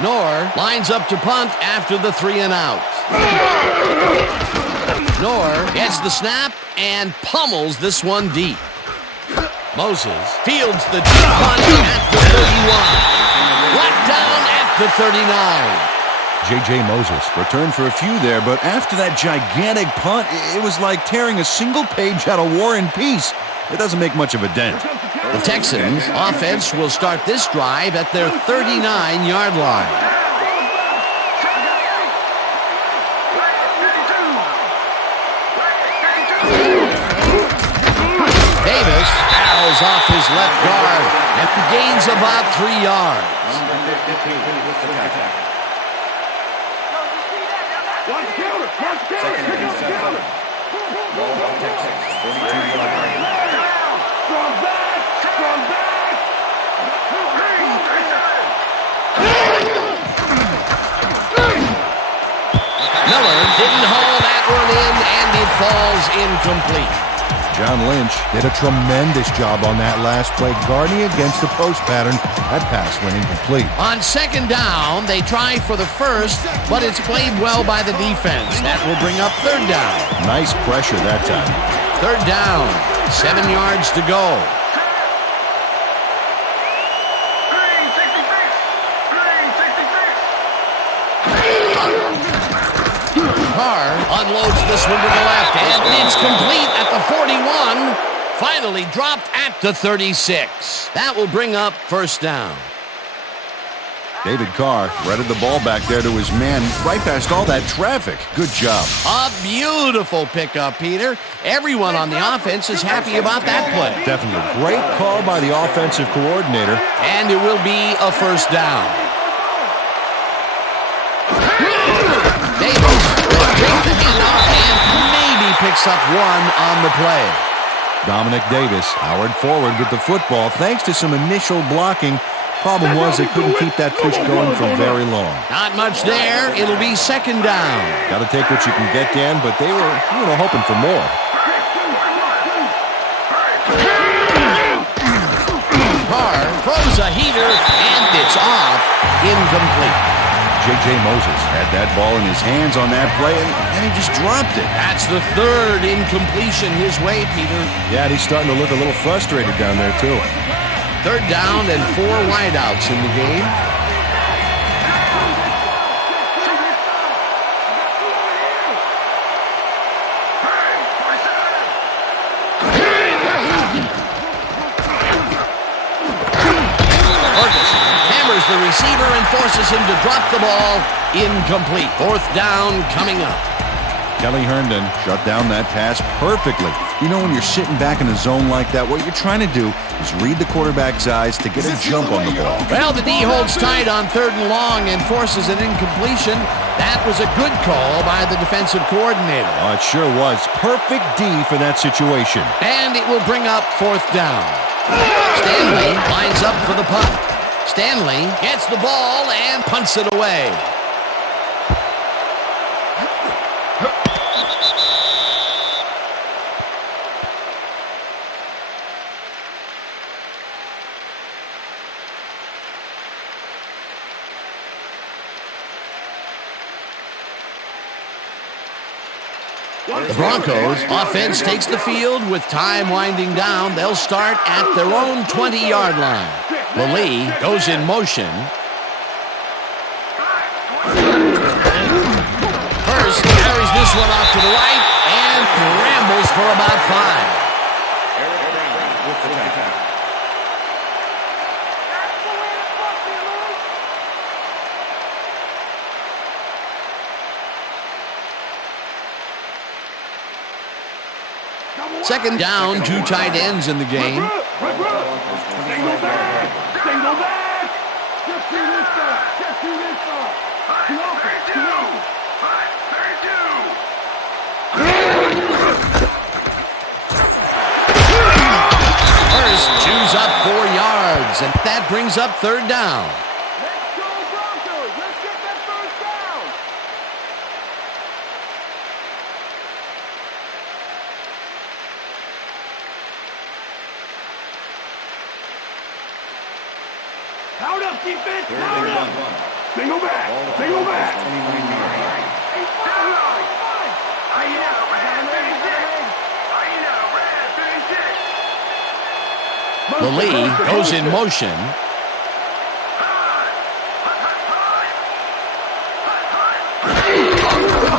Knorr lines up to punt after the 3 and out. Knorr gets the snap and pummels this one deep. Moses fields the deep punt at the 31. Brought down at the 39. J.J. Moses returned for a few there, but after that gigantic punt, it was like tearing a single page out of War and Peace. It doesn't make much of a dent. The Texans offense will start this drive at their 39-yard line. Davis barrels off his left guard and gains about 3 yards. Miller didn't haul that one in, and it falls incomplete. John Lynch did a tremendous job on that last play, guarding against the post pattern. That pass went incomplete. On second down, they try for the first, but it's played well by the defense. That will bring up third down. Nice pressure that time. Third down, 7 yards to go. Carr unloads this one to the left, and it's complete at the 41. Finally dropped at the 36. That will bring up first down. David Carr threaded the ball back there to his man right past all that traffic. Good job. A beautiful pickup, Peter. Everyone on the offense is happy about that play. Definitely a great call by the offensive coordinator. And it will be a first down. Davis takes the handoff and maybe picks up one on the play. Dominic Davis powered forward with the football thanks to some initial blocking. Problem was they couldn't keep that push going for very long. Not much there. It'll be second down. Got to take what you can get, Dan, but they were, hoping for more. Carr throws a heater, and it's off. Incomplete. J.J. Moses had that ball in his hands on that play, and he just dropped it. That's the third incompletion his way, Peter. Yeah, and he's starting to look a little frustrated down there, too. Third down and 4 wideouts in the game. Ferguson hammers the receiver and forces him to drop the ball. Incomplete. Fourth down coming up. Kelly Herndon shut down that pass perfectly. You know, when you're sitting back in a zone like that, what you're trying to do is read the quarterback's eyes to get a jump on the ball. Well, the D holds tight on third and long and forces an incompletion. That was a good call by the defensive coordinator. Oh, it sure was. Perfect D for that situation. And it will bring up fourth down. Stanley lines up for the punt. Stanley gets the ball and punts it away. The Broncos offense takes the field with time winding down. They'll start at their own 20-yard line. Lee goes in motion. First carries this one off to the right and rams scrambles for about 5. Eric Brandon with the tackle. Second down, 2 tight ends in the game. Single back! Single back! Just do this side! Just do this side! Too open! Too open! 32! Hurst chews up 4 yards, and that brings up third down. Let's go Broncos! Let's get that first down! Pound up, defense! Pound up! Single back! Single back! 29 yards. Hey, fine! Fine! I know! The lead goes in motion.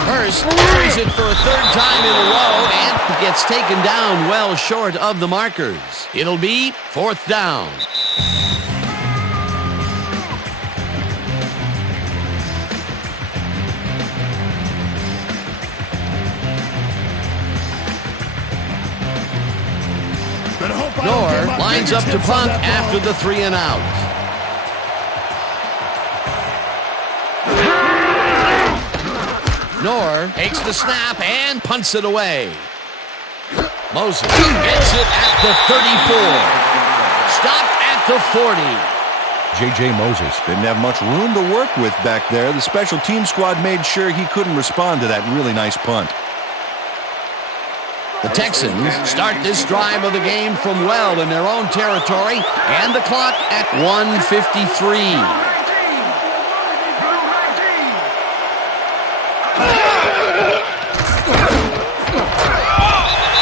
Hurst carries it for a 3rd time in a row and gets taken down well short of the markers. It'll be 4th down. Nor lines up to punt after the 3 and out. Nor takes the snap and punts it away. Moses gets it at the 34. Stopped at the 40. J.J. Moses didn't have much room to work with back there. The special team squad made sure he couldn't respond to that really nice punt. The Texans start this drive of the game from well in their own territory, and the clock at 1:53.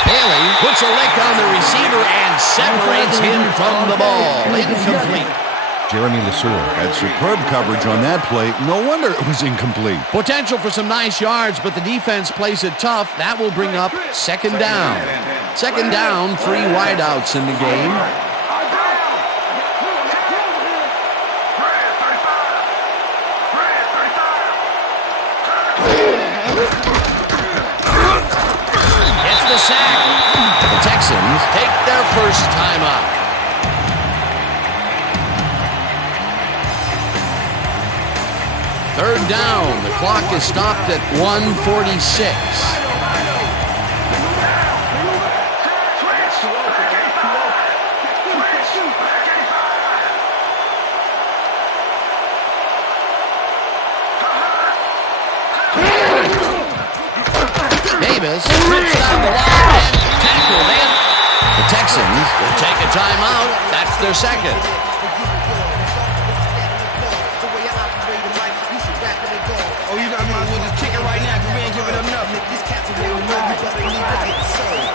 Bailey puts a lick on the receiver and separates him from the ball. Incomplete. Jeremy LeSueur had superb coverage on that play. No wonder it was incomplete. Potential for some nice yards, but the defense plays it tough. That will bring up 2nd down. 2nd down, 3 wideouts in the game. Gets the sack. The Texans take their first time out. 3rd down. The clock is stopped at 1:46. Davis trips down the line and tackled in. The Texans will take a timeout. That's their 2nd. Oh, you guys might as well just kick it right now because we ain't giving them nothing. These cats are real low, but they need to get served.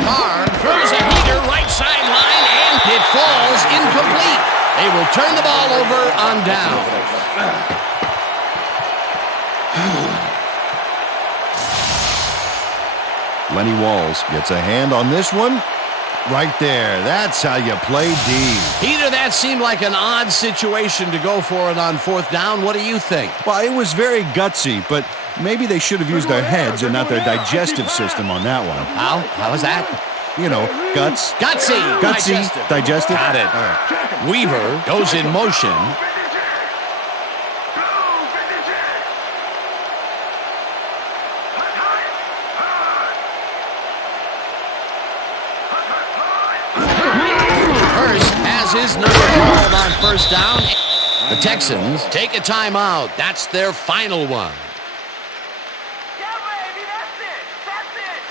Carr throws a heater right sideline, and it falls incomplete. They will turn the ball over on down. Lenny Walls gets a hand on this one. Right there. That's how you play D. Peter, that seemed like an odd situation to go for it on 4th down. What do you think? Well, it was very gutsy, but maybe they should have used their heads and not their digestive system on that one. How? How is that? You know, guts. Gutsy. Digestive. Got it. Right. Weaver goes in motion. His number called on 1st down. The Texans take a timeout. That's their final one. Yeah, baby, that's it. That's it.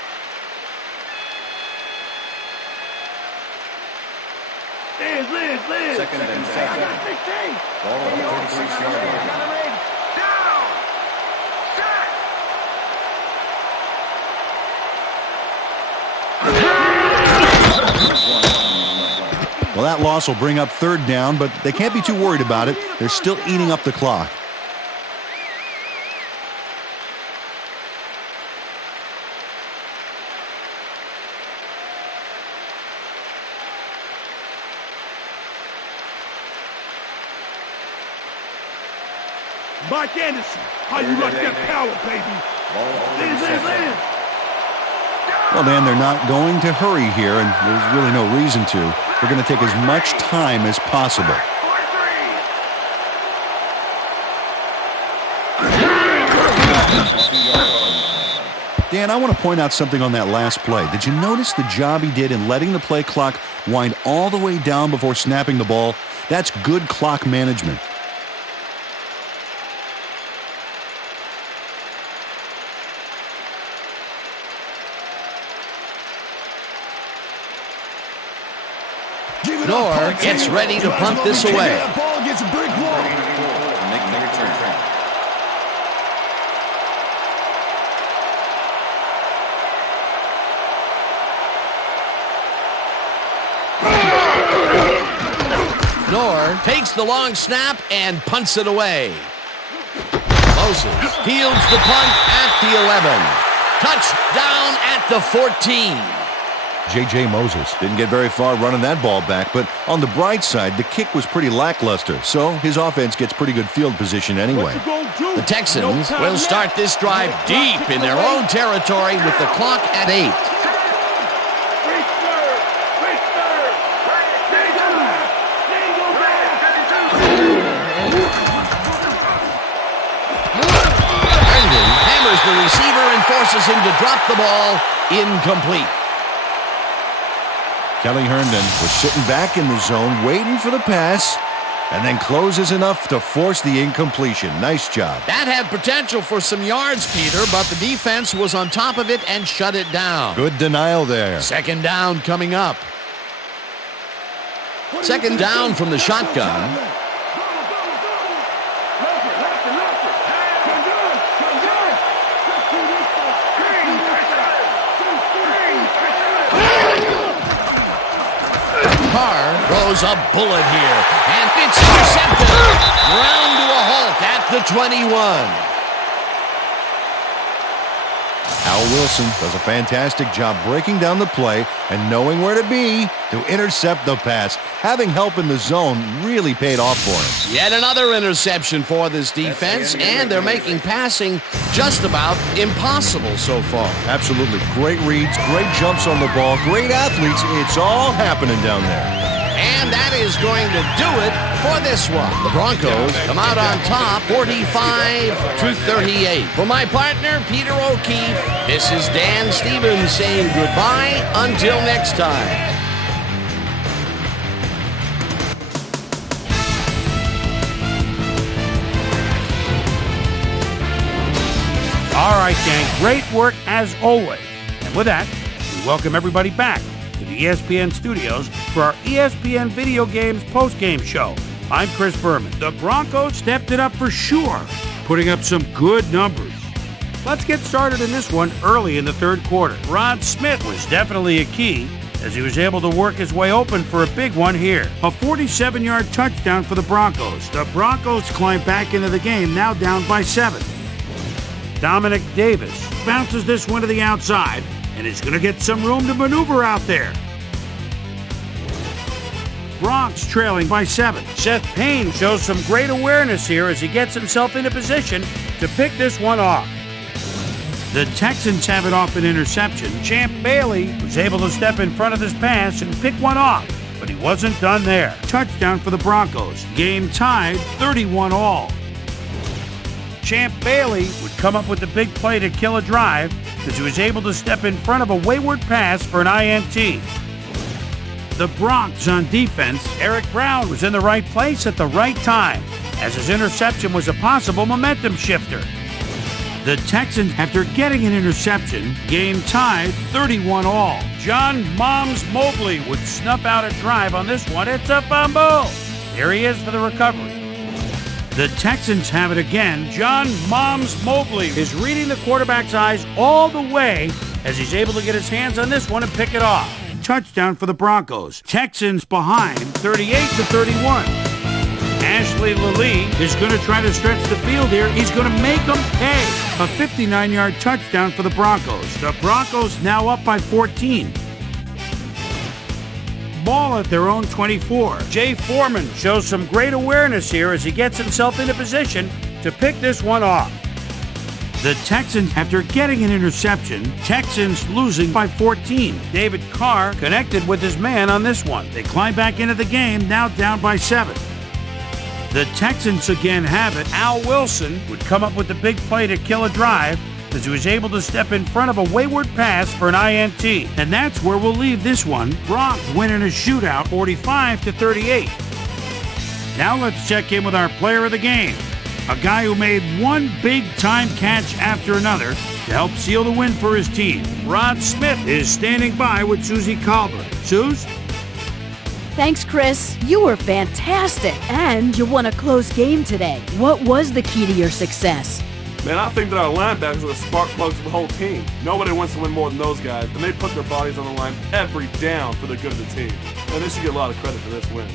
Liz. 2nd and 7. Ball on the 36-yard line. Down. Well, that loss will bring up third down, but they can't be too worried about it. They're still eating up the clock. Mike Anderson, how you like that power, baby? Lean. Well, Dan, they're not going to hurry here, and there's really no reason to. They're going to take as much time as possible. Dan, I want to point out something on that last play. Did you notice the job he did in letting the play clock wind all the way down before snapping the ball? That's good clock management. Nor gets ready to punt this away. Ball against a brick wall. Make the return. Nor takes the long snap and punts it away. Moses fields the punt at the 11. Touchdown at the 14. J.J. Moses didn't get very far running that ball back, but on the bright side, the kick was pretty lackluster, so his offense gets pretty good field position anyway. The Texans will start this drive deep in their own territory with the clock at 8. Herndon hammers the receiver and forces him to drop the ball. Incomplete. Kelly Herndon was sitting back in the zone, waiting for the pass, and then closes enough to force the incompletion. Nice job. That had potential for some yards, Peter, but the defense was on top of it and shut it down. Good denial there. Second down coming up. Second down from the shotgun. Carr throws a bullet here, and it's intercepted. Ground to a halt at the 21. Al Wilson does a fantastic job breaking down the play and knowing where to be to intercept the pass. Having help in the zone really paid off for him. Yet another interception for this defense, and they're making passing just about impossible so far. Absolutely. Great reads, great jumps on the ball, great athletes. It's all happening down there. And that is going to do it for this one. The Broncos come out on top 45-38. For my partner, Peter O'Keefe, this is Dan Stevens saying goodbye until next time. All right, gang, great work as always. And with that, we welcome everybody back to the ESPN studios for our ESPN Video Games post-game show. I'm Chris Berman. The Broncos stepped it up for sure, putting up some good numbers. Let's get started in this one early in the third quarter. Rod Smith was definitely a key as he was able to work his way open for a big one here. A 47-yard touchdown for the Broncos. The Broncos climb back into the game, now down by 7. Dominic Davis bounces this one to the outside, and he's going to get some room to maneuver out there. Bronx trailing by 7. Seth Payne shows some great awareness here as he gets himself into position to pick this one off. The Texans have it off an interception. Champ Bailey was able to step in front of this pass and pick one off, but he wasn't done there. Touchdown for the Broncos. Game tied 31-all. Champ Bailey would come up with the big play to kill a drive as he was able to step in front of a wayward pass for an INT. The Bronx on defense, Eric Brown was in the right place at the right time as his interception was a possible momentum shifter. The Texans, after getting an interception, game tied 31-all. John Moms Mobley would snuff out a drive on this one. It's a fumble. Here he is for the recovery. The Texans have it again. John Moms Mobley is reading the quarterback's eyes all the way as he's able to get his hands on this one and pick it off. touchdown for the Broncos. Texans behind 38-31. Ashley Lilly is going to try to stretch the field here. He's going to make them pay. A 59-yard touchdown for the Broncos. The Broncos now up by 14. Ball at their own 24. Jay Foreman shows some great awareness here as he gets himself into position to pick this one off. The Texans, after getting an interception, Texans losing by 14. David Carr connected with his man on this one. They climb back into the game, now down by 7. The Texans again have it. Al Wilson would come up with the big play to kill a drive as he was able to step in front of a wayward pass for an INT. And that's where we'll leave this one. Broncos win in a shootout, 45-38. Now let's check in with our player of the game, a guy who made one big-time catch after another to help seal the win for his team. Rod Smith is standing by with Susie Calvert. Suze? Thanks, Chris. You were fantastic, and you won a close game today. What was the key to your success? Man, I think that our linebackers are the spark plugs of the whole team. Nobody wants to win more than those guys, and they put their bodies on the line every down for the good of the team. And they should get a lot of credit for this win.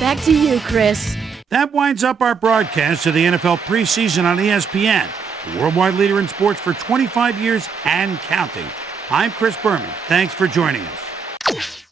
Back to you, Chris. That winds up our broadcast of the NFL preseason on ESPN, the worldwide leader in sports for 25 years and counting. I'm Chris Berman. Thanks for joining us.